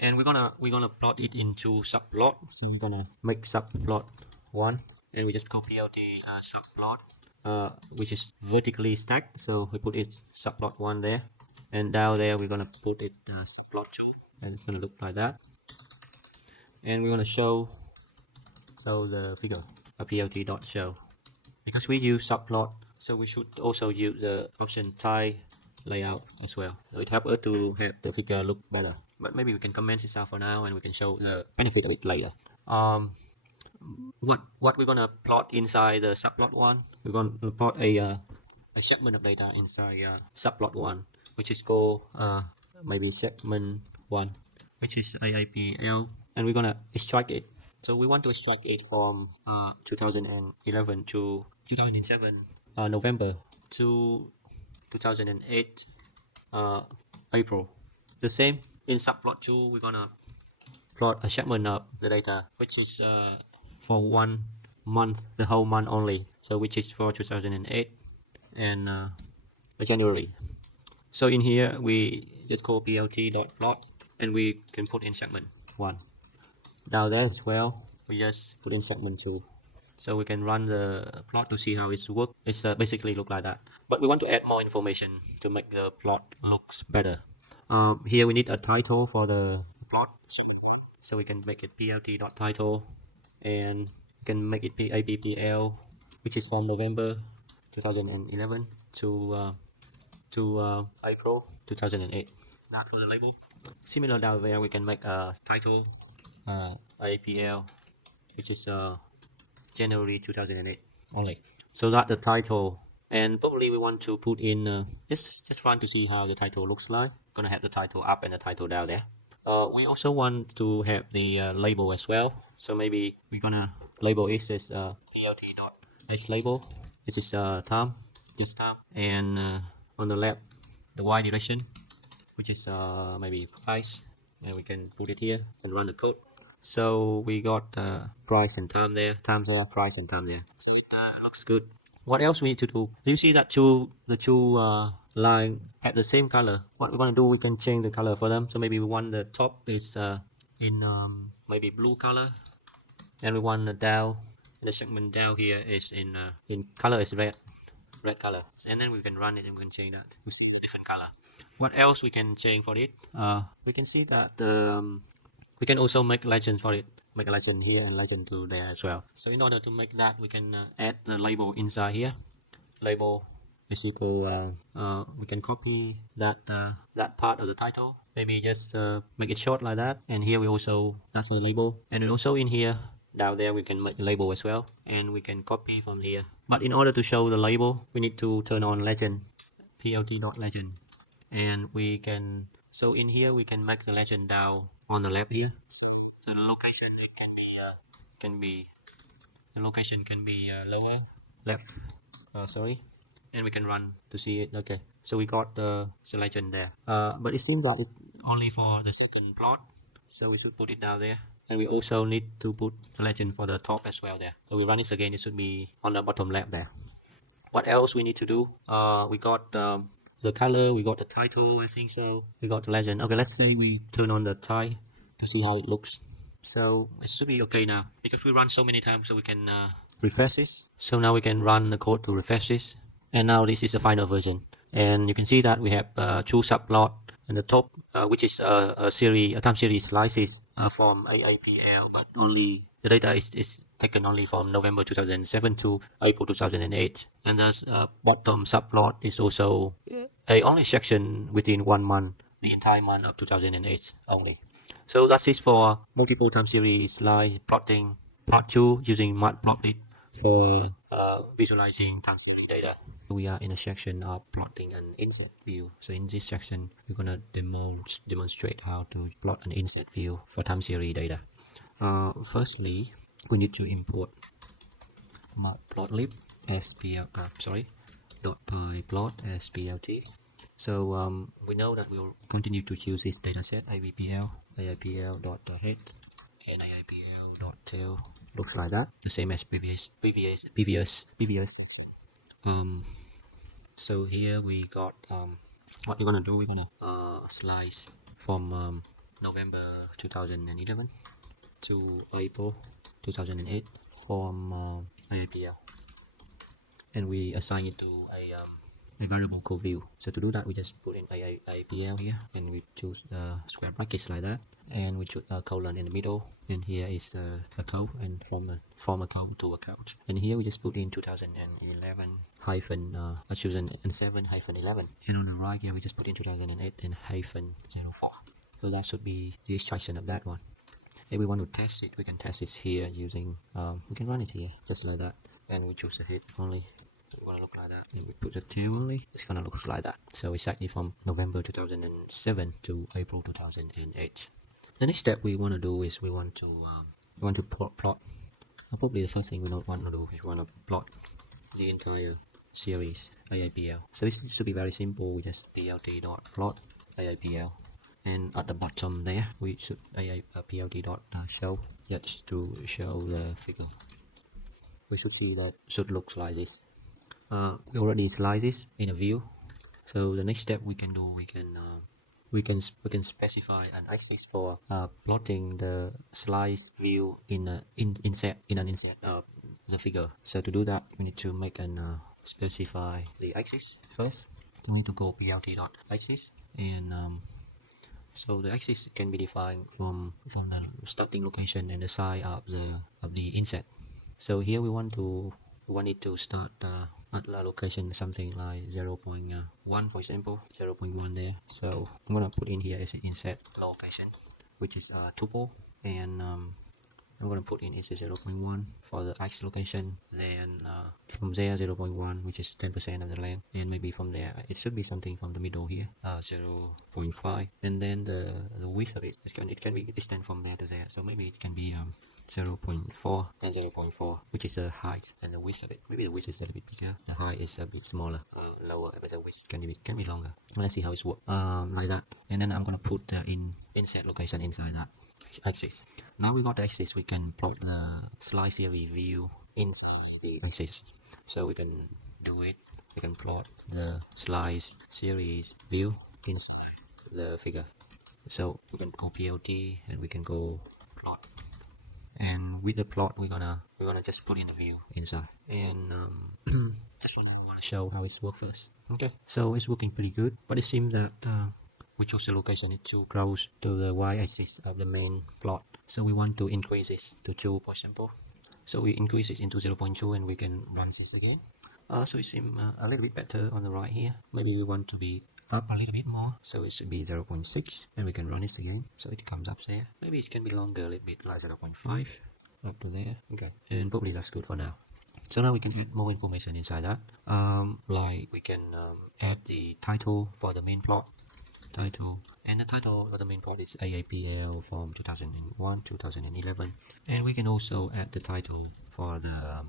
and we're gonna plot it into subplot. So we're gonna make subplot 1, and we just copy out the subplot, which is vertically stacked. So we put it subplot 1 there, and down there we're gonna put it subplot 2, and it's gonna look like that. And we're gonna show the figure a plt.show. Because we use subplot, so we should also use the option type layout as well. So it helps us to have the figure look better. But maybe we can comment this out for now, and we can show the benefit of it later. What we're gonna plot inside the subplot 1? We're gonna plot a segment of data inside subplot 1, which is called maybe segment 1, which is AAPL, and we're gonna extract it. So we want to extract it from 2011 to 2007 November to 2008 April. The same in subplot 2, we're gonna plot a segment of the data, which is for 1 month, the whole month only. So which is for 2008 and January. So in here we just call plt.plot, and we can put in segment 1. Down there as well, we just put in segment 2. So we can run the plot to see how it's work. It's basically look like that. But we want to add more information to make the plot looks better. Here we need a title for the plot. So we can make it plt.title, and we can make it APPL, which is from November 2011 to April 2008. That for the label. Similar down there, we can make a title APL, which is January 2008 only. So that the title, and probably we want to put in just run to see how the title looks like. Gonna have the title up and the title down there. We also want to have the label as well. So maybe we're gonna label it as plt.hlabel. This is time, just time, and on the left the y direction, which is maybe price, and we can put it here and run the code. So we got price and time there, price and time there. So it looks good. What else we need to do? You see that the two line have the same color. What we're gonna do, we can change the color for them. So maybe we want the top is in maybe blue color, and we want the down, the segment down here is in color is red color. And then we can run it and we can change that to a different color. What else we can change for it? We can see that we can also make legend for it. Make a legend here and legend to there as well. So in order to make that, we can add the label inside here. Label is equal. We can copy that part of the title. Maybe just make it short like that. And here we also, that's the label. And also in here, down there, we can make a label as well. And we can copy from here. But in order to show the label, we need to turn on legend, plt.legend. And we can, so in here we can make the legend down on the left here. So the location it can be the location can be lower left. Sorry, and we can run to see it. Okay, so we got the legend there. But it seems that it's only for the second plot, so we should put it down there. And we also need to put the legend for the top as well there. So we run this again, it should be on the bottom left there. What else we need to do? We got the color, we got the title, I think so. We got the legend. Okay, let's say we turn on the tie to see how it looks. So it should be okay now because we run so many times, so we can refresh this. So now we can run the code to refresh this. And now this is the final version. And you can see that we have two subplot in the top, which is a time series slices from AAPL, but only the data is taken only from November 2007 to April 2008. And the bottom subplot is also a only section within 1 month, the entire month of 2008 only. So that's it for multiple time series slice plotting part 2 using Matplotlib for visualizing time series data. We are in a section of plotting an inset view. So in this section, we're gonna demonstrate how to plot an inset view for time series data. Firstly, we need to import Matplotlib .pyplot as plt. So we know that we'll continue to use this dataset AIPL, AIPL.head, and AIPL.tail. Looks like that, the same as previous. So here we got what we're gonna do. We're gonna slice from November 2011 to April 2008 from AIPL, and we assign it to a variable code view. So to do that, we just put in AIPL here, and we choose the square brackets like that, and we choose a colon in the middle, and here is a code, and from a code to a code, and here we just put in 2011 hyphen 2007 hyphen 11, and on the right here we just put in 2008 and hyphen 04. So that should be the extraction of that one. If we want to test it, we can test it here using we can run it here just like that, and we choose the head only. So we want to look like that, and we put the tail only. It's gonna look like that. So exactly from November 2007 to April 2008. The next step we want to do is we want to plot. Probably the first thing we want to do is we want to plot the entire series AIPL. So it should be very simple. We just plt.plot AIPL, and at the bottom there we should plt.show just to show the figure. We should see that should look like this. We already slice this in a view. So the next step we can do, we can specify an axis for plotting the slice view in an inset of the figure. So to do that, we need to make an specify the axis first. So we need to go plt.axis, and so the axis can be defined from the starting location and the size of the inset. So here we want it to start at a location something like 0.1, for example, 0.1 there. So I'm gonna put in here as an inset location, which is a tuple, and I'm gonna put in is 0.1 for the x location. Then from there 0.1, which is 10% of the length, and maybe from there it should be something from the middle here, 0.5, and then the width of it can be extended from there to there. So maybe it can be 0.4 and 0.4, which is the height, and the width of it. Maybe the width is a little bit bigger, the height is a bit smaller, lower, but the width can be longer. Let's see how it's work like that. And then I'm gonna put the inset location inside that axis. Now we got the axis, we can plot the slice series view inside the axis. So we can do it. We can plot the slice series view inside the figure. So we can go PLT, and we can go plot. And with the plot, we're gonna just put in the view inside, and that's what I want to show how it's work first. Okay, so it's working pretty good, but it seems that we chose the location is too close to the y-axis of the main plot, so we want to increase this to 2, for example. So we increase it into 0.2, and we can run this again. So it seems a little bit better on the right here. Maybe we want to be up a little bit more, so it should be 0.6, and we can run it again, so it comes up there. Maybe it can be longer a little bit, like 0.5 up to there. Okay, and probably that's good for now. So now we can add more information inside that, like we can add the title for the main plot, title, and the title of the main plot is AAPL from 2001 2011, and we can also add the title for the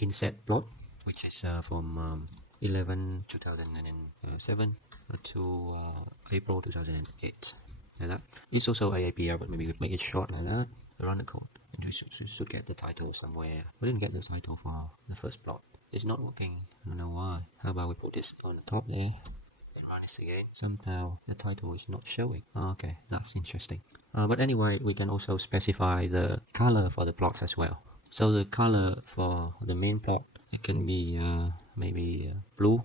inset plot, which is from 11 2007 to April 2008, like that. It's also AAPL, but maybe we make it short like that. Run the code, and we should get the title somewhere. We didn't get the title for the first plot. It's not working. I don't know why. How about we put this on the top there and run this again? Somehow the title is not showing. Okay, that's interesting. But anyway, we can also specify the color for the plots as well. So the color for the main plot, it can be maybe blue.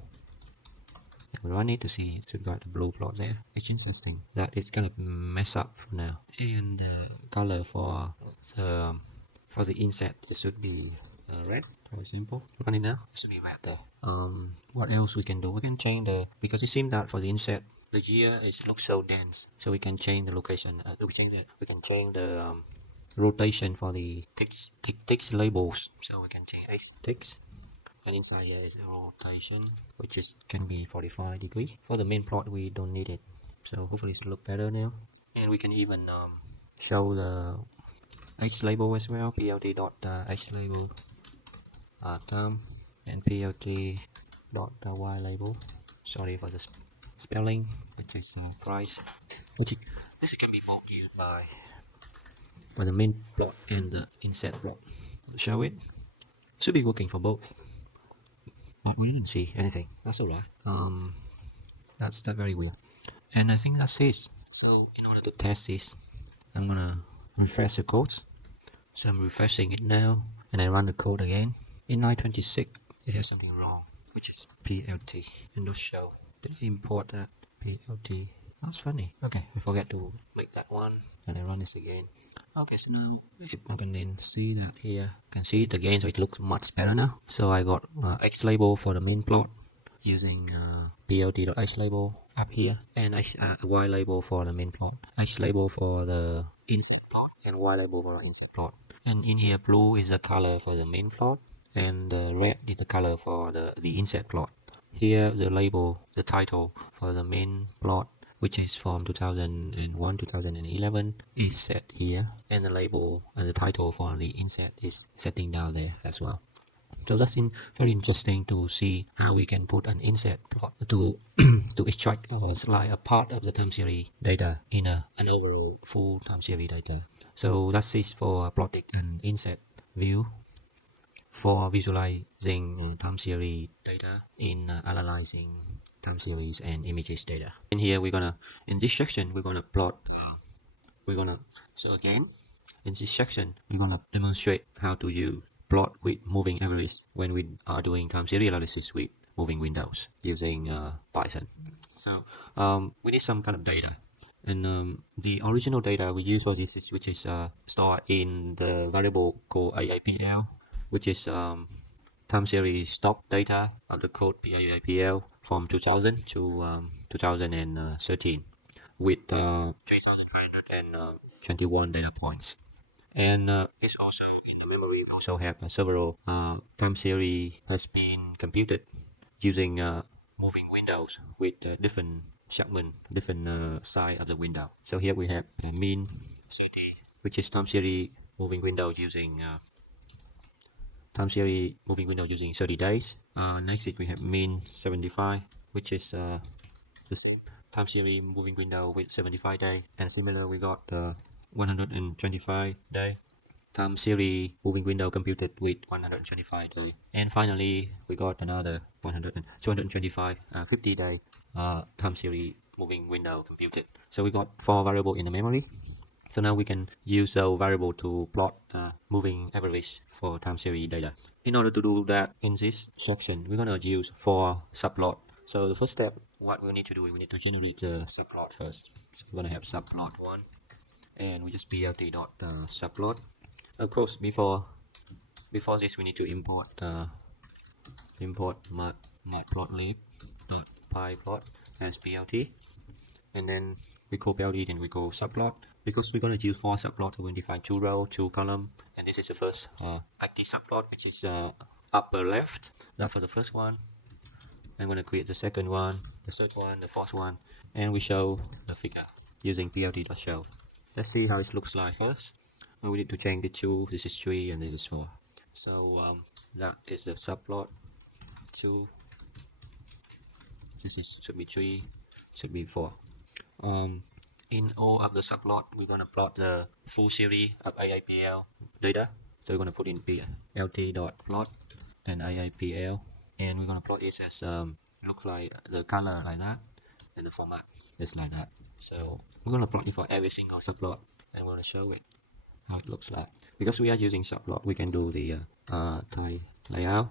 We run it to see if we've got the blue plot there. It's interesting that it's kind of mess up for now. And the color for the inset, it should be red, for example. Run it now. It should be red there. What else we can do? We can change because it seems that for the inset, the year looks so dense. So we can change the location. We can change the rotation for the text labels. So we can change text. And inside here is a rotation, which can be 45 degrees. For the main plot, we don't need it. So hopefully it will look better now. And we can even show the X label as well. Plt.X label term and Plt.Y label. Sorry for the spelling, which is price. This can be both used by the main plot and the inset plot. Show it. Should be working for both. But we didn't see anything. That's alright. That's very weird. And I think that's it. So in order to test this, I'm gonna refresh the code. So I'm refreshing it now, and I run the code again. In line 26, it has something wrong, which is PLT. And don't show. Did I import that PLT? That's funny. Okay, I forget to make that one, and I run this again. Okay, so now if I can then see that here, you can see it again, so it looks much better now. So I got X label for the main plot using plt.X label up here, and Y label for the main plot, X label for the inset plot, and Y label for the inset plot. And in here, blue is the color for the main plot, and the red is the color for the inset plot. Here, the title for the main plot, which is from 2001 2011, is set here, and the label and the title for the inset is setting down there as well. So that's very interesting to see how we can put an inset plot to extract or slide a part of the time series data in an overall full time series data. So that's it for plotting an inset view for visualizing time series data in analyzing time series and images data. In here, in this section, we're gonna plot. So again, in this section, we're gonna demonstrate how to use plot with moving average when we are doing time series analysis with moving windows using Python. So we need some kind of data, and the original data we use for this which is stored in the variable called AAPL, which is time series stock data of the code PAAPL from 2000 to 2013 with 3,521 data points. And it's also in the memory. We also have several time series has been computed using moving windows with different segment, different size of the window. So here we have mean 30, which is time series moving window using 30 days. Next we have mean 75, which is the time series moving window with 75 days. And similar, we got 125 day time series moving window computed with 125 days. And finally, we got another 225 50 day time series moving window computed. So we got 4 variables in the memory. So now we can use a variable to plot moving average for time series data. In order to do that in this section, we're gonna use 4 subplot. So the first step, what we need to do, we need to generate the subplot first. So we're gonna have subplot 1, and we just plt.subplot. Of course, before this, we need to import Matplotlib.pyplot as plt, and then we call plt, then we call subplot. Because we're going to use 4 subplots to identify 2 rows, 2 columns, and this is the first active subplot, which is upper left. That's for the first one, I'm going to create the second one, the third one, the fourth one, and we show the figure using plt.show. Let's see how it looks like first. We need to change the 2, this is 3, and this is 4. So that is the subplot 2. This is should be 3, should be 4. In all of the subplot, we're going to plot the full series of AIPL data. So we're going to put in plt.plot and AIPL, and we're going to plot it as look like the color like that, and the format is like that. So we're going to plot it for every single subplot, and we're going to show it how it looks like. Because we are using subplot, we can do the tile layout,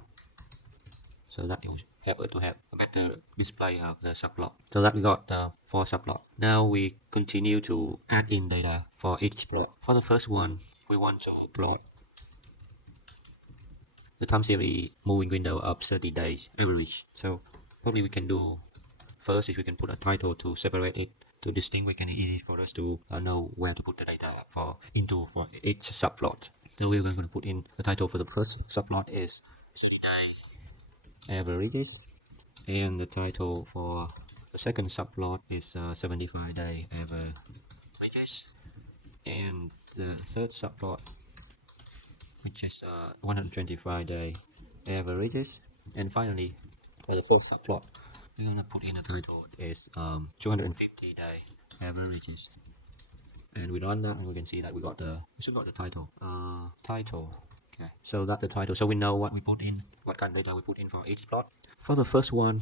so that it will help us to have a better display of the subplot. So that we got 4 subplots. Now we continue to add in data for each plot. For the first one, we want to plot the time series moving window of 30 days average. So probably we can do first if we can put a title to separate it, to distinguish, and easy for us to know where to put the data for each subplot. So we're going to put in the title for the first subplot is 30 day average, and the title for the second subplot is 75 day averages, and the third subplot, which is 125 day averages, and finally for the fourth subplot we're going to put in the title is 250 day averages, and we run that and we can see that we should got the title. Okay, so that's the title, so we know what we put in, what kind of data we put in for each plot. For the first one,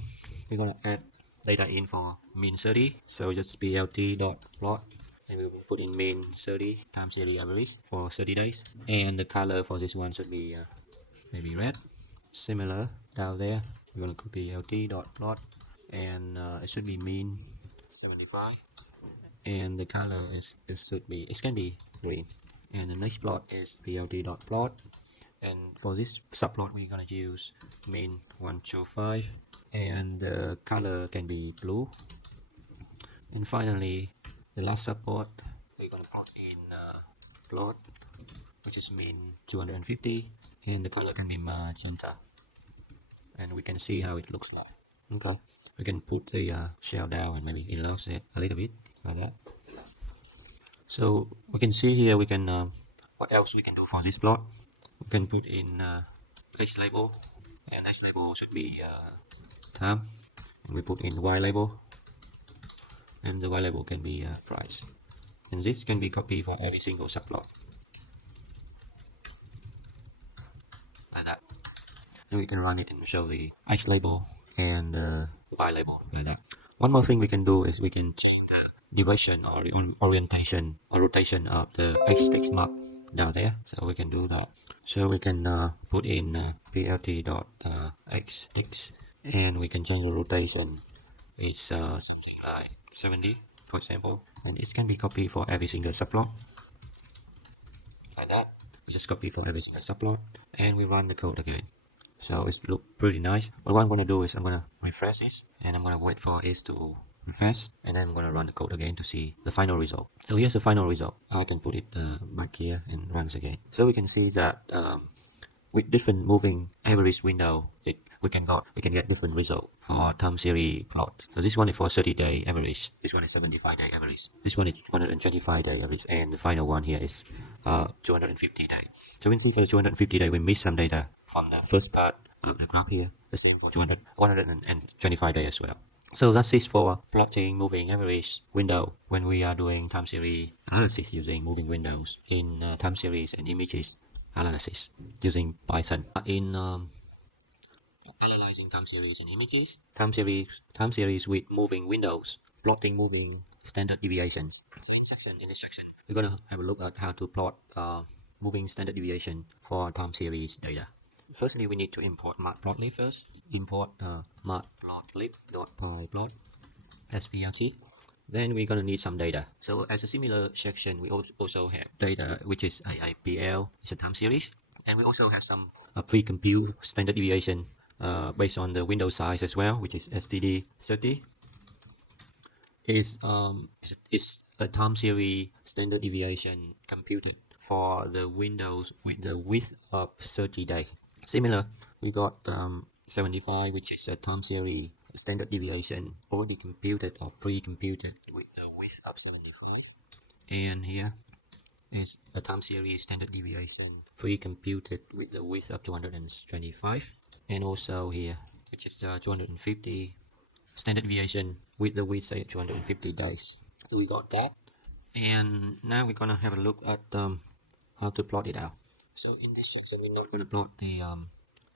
we're going to add data in for mean 30, so just plt.plot, and we will put in mean 30 time series average for 30 days, and the color for this one should be maybe red. Similar down there, we're going to copy plt.plot, and it should be mean 75, and the color it can be green. And the next plot is plt.plot, and for this subplot we're going to use mean 125, and the color can be blue. And finally the last subplot we're going to put in plot, which is mean 250, and the color can be magenta, and we can see how it looks like. Okay, we can put the shell down and maybe enlarge it a little bit like that. So we can see here, we can what else we can do for this plot. We can put in X label, and X label should be time, and we put in Y label, and the Y label can be price, and this can be copied for every single subplot like that. And we can run it and show the X label and Y label like that. One more thing we can do is we can change the direction or the orientation or rotation of the X text mark down there, so we can do that. So we can put in plt.x text, and we can change the rotation. It's something like 70 for example, and it can be copied for every single subplot like that. We just copy for every single subplot, and we run the code again. So it looks pretty nice. But what I'm going to do is I'm going to refresh it, and I'm going to wait for it to refresh, and then I'm going to run the code again to see the final result. So here's the final result. I can put it back here and run it again. So we can see that with different moving average window, we can get different result for time series plot. So this one is for 30-day average, this one is 75-day average, this one is 125-day average, and the final one here is 250 day. So we can see for the 250 day we missed some data from the first part of the graph here. The same for 125 day as well. So that's it for plotting moving average window when we are doing time series analysis using moving windows in time series and images analysis using Python. In analyzing time series and images, time series with moving windows, plotting moving standard deviations. So in this section, we're going to have a look at how to plot moving standard deviation for time series data. Firstly, we need to import Matplotlib first. Import Matplotlib.pyplot SPLT. Then we're going to need some data. So as a similar section, we also have data which is AIPL, it's a time series, and we also have some pre-compute standard deviation based on the window size as well, which is std30. Is a time series standard deviation computed for the windows with the width of 30 days. Similar, we got 75, which is a time series standard deviation already computed or pre-computed with the width of 75. And here is a time series standard deviation pre-computed with the width of 225. And also here, which is 250 standard deviation with the width say 250 days. So we got that. And now we're gonna have a look at how to plot it out. So in this section, we're not gonna plot the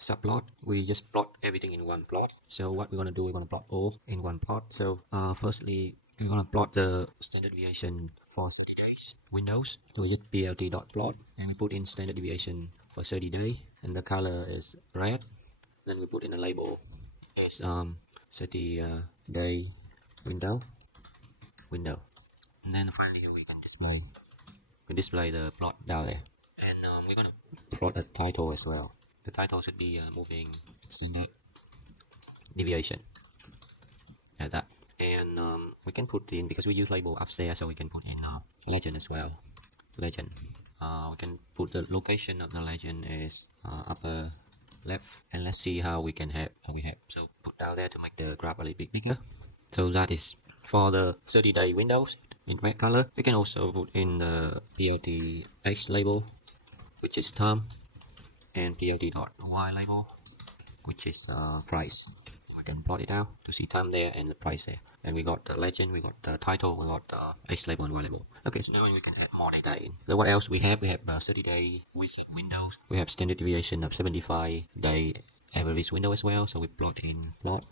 subplot. We just plot everything in one plot. So what we're gonna do, we're gonna plot all in one plot. So firstly, we're gonna plot the standard deviation for 30 days windows. So we just plt.plot and we put in standard deviation for 30 days, and the color is red. Then we put in a label as 30 day window. And then finally here we can display the plot down there. And we're gonna plot a title as well. The title should be moving standard deviation, like that. And we can put in, because we use label upstairs, so we can put in legend as well. Legend. We can put the location of the legend as upper left, and let's see how we can have so put down there to make the graph a little bit bigger. So that is for the 30-day windows in red color. We can also put in the plt_h label, which is time, and plt.y label, which is price. We can plot it out to see time there and the price there. And we got the legend, we got the title, we got the h label and y label. Okay, so now we can add more data in. So what else we have? We have 30-day windows. We have standard deviation of 75-day average window as well. So we plot in plot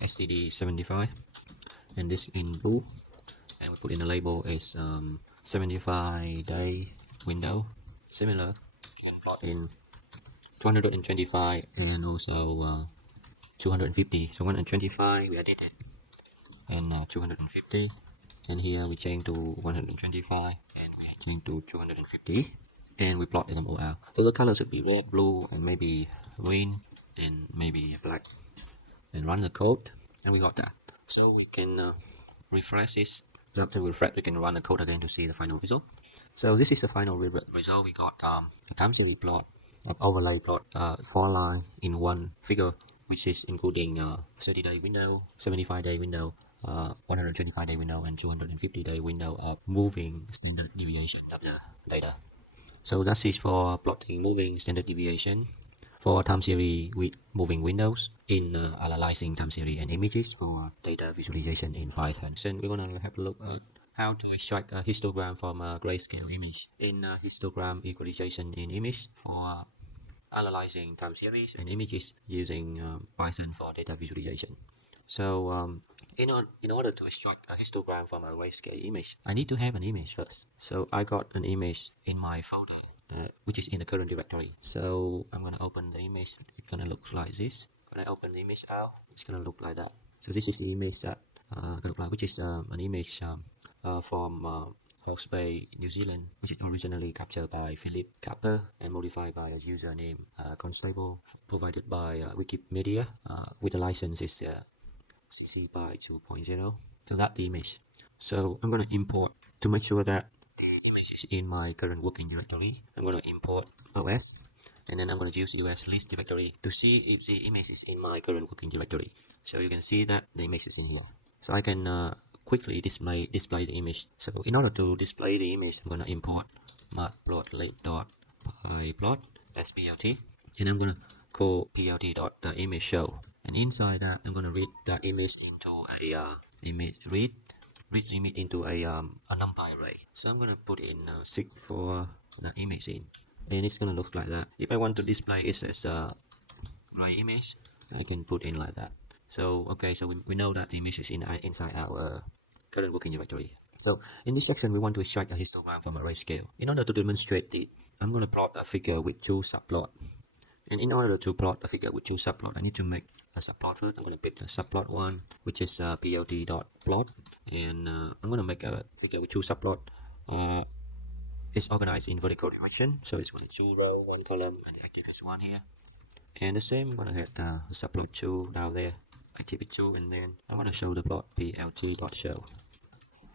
std 75, and this in blue. And we put in a label as 75-day window. Similar, and plot in 225 and also 250. So 125 we added it, and 250, and here we change to 125 and we change to 250, and we plot them all out. So the color should be red, blue, and maybe green, and maybe black. And run the code, and we got that. So we can refresh this. So after we refresh, we can run the code again to see the final result. So this is the final result. We got a time series plot of overlay plot, 4 lines in one figure, which is including 30-day window, 75-day window, 125-day window, and 250-day window of moving standard deviation of the data. So that is for plotting moving standard deviation for time series with moving windows in analyzing time series and images for data visualization in Python. So we're gonna have a look at how to extract a histogram from a grayscale image in histogram equalization in image for analyzing time series and images using Python for data visualization. So in order to extract a histogram from a grayscale image, I need to have an image first. So I got an image in my folder, which is in the current directory. So I'm gonna open the image. It's gonna look like this. When I open the image out, it's gonna look like that. So this is the image that which is an image from Hawke's Bay, New Zealand, which is originally captured by Philip Capper and modified by a user named Constable, provided by Wikimedia, with the license is CC by 2.0. So that's the image. So I'm going to import to make sure that the image is in my current working directory. I'm going to import OS, and then I'm going to use US list directory to see if the image is in my current working directory. So you can see that the image is in here. So I can quickly display the image. So in order to display the image, I'm going to import Matplotlib.pyplot SPLT, and I'm going to call plt.image_show, and inside that I'm going to read that image into a read image into a numpy array. So I'm going to put in 6 for the image in, and it's going to look like that. If I want to display it as a right image, I can put in like that. So okay, so we know that the image is inside our current working directory. So in this section, we want to extract a histogram from array scale. In order to demonstrate it, I'm going to plot a figure with 2 subplots. And in order to plot a figure with 2 subplots, I need to make a subplot first. I'm going to pick the subplot 1, which is plt.plot, and I'm going to make a figure with 2 subplots. It's organized in vertical direction, so it's going to be 2 rows, 1 column, and the active is 1 here. And the same, I'm going to get subplot 2 down there, activity 2, and then I want to show the plot plt.show.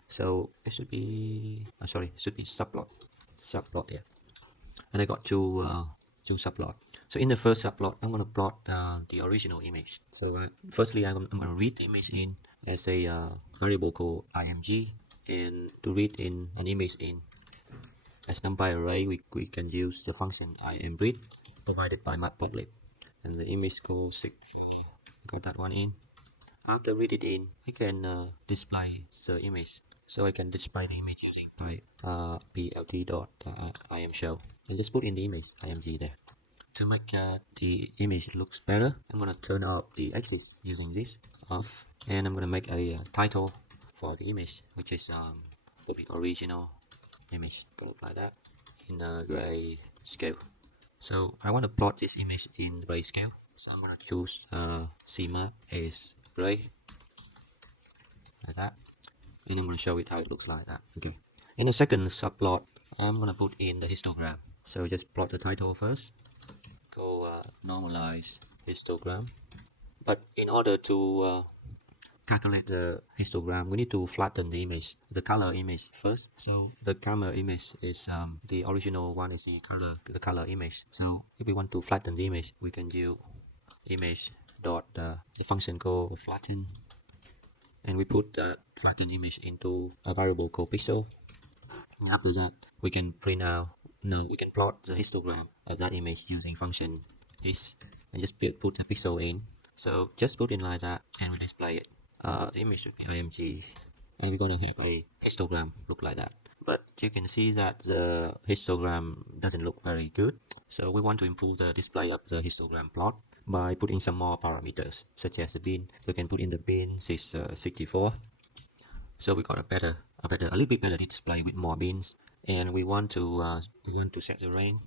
So it should be subplot here, and I got two subplot. So in the first subplot, I'm going to plot the original image. So firstly, I'm going to read the image in as a variable called img, and to read in an image in as numpy array, we can use the function imread provided by Matplotlib, and the image called 6. Got that one in. After read it in, I can display the image. So I can display the image using plt.imshow, and just put in the image img there. To make the image looks better, I'm going to turn off the axis using this off, and I'm going to make a title for the image, which is the original image. Gonna apply that in gray scale. So I want to plot this image in grayscale, so I'm going to choose CMap as gray, like that, and I'm going to show it how it looks like that. Okay. In the second subplot, I'm going to put in the histogram. So just plot the title first. Go normalize histogram. But in order to calculate the histogram, we need to flatten the image, the color image first. So the color image is the original one is the color image. So if we want to flatten the image, we can use image dot the function called flatten, and we put that flatten image into a variable called pixel. And after that, we can print out. No, we can plot the histogram of that image using function this, and just put the pixel in. So just put in like that, and we display it. The image should be img, and we're going to have a histogram look like that. But you can see that the histogram doesn't look very good. So we want to improve the display of the histogram plot by putting some more parameters, such as the bin. We can put in the bin is 64. So we got a little bit better display with more bins, and we want to set the range,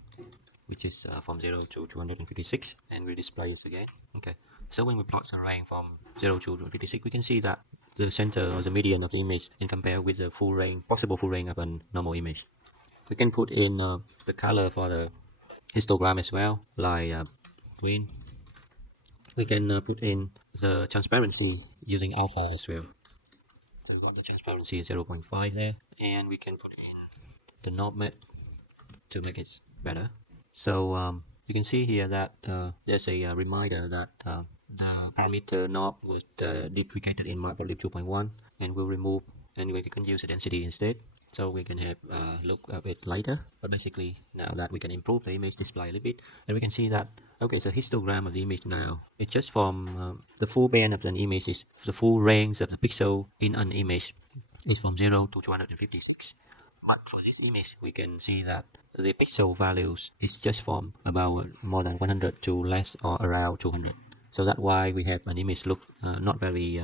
which is from 0 to 256, and we display this again. Okay. So when we plot the range from 0 to 256, we can see that the center or the median of the image and compare with the full range, possible full range of a normal image. We can put in the color for the histogram as well, like green. We can put in the transparency using alpha as well. So we want the transparency is 0.5 there, and we can put in the knob map to make it better. So you can see here that there's a reminder that the parameter knob was deprecated in Matplotlib 2.1, and we'll remove, and we can use the density instead. So we can have a look at it later. But basically, now that we can improve the image display a little bit, and we can see that, okay, so histogram of the image now, it's just from the full band of an image is the full range of the pixel in an image is from 0 to 256. But for this image, we can see that the pixel values is just from about more than 100 to less or around 200. So that's why we have an image look not very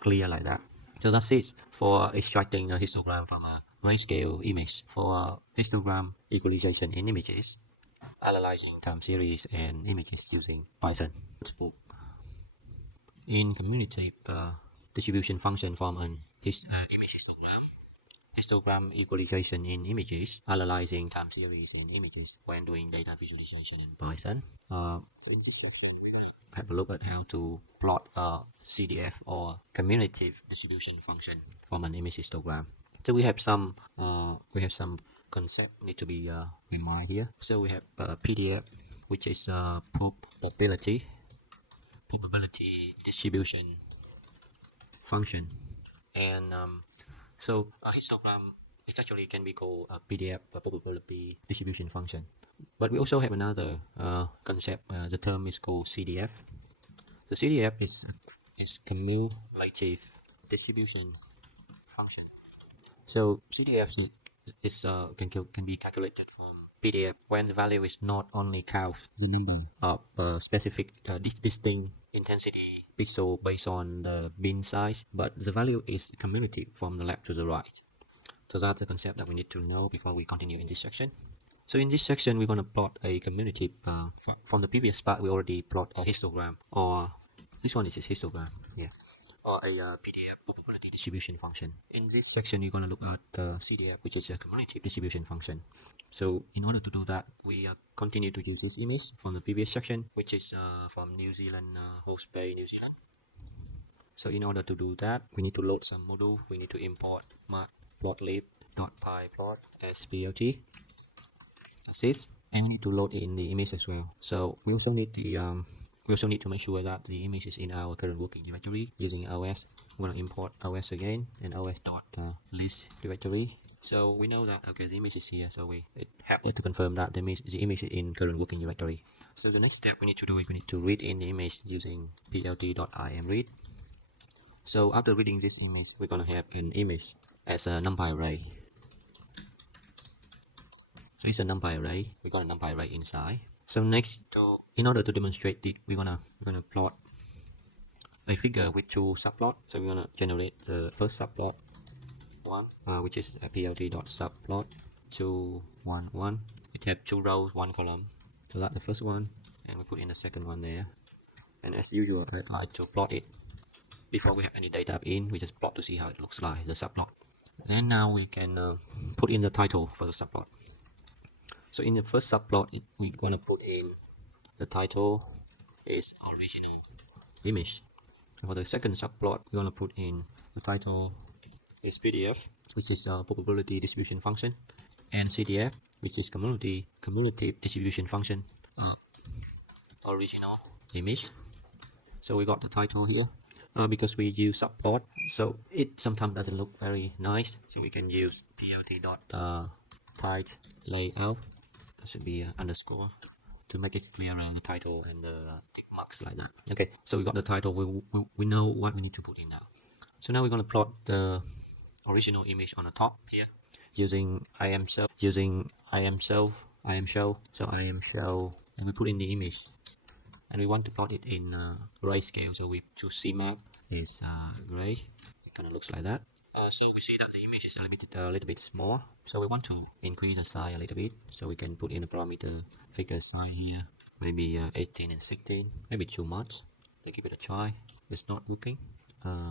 clear like that. So that's it for extracting a histogram from a grayscale image. For histogram equalization in images, analyzing time series and images using Python. In community distribution function from an image histogram equalization in images, analyzing time series in images when doing data visualization in Python. So in this section, we have a look at how to plot a CDF or commutative distribution function from an image histogram. So we have some concept need to be reminded here. So we have PDF, which is probability distribution function, and so a histogram, it actually can be called a PDF, a probability distribution function. But we also have another concept. The term is called CDF. The CDF is cumulative distribution function. So CDF can be calculated from PDF when the value is not only count the number of specific distinct intensity pixel based on the bin size, but the value is cumulative from the left to the right. So that's the concept that we need to know before we continue in this section. So in this section, we're going to plot a cumulative. From the previous part, we already plot a histogram, or this one is a histogram, yeah, or a PDF probability distribution function. In this section, you're going to look at CDF, which is a cumulative distribution function. So in order to do that, we continue to use this image from the previous section, which is from New Zealand, host Bay, New Zealand. So in order to do that, we need to load some module. We need to import matplotlib.pyplot as PLT. That's it. and we need to load in the image as well. So we also need to make sure that the image is in our current working directory using OS. We're going to import OS again and os.list directory. So we know that okay, the image is here, so it helps to confirm that the image is in current working directory. So the next step we need to do is we need to read in the image using plt.imread. So after reading this image, we're going to have an image as a numpy array. So it's a numpy array. We got a numpy array inside. So next, in order to demonstrate it, we're gonna plot a figure with two subplots. So we're gonna generate the first subplot one, which is a plt.subplot 211. It has 2 rows, 1 column. So that's the first one, and we put in the second one there. And as usual, I'd like to plot it before we have any data in. We just plot to see how it looks like, the subplot. Then now we can put in the title for the subplot. So in the first subplot, we're gonna put in the title is original image. And for the second subplot, we're gonna put in the title is PDF, which is a probability distribution function, and CDF, which is cumulative distribution function, original image. So we got the title here. Because we use subplot, so it sometimes doesn't look very nice. So we can use plt.type layout. There should be an underscore to make it clearer, the title and the tick marks like that. Okay, so we got the title. We know what we need to put in now. So now we're going to plot the original image on the top here using IamShow. So IamShow, and we put in the image. And we want to plot it in grayscale, so we choose CMap is gray. It kind of looks like that. So we see that the image is a little bit small, so we want to increase the size a little bit. So we can put in a parameter figure size here, maybe 18 and 16, maybe too much. Let's give it a try. It's not working.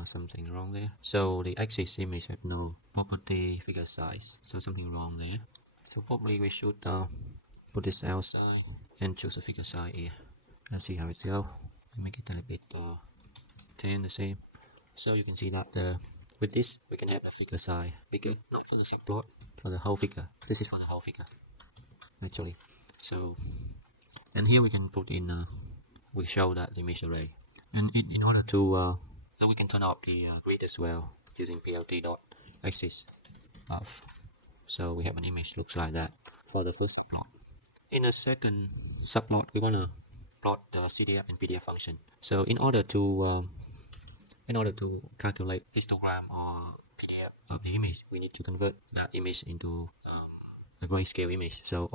Something wrong there. So the axis image have no property figure size, so something wrong there. So probably we should put this outside and choose a figure size here. Let's see how it goes. Make it a little bit 10 the same. So you can see that with this we can have a figure size bigger, not for the subplot, for the whole figure. This is for the whole figure actually. So, and here we can put in we show that the image array, and in order to so we can turn off the grid as well using plt.axis off. So we have an image looks like that for the first subplot. In the second subplot, we want to plot the CDF and PDF function. So in order to calculate histogram or PDF of the image, we need to convert that image into a grayscale image. So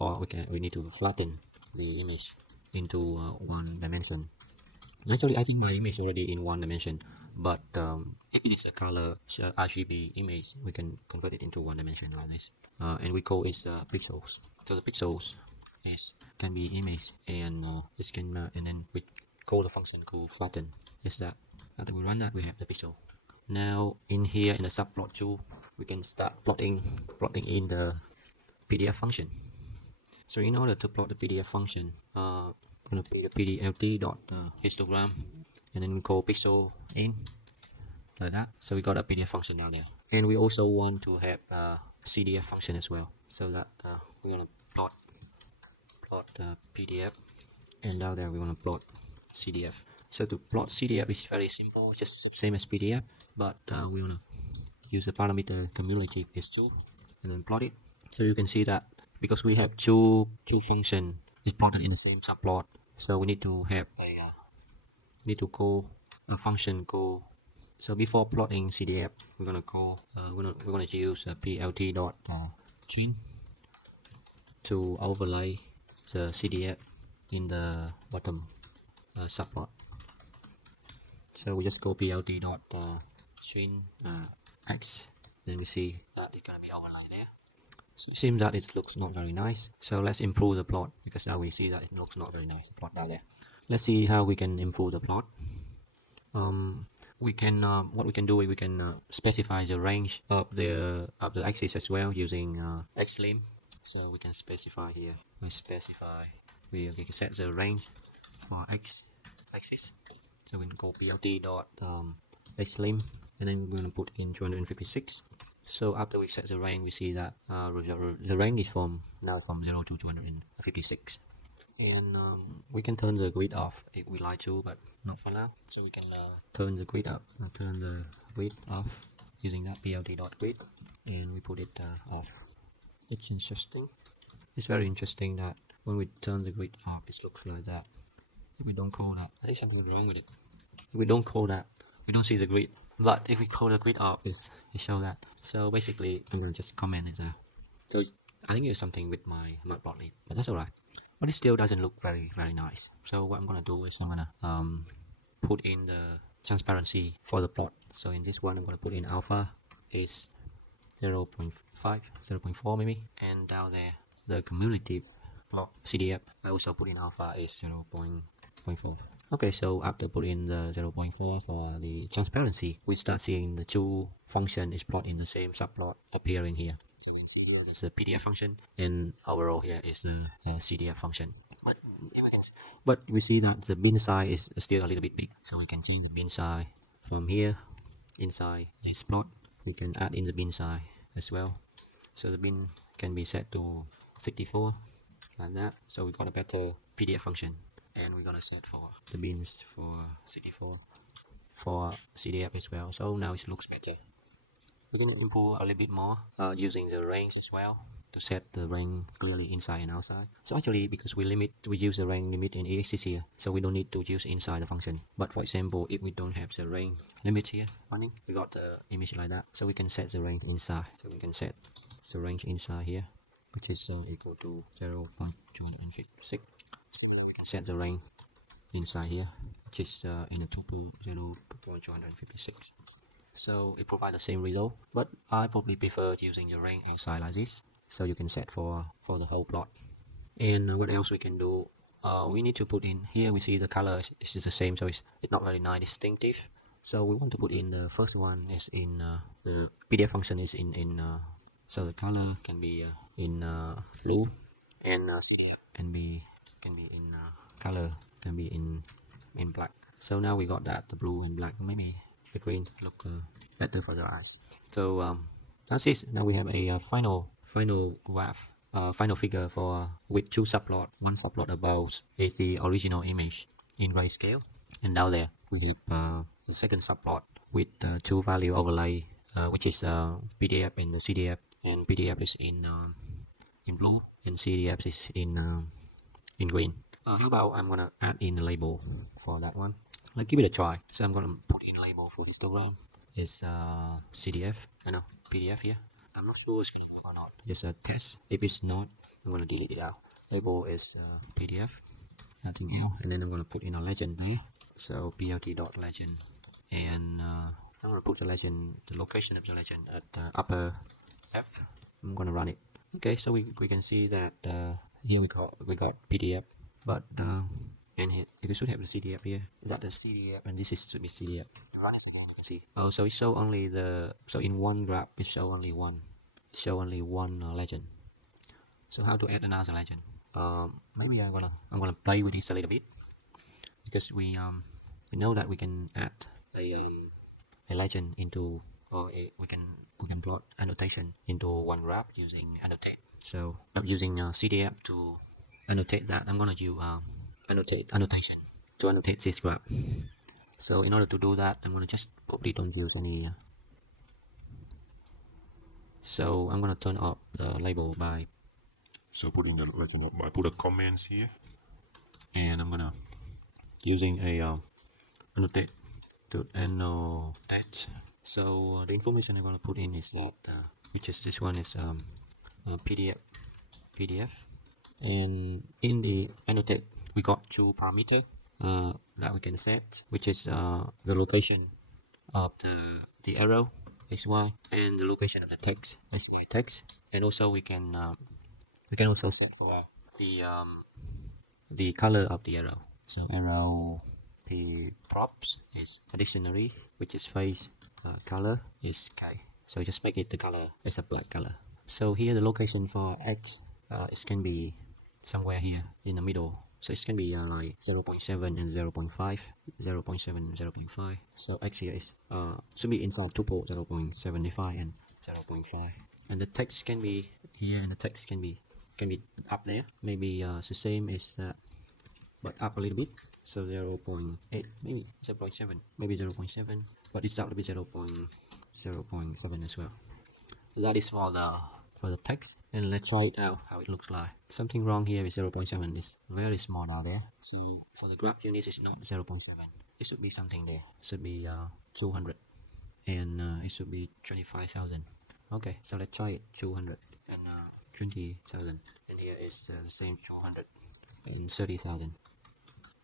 we need to flatten the image into 1 dimension. Actually, I think my image is already in 1 dimension, but if it is a color RGB image, we can convert it into 1 dimension like this, and we call it pixels. So the pixels can be image, and this can and then we call the function called flatten. Is that after we run that, we have the pixel. Now in here in the subplot 2, we can start plotting in the PDF function. So in order to plot the PDF function, I'm going to put the pdlt.histogram and then call pixel in like that. So we got a PDF function down there, and we also want to have a CDF function as well. So that we're going to plot PDF, and down there we want to plot CDF. So to plot CDF is very simple, just the same as PDF, but we want to use the parameter cumulative is 2 and then plot it. So you can see that because we have two functions is plotted in the same subplot, so we need to have call a function called. So before plotting CDF, we're gonna call we're gonna use plt.trim to overlay the CDF in the bottom subplot. So we just go plt.trim x, then we see that it's gonna be overlaid there. So it seems that it looks not very nice. So let's improve the plot, because now we see that it looks not very nice, the plot down there. Let's see how we can improve the plot. We can what we can do is we can specify the range of the axis as well using XLim. So we can specify here. We can set the range for x axis. So we can go plt.xlim, and then we're going to put in 256. So after we set the range, we see that the range is now from 0 to 256. And we can turn the grid off if we like to, but not for now. So we can turn the grid up and turn the grid off using that plt.grid, and we put it off. It's interesting. It's very interesting that when we turn the grid off, it looks like that. If we don't call that, I think something wrong with it. If we don't call that, we don't see the grid. But if we call the grid off, it shows that. So basically, I'm gonna just comment it there. So I think it's something with my Matplotlib, but that's alright. But it still doesn't look very nice. So what I'm gonna do is I'm gonna put in the transparency for the plot. So in this one, I'm gonna put in alpha is 0.5, 0.4 maybe, and down there the cumulative plot CDF, I also put in alpha is 0.4. Okay, so after putting the 0.4 for the transparency, we start seeing the two functions is plot in the same subplot appearing here. So it's a PDF function, and overall here is the CDF function. But we see that the bin size is still a little bit big, so we can change the bin size from here inside this plot. We can add in the bin size as well. So the bin can be set to 64 like that. So we got a better PDF function, and we're gonna set for the bins for 64 for CDF as well. So now it looks better. We're going to improve a little bit more using the range as well to set the range clearly inside and outside. So actually, because we use the range limit in EXIS here, so we don't need to use inside the function. But for example, if we don't have the range limit here running, we got the image like that, so we can set the range inside. So we can set the range inside here, which is equal to 0.256. Similarly, we can set the range inside here, which is in a tuple 0.256. So it provides the same result, but I probably prefer using the range inside like this. So you can set for the whole plot. And what else we can do? We need to put in here. We see the color is the same, so it's not very nice distinctive. So we want to put in the first one is in the PDF function is in so the color can be in blue, and can be in color can be in black. So now we got that the blue and black, maybe the green look better for the eyes. So that's it. Now we have a final graph, final figure for with two subplots. One subplot above is the original image in grayscale, and down there we have the second subplot with two value overlay, which is PDF in the CDF, and PDF is in blue, and CDF is in green. How about I'm gonna add in the label for that one. Let's give it a try. So I'm gonna put in a label for histogram. It's CDF, PDF here. I'm not sure it's or not. Just a test. If it's not, I'm gonna delete it out. Label is PDF, nothing else. And then I'm gonna put in a legend there. So plt.legend, and I'm gonna put the legend, the location of the legend at upper left. I'm gonna run it. Okay, so we can see that here we got PDF, but and here you should have the CDF here. That's the CDF, and this should be CDF. Run it again, you can see. Oh, so it show only in one graph it show only one. Legend. So how to add another legend? Maybe I'm gonna play with this a little bit, because we know that we can add a legend into, or we can plot annotation into one graph using annotate. So I'm using CDF to annotate that. I'm gonna use annotation to annotate this graph. So in order to do that, I'm gonna just probably don't use any. So I'm gonna turn off the label by. So putting the legend up, I put a comments here, and I'm gonna using a annotate to annotate. So the information I'm gonna put in is that which is this one is PDF, and in the annotate we got two parameters that we can set, which is the location of the arrow XY and the location of the text SI text, and also we can also set for the color of the arrow. So arrow, the props is a dictionary, which is face color is K. So just make it the color as a black color. So here the location for X it can be somewhere here in the middle So it can be like 0.7 and 0.5, 0.7 and 0.5. So x here is should be inside tuple 0.75 and 0.5. And the text can be here, and the text can be up there. Maybe the same as but up a little bit. So 0.8, maybe 0.7, maybe 0.7, but it's up a bit 0.7 as well. So that is for the text, and let's try it out how it looks like. Something wrong here with 0.7 is very small down there. So for the graph units, it's not 0.7. It should be something there. It should be 200, and it should be 25,000. Okay, so let's try it. 200 and 20,000, and here is the same 200 and 30,000.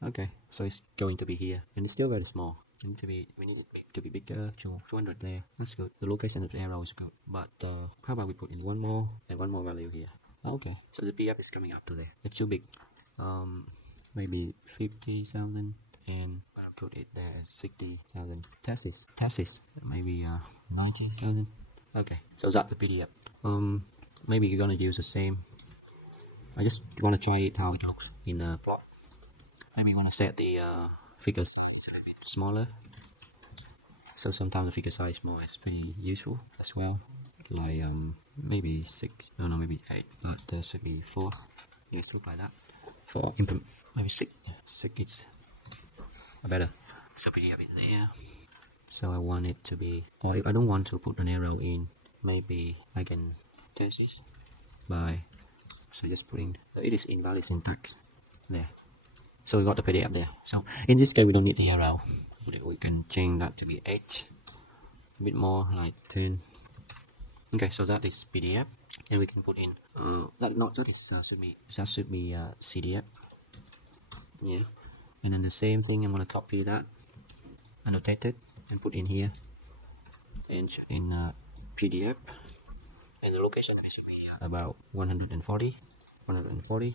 Okay, so it's going to be here, and it's still very small. We need it to be bigger. 200 there. That's good. The location of the arrow is good. But how about we put in one more and one more value here? Okay, so the PF is coming up to there. It's too big. Maybe 50,000, and I'll put it there as 60,000. Tests. Maybe 90,000. Okay, so that's the PDF. Maybe you're gonna use the same. I just want to try it how it looks in the plot. Maybe you want to set the figure size a bit smaller. So sometimes the figure size small is pretty useful as well. Like maybe 6, no, maybe 8, but there should be 4. Yes, look like that. For maybe 6 is better. So pretty a bit there. So I want it to be, or if I don't want to put an arrow in, maybe I can test this by, so just putting, it is invalid syntax there. So we got the PDF there. So in this case, we don't need the arrow. We can change that to be 8, a bit more like 10. Okay, so that is PDF, and we can put in that should be CDF. Yeah, and then the same thing. I'm gonna copy that, annotate it, and put in here, and in PDF, and the location should be about 140,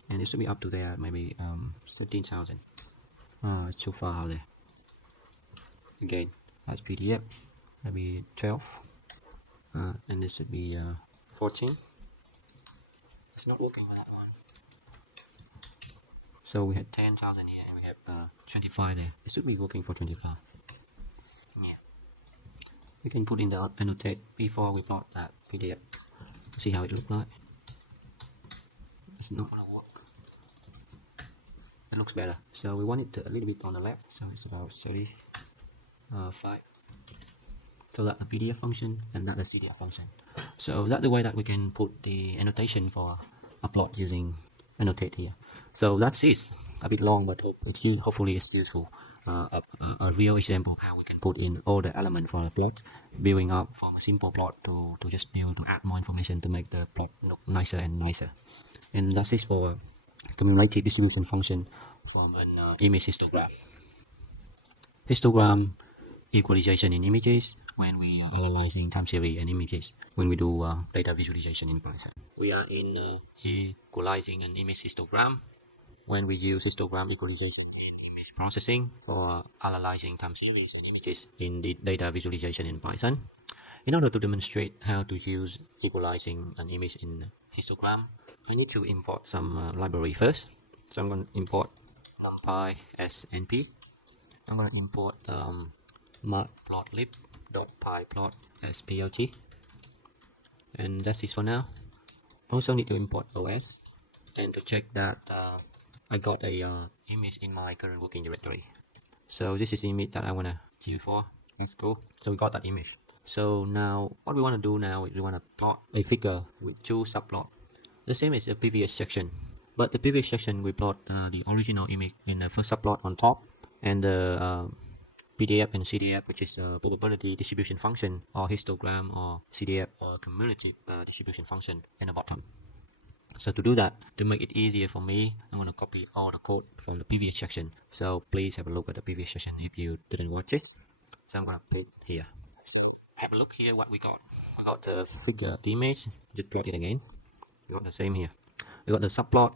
and it should be up to there, maybe 17,000. It's too far out there. Again, that's PDF, maybe 12, and this should be 14. It's not working for that one. So we had 10,000 here, and we have 25 there. It should be working for 25. Yeah. We can put in the annotate before we plot that PDF. See how it looks like. It's not gonna work. It looks better. So we want it to a little bit on the left. So it's about 35. So that's the PDF function, and that's the CDF function. So that's the way that we can put the annotation for a plot using annotate here. So that's it. A bit long, but hopefully it's useful. A real example of how we can put in all the elements for a plot, building up from a simple plot to just build to add more information to make the plot look nicer and nicer. And that's it for cumulative distribution function from an image histogram. Histogram equalization in images when we are analyzing time series and images when we do data visualization in Python. We are in equalizing an image histogram when we use histogram equalization in image processing for analyzing time series and images in the data visualization in Python. In order to demonstrate how to use equalizing an image in histogram, I need to import some library first. So I'm going to import numpy as np. I'm going to import Matplotlib.pyplot as plt, and that's it for now. I also need to import os and to check that I got a image in my current working directory. So this is the image that I want to use for. Let's go. So we got that image. So now what we want to do now is we want to plot a figure with 2 subplots, the same as the previous section. But the previous section we plot the original image in the first subplot on top, and the PDF and CDF, which is the probability distribution function, or histogram, or CDF, or cumulative distribution function in the bottom. So to do that, to make it easier for me, I'm going to copy all the code from the previous section. So please have a look at the previous section if you didn't watch it. So I'm going to paste here. So have a look here what we got. We got the figure, the image, just plot it again. We got the same here. We got the subplot,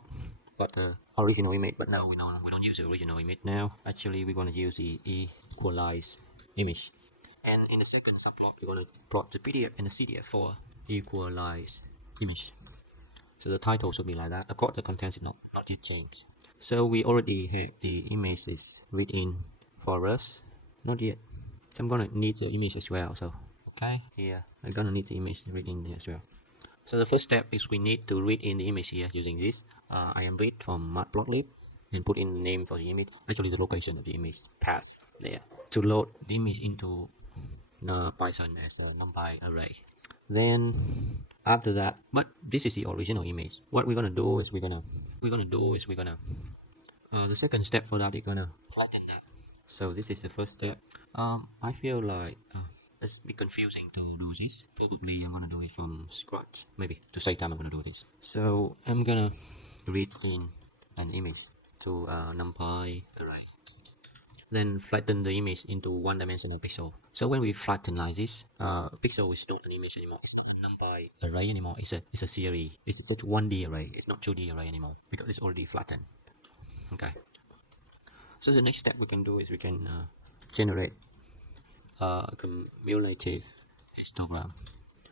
got the original image, but now we don't use the original image now. Actually, we're going to use the equalized image. And in the second subplot, we're going to plot the PDF and the CDF for equalized image. So the title should be like that. Of course, the content is not yet changed. So we already have the images written for us. Not yet. So I'm gonna need the image as well. So okay, here I'm gonna need the image written there as well. So the first step is we need to read in the image here using this. I am read from Matplotlib and put in the name for the image, actually the location of the image path there, to load the image into Python as a NumPy array. Then after that, but this is the original image. What we're gonna do is the second step for that we're gonna flatten that. So this is the first step. I feel like it's a bit confusing to do this. Probably I'm gonna do it from scratch. Maybe to save time I'm gonna do this. So I'm gonna read in an image to NumPy array. Then flatten the image into one-dimensional pixel. So when we flatten like this, pixel is not an image anymore. It's not a NumPy array anymore. It's a series. It's just 1D array. It's not 2D array anymore because it's already flattened. Okay. So the next step we can do is we can generate a cumulative histogram.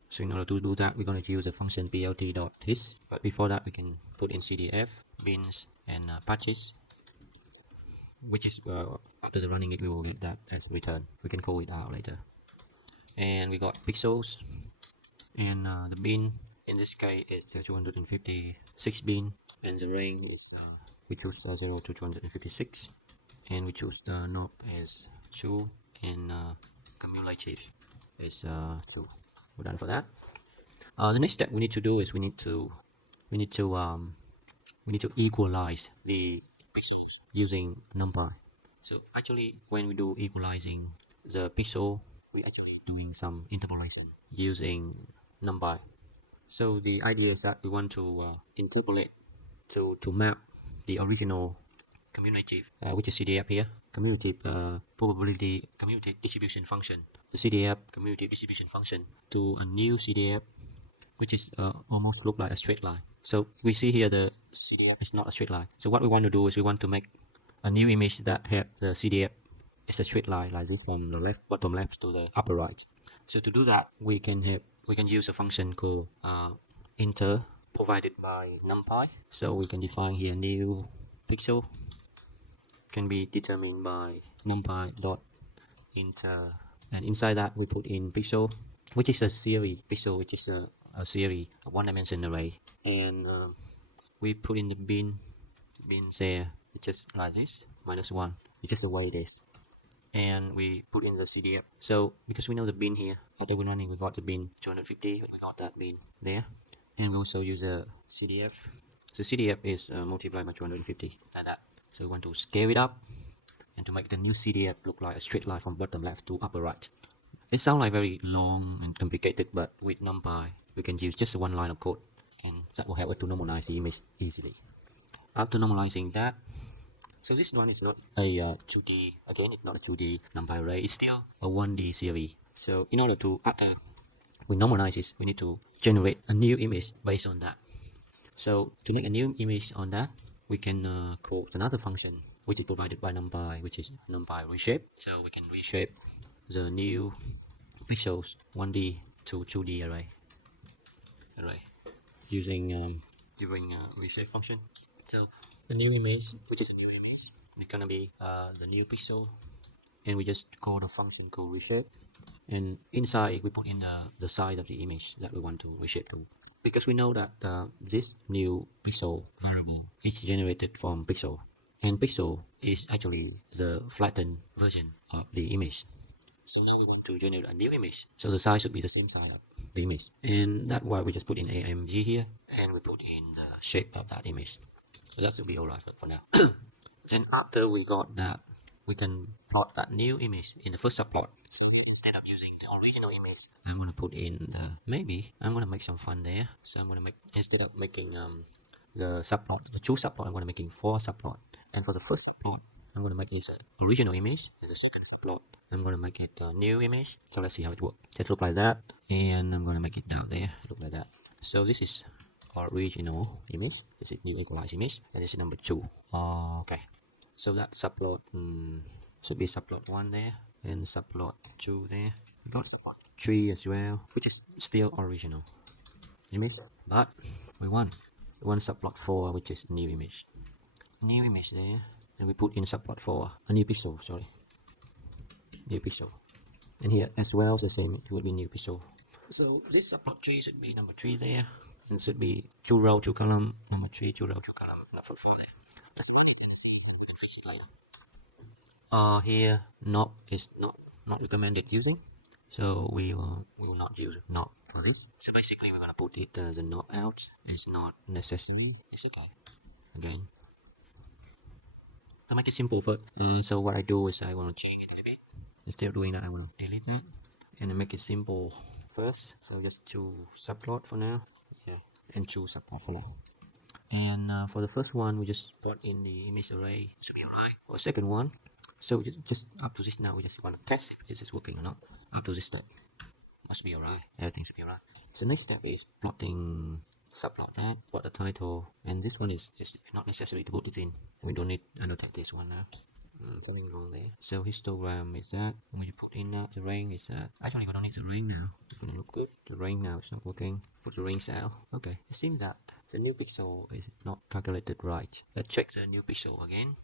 So in order to do that, we're going to use the function plt.hist. But before that, we can put in cdf, bins, and patches, which is after the running it, we will get that as return. We can call it out later. And we got pixels, and the bin in this case is 256 bin, and the range is we choose 0 to 256, and we choose the knob as 2, and cumulative is 2. We're done for that. The next step we need to do is we need to equalize the pixels using NumPy. So actually, when we do equalizing the pixel, we actually doing some interpolation using NumPy. So the idea is that we want to interpolate to map the original cumulative, which is CDF here, cumulative probability cumulative distribution function, the CDF cumulative distribution function, to a new CDF, which is almost look like a straight line. So we see here the CDF is not a straight line. So what we want to do is we want to make a new image that have the CDF is a straight line like this from the left bottom left to the upper right. So to do that, we can use a function called inter provided by NumPy. So we can define here new pixel can be determined by NumPy.inter, and inside that we put in pixel, which is a series pixel, which is a series, a one-dimensional array, and we put in the bin there, it's just like this, -1. It's just the way it is. And we put in the CDF. So because we know the bin here, after we're running, we got the bin 250. We got that bin there, and we also use a CDF. The CDF is multiplied by 250 like that. So we want to scale it up and to make the new CDF look like a straight line from bottom left to upper right. It sounds like very long and complicated, but with NumPy we can use just one line of code, and that will help us to normalize the image easily. After normalizing that, so this one is not a 2D, again it's not a 2D NumPy array, it's still a 1D series. So in order to, after we normalize this, we need to generate a new image based on that. So to make a new image on that, we can call another function which is provided by NumPy, which is NumPy reshape. So we can reshape the new pixels 1D to 2D array using reshape function. So a new image, which is a new image, it's gonna be the new pixel, and we just call the function called reshape, and inside we put in the size of the image that we want to reshape to, because we know that this new pixel variable is generated from pixel, and pixel is actually the flattened version of the image. So now we want to generate a new image, so the size should be the same size of the image, and that's why we just put in AMG here, and we put in the shape of that image. So that should be alright for now. Then after we got that, we can plot that new image in the first subplot. So instead of using the original image, I'm going to put in maybe I'm going to make some fun there. So I'm going to make, instead of making the subplot, the two subplot, I'm going to making 4 subplot. And for the first subplot, I'm going to make this original image. And the second subplot, I'm going to make it a new image. So let's see how it works. It look like that, and I'm going to make it down there. Look like that. So this is original image, this is new equalized image, and this is number 2. Okay, so that subplot should be subplot 1 there, and subplot 2 there. We got subplot 3 as well, which is still original image, but we want subplot 4, which is new image. new image there, and we put in subplot for a new pixel. Sorry, new pixel. And here as well, the same. It would be new pixel. So this subplot tree should be number 3 there, and should be 2 row 2 column, number 3 2 row 2 column, number 4 there. Let's go ahead and see and fix it later. Here knob is not recommended using, so we will not use knob for this. So basically we're gonna put it the knob out. It's not necessary. It's okay. Again, to make it simple first. So what I do is I want to change it a little bit. Instead of doing that, I want to delete that and I make it simple first. So just choose subplot for now. Yeah, and choose subplot for now. And for the first one, we just put in the image array. Should be alright. For the second one, so just up to this now, we just want to test if this is working or not. Up to this step, must be alright. Everything should be alright. So next step is plotting subplot that, plot the title, and this one is not necessary to put it in. We don't need to annotate this one now. Something wrong there. So histogram is that. When you put in the range is that. Actually, we don't need the range now. It's gonna look good. The range now is not working. Put the range out. Okay. It seems that the new pixel is not calculated right. Let's check the new pixel again,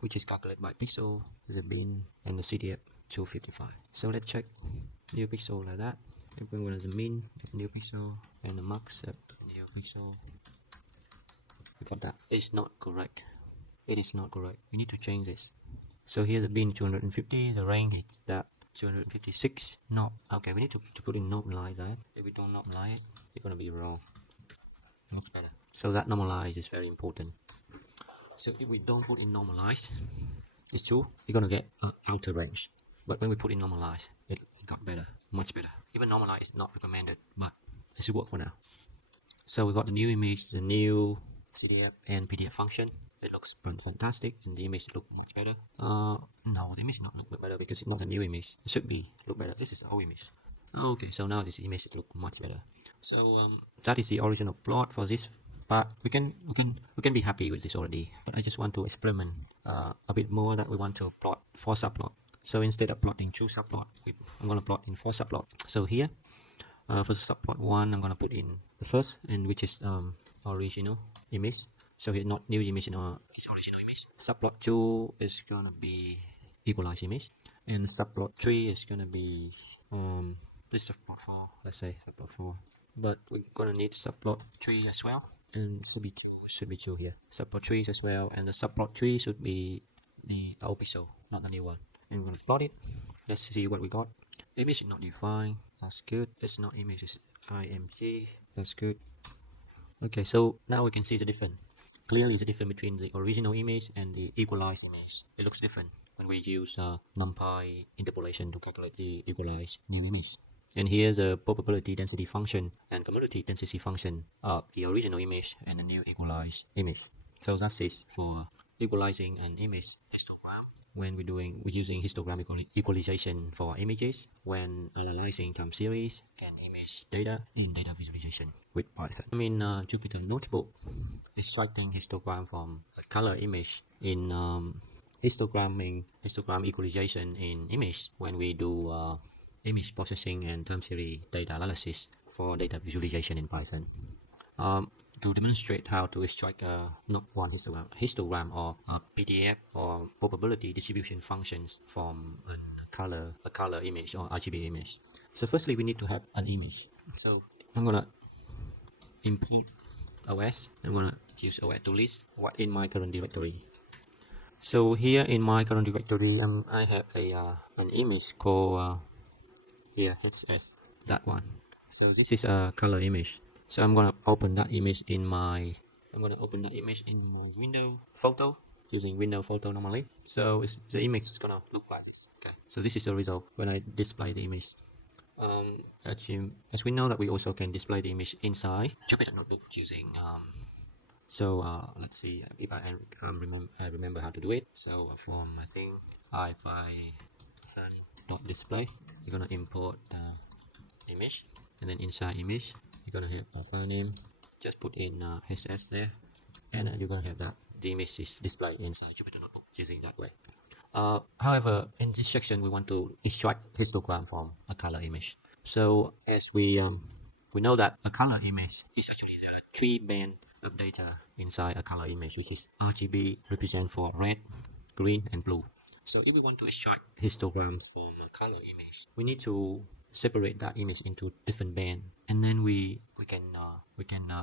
which is calculated by pixel, the bin, and the CDF 255. So let's check new pixel like that. If we want the min, new pixel, and the max, new pixel. We got that. It's not correct. It is not correct. We need to change this. So here the bin 250, the range is that 256. No, okay, we need to put in normalize that. If we don't normalize it, it's gonna be wrong. Much better. So that normalize is very important. So if we don't put in normalize, it's true, you're gonna get outer range. But when we put in normalize, it got better, much better. Even normalize is not recommended, but it should work for now. So we got the new image, the new CDF and PDF function. It looks fantastic, and the image looks much better. No, the image not look better because it's not a new image. It should be look better. This is the old image. Okay, so now this image look much better. So that is the original plot for this part. We can be happy with this already, but I just want to experiment a bit more that we want to plot 4 subplot. So instead of plotting 2 subplot, I'm gonna plot in 4 subplot. So here, for subplot 1, I'm gonna put in the first, and which is original image. So it's not new image in its original image. Subplot 2 is gonna be equalized image, and subplot 3 is gonna be this subplot 4. Let's say subplot 4, but we're gonna need subplot 3 as well, and should be 2 here. Subplot 3 as well, and the subplot 3 should be the old pixel, not the new one. And we're gonna plot it. Let's see what we got. Image is not defined. That's good. It's not image. It's img. That's good. Okay, so now we can see the difference. Clearly, the difference between the original image and the equalized image. It looks different when we use NumPy interpolation to calculate the equalized new image. And here's the probability density function and commodity density function of the original image and the new equalized image. So that's it for equalizing an image histogram when we're using histogram equalization for images when analyzing time series and image data in data visualization with Python. In Jupyter Notebook, extracting histogram from a color image in histogram equalization in image when we do image processing and time series data analysis for data visualization in Python. To demonstrate how to extract not one histogram or a PDF or probability distribution functions from a color image or RGB image. So firstly, we need to have an image. So I'm gonna import OS. I'm gonna use OS to list what in my current directory. So here in my current directory, I have an image called XS, that one. So this is a color image. So I'm gonna open that image in my window photo using window photo normally. So the image is gonna look like this. Okay. So this is the result when I display the image. As we know that we also can display the image inside Jupyter Notebook using let's see if I remember how to do it. So from I think Python.display, you're gonna import the image, and then inside image you're gonna have a file name. Just put in SS there, and you're gonna have that the image is displayed inside Jupyter Notebook using that way. However, in this section we want to extract histogram from a color image. So as we know that a color image is actually the 3-band of data inside a color image, which is RGB represent for red, green, and blue. So if we want to extract histograms from a color image, we need to separate that image into different bands, and then we can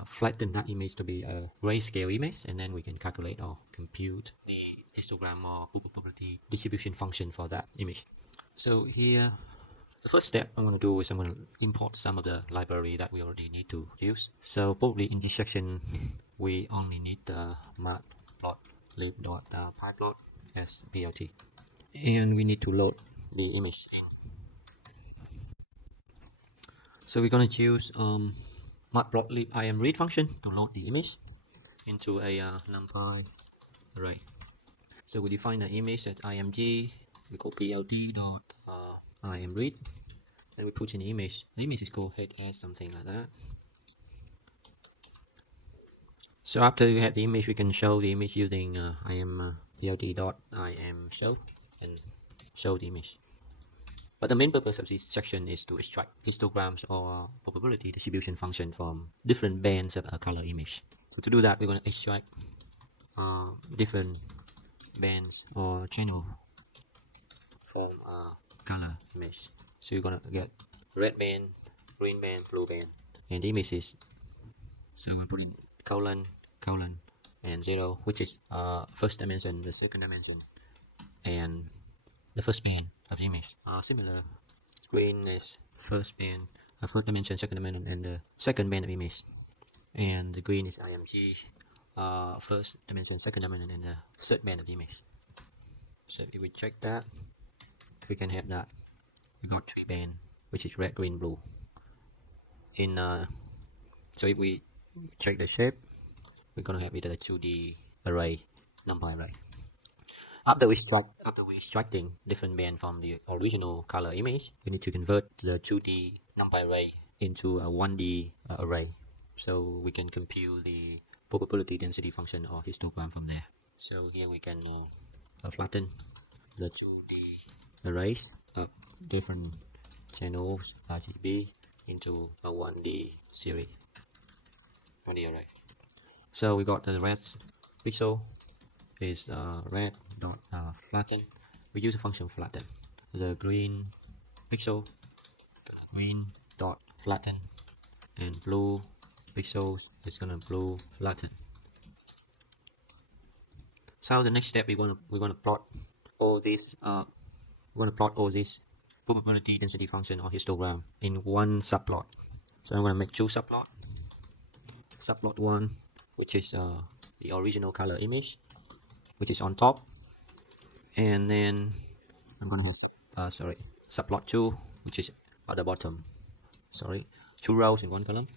flatten that image to be a grayscale image, and then we can calculate or compute the histogram or probability distribution function for that image. So here, the first step I'm going to do is I'm going to import some of the library that we already need to use. So probably in this section we only need the Matplotlib.pyplot as PLT, and we need to load the image in. So we're going to use Matplotlib imRead function to load the image into a NumPy array. So we define the image as img, we go plt.imRead, then we put in the image. The image is called head as something like that. So after we have the image, we can show the image using plt.imShow and show the image. But the main purpose of this section is to extract histograms or probability distribution function from different bands of a color image. So to do that, we're going to extract different bands or channel from a color image. So you're going to get red band, green band, blue band, and the images. So we'll put in colon, and 0, which is first dimension, the second dimension, and the first band of the image. Similar, green is first band, first dimension, second dimension, and the second band of image. And the green is img, first dimension, second dimension, and the third band of the image. So if we check that, we can have that. We got 3 band, which is red, green, blue. So if we check the shape, we're gonna have it as a 2D array, NumPy array. After we extracting different band from the original color image, we need to convert the 2D NumPy array into a 1D array, so we can compute the probability density function or histogram from there. So here we can flatten the 2D arrays of different channels RGB into a 1D series, 1D array. So we got the red pixel is red dot flatten. We use a function flatten. The green pixel, green dot flatten, and blue pixel is gonna blue flatten. So the next step we're gonna plot all these probability density function or histogram in one subplot. So I'm gonna make 2 subplots. Subplot 1, which is the original color image, which is on top, and then I'm gonna have subplot 2, which is at the bottom. 2 rows in 1 column.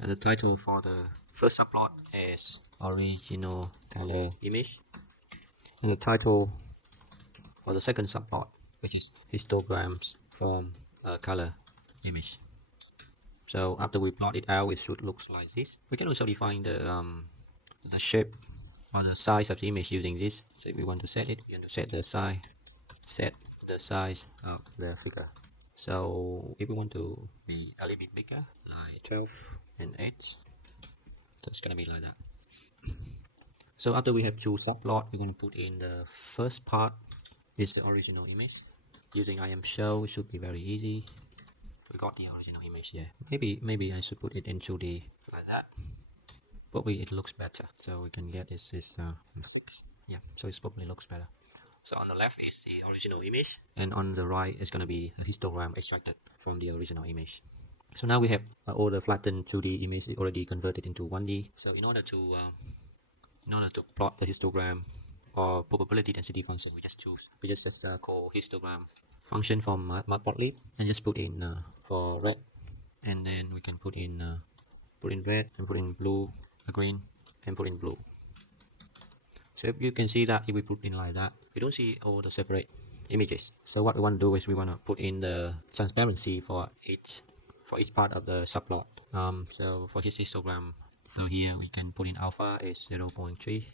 And the title for the first subplot is original color image, and the title for the second subplot, which is histograms from a color image. So after we plot it out, it should look like this. We can also define the shape or the size of the image using this. So if we want to set it, we want to set the size of the figure. So if we want to be a little bit bigger, like 12 and 8, so it's gonna be like that. So after we have 2 subplots, we're gonna put in the first part is the original image. Using imShow, it should be very easy. We got the original image here. Maybe I should put it in 2D like that. Probably it looks better. So we can get this is 6. Yeah, so it probably looks better. So on the left is the original image, and on the right is going to be a histogram extracted from the original image. So now we have all the flattened 2D image already converted into 1D. So in order to plot the histogram or probability density function, we just call histogram function from Matplotlib and just put in for red, and then we can put in red and put in blue, green, and put in blue. So you can see that if we put in like that, we don't see all the separate images. So what we want to do is we want to put in the transparency for each part of the subplot. So for his histogram, so here we can put in alpha is 0.3,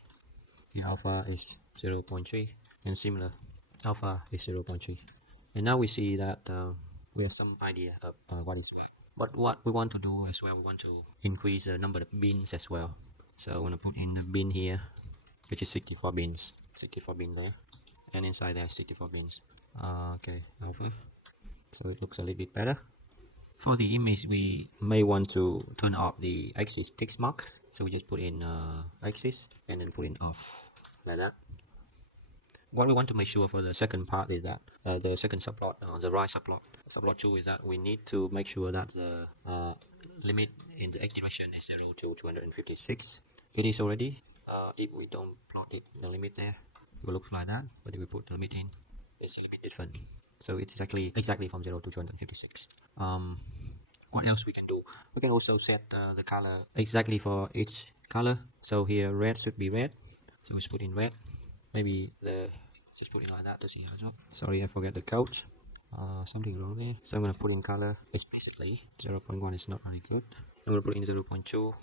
here alpha is 0.3, and similar, alpha is 0.3. And now we see that we have some idea of what But what we want to do as well, we want to increase the number of bins as well. So I'm going to put in the bin here, which is 64 bins. 64 bins there. And inside there 64 bins. Okay, over. So it looks a little bit better. For the image, we may want to turn off the axis text mark. So we just put in axis and then put in off like that. What we want to make sure for the second part is that the second subplot, the right subplot, subplot 2, is that we need to make sure that the limit in the x direction is 0 to 256. It is already. If we don't plot it, the limit there, it will look like that. But if we put the limit in, it's a little bit different. So it's exactly from 0 to 256. What else we can do? We can also set the color exactly for each color. So here red should be red. So we just put in red. Maybe just put it like that to see how. Sorry, I forget the code. Something wrong there. So I'm gonna put in color explicitly. 0.1 is not really good. I'm gonna put in 0.2.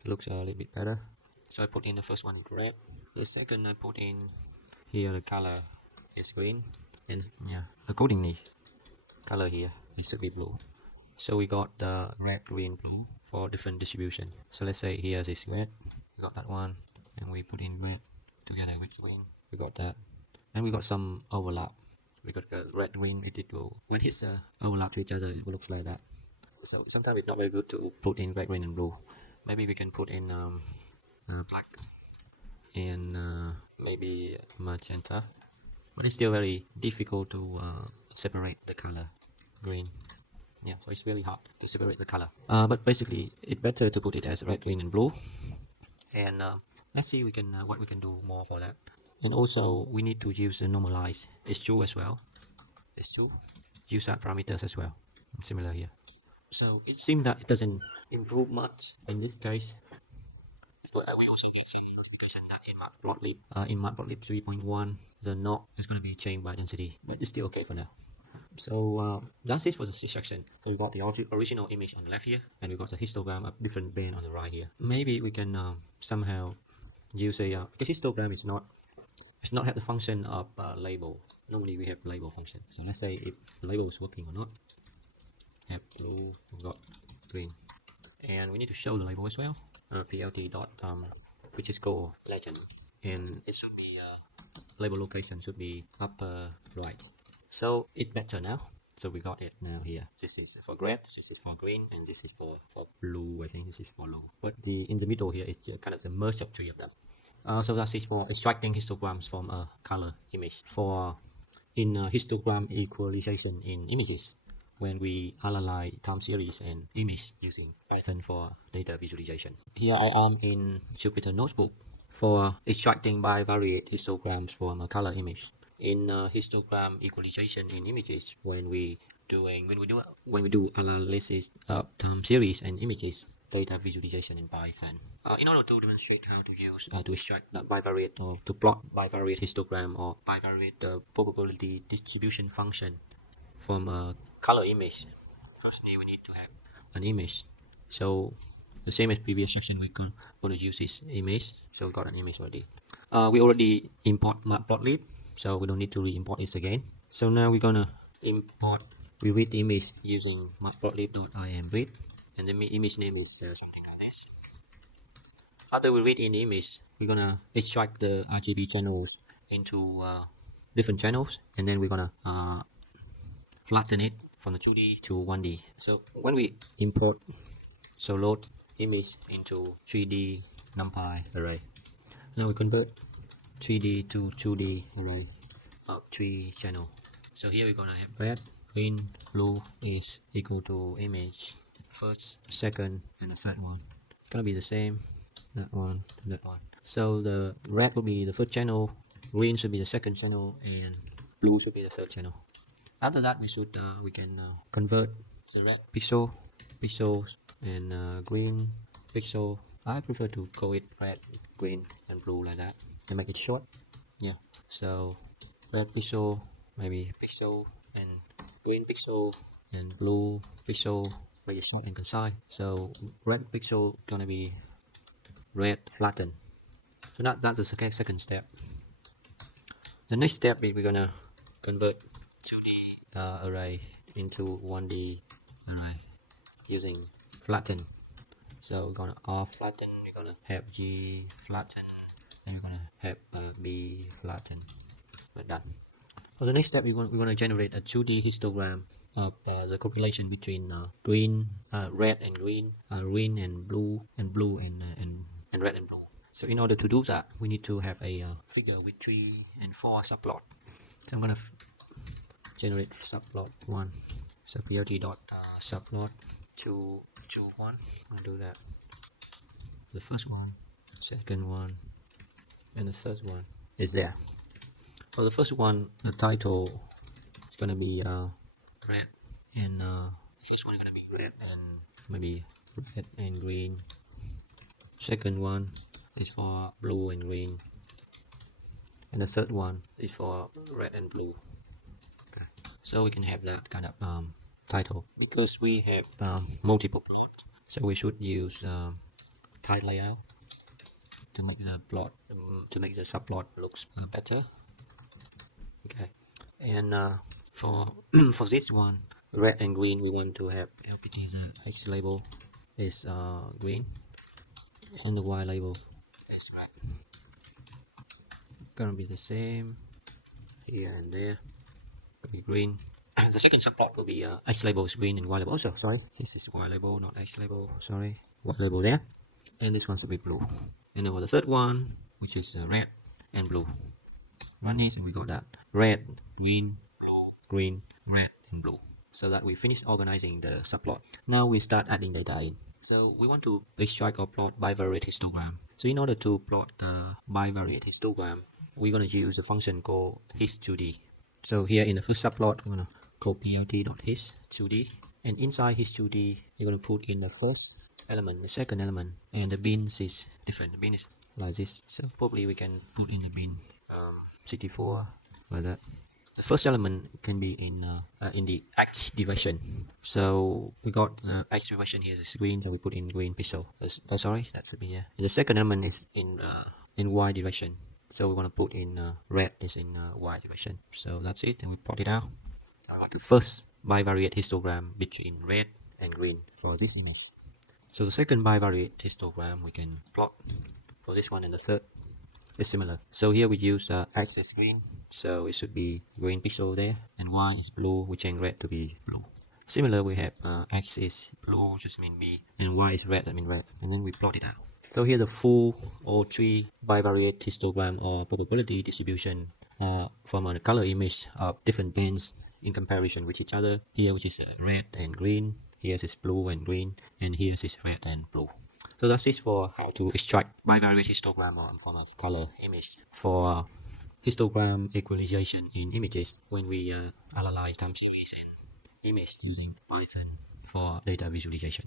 It looks a little bit better. So I put in the first one red. The second I put in here the color is green, and yeah, accordingly, color here it should be blue. So we got the red, green, blue for different distribution. So let's say here is red. We got that one, and we put in red together with green. We got that, and we got some overlap. We got red, green. It will when it's overlap to each other, it will look like that. So sometimes it's not very good to put in red, green, and blue. Maybe we can put in black and maybe magenta, but it's still very difficult to separate the color green. Yeah, so it's really hard to separate the color. But basically, it's better to put it as red, green, and blue. And let's see what we can do more for that. And also we need to use the normalize H2 as well. H2 use that parameters as well. Similar here. So it seems that it doesn't improve much in this case. But we also get some notification that in Matplotlib 3.1 the node is going to be changed by density, but it's still okay for now. So that's it for the section. So we got the original image on the left here, and we got the histogram of different band on the right here. Maybe we can somehow use a because histogram is not have the function of label. Normally we have label function. So let's say if label is working or not. Have blue, we got green, and we need to show the label as well. PLT dot which is called legend, and it should be label location should be upper right. So it's better now. So we got it now here. This is for red, this is for green, and this is for blue. I think this is for blue. But in the middle here, it's kind of the merge of three of them. So that's it for extracting histograms from a color image. For in histogram equalization in images, when we analyze time series and image using Python for data visualization. Here I am in Jupyter Notebook for extracting bivariate histograms from a color image. In histogram equalization in images, when we do analysis of time series and images data visualization in Python. In order to demonstrate how to use to extract bivariate or to plot bivariate histogram or bivariate probability distribution function from a color image, firstly we need to have an image. So the same as previous section, we're going to use this image. So we got an image already. We already import Matplotlib, so we don't need to re-import it again. So now we're gonna we read the image using matplotlib.imread, and the image name is something like this. After we read in the image, we're gonna extract the RGB channels into different channels, and then we're gonna flatten it from the 2D to 1D. So when we import, so load image into 3D NumPy array. Now we convert 3D to 2D array of 3 channel. So here we're gonna have red, green, blue is equal to image first, second, and the third one. It's gonna be the same, that one, that one. So the red will be the first channel, green should be the second channel, and blue should be the third channel. After that, we can convert the red pixels, and green pixel. I prefer to call it red, green, and blue like that, and make it short. Yeah. So red pixel, maybe pixel, and green pixel, and blue pixel, make it short and concise. So red pixel gonna be red flattened. So that's the second step. The next step is we're gonna convert 2D array into 1D array. using flatten. So we're gonna R flatten, we're gonna have G flatten, and we're gonna have B flatten. We're done. For the next step, we're gonna generate a 2D histogram of the correlation between green, red and green, green and blue, and blue and red and blue. So in order to do that, we need to have a figure with 3 and 4 subplots. So I'm gonna generate subplot 1. So plt.subplot 2, 2, 1. I'm gonna do that. The first one, second one, and the third one is there. For the first one, the title is gonna be red, and the first one is gonna be red and maybe red and green. Second one is for blue and green, and the third one is for red and blue. Okay. So we can have that kind of title because we have multiple plots. So we should use tile layout to make the plot to make the subplot looks better. Okay, and for for this one, red and green, we want to have LPT the X label is green and the Y label is red. Gonna be the same here and there. Gonna be green. The second subplot will be X label is green and Y label also. Sorry, this is Y label, not X label. Sorry, Y label there, and this one should be blue. And then for the third one, which is red and blue. Run this and we got that red, green, blue, green, red and blue. So that we finish organizing the subplot. Now we start adding data in. So we want to extract or plot bivariate histogram. So in order to plot the bivariate histogram, we're going to use a function called his2d. So here in the first subplot, we're going to call plt.his2d, and inside his2d, you're going to put in the first element, the second element, and the bins is different. The bin is like this. So probably we can put in the bin 64 like that. The first element can be in the X direction. So we got the X direction here is green, so we put in green pixel. Sorry, that should be here. And the second element is in Y direction. So we want to put in red is in Y direction. So that's it, and we plot it out. I got the first bivariate histogram between red and green for this image. So the second bivariate histogram we can plot for this one, and the third is similar. So here we use X is green, so it should be green pixel there, and Y is blue, we change red to be blue. Similar, we have X is blue, just mean B, and Y is red, that mean red, and then we plot it out. So here the full or 3 bivariate histogram or probability distribution from a color image of different bands in comparison with each other. Here which is red and green, here is blue and green, and here is red and blue. So that's it for how to extract bivariate histogram or form of color image for histogram equalization in images when we analyze time series and image using Python for data visualization.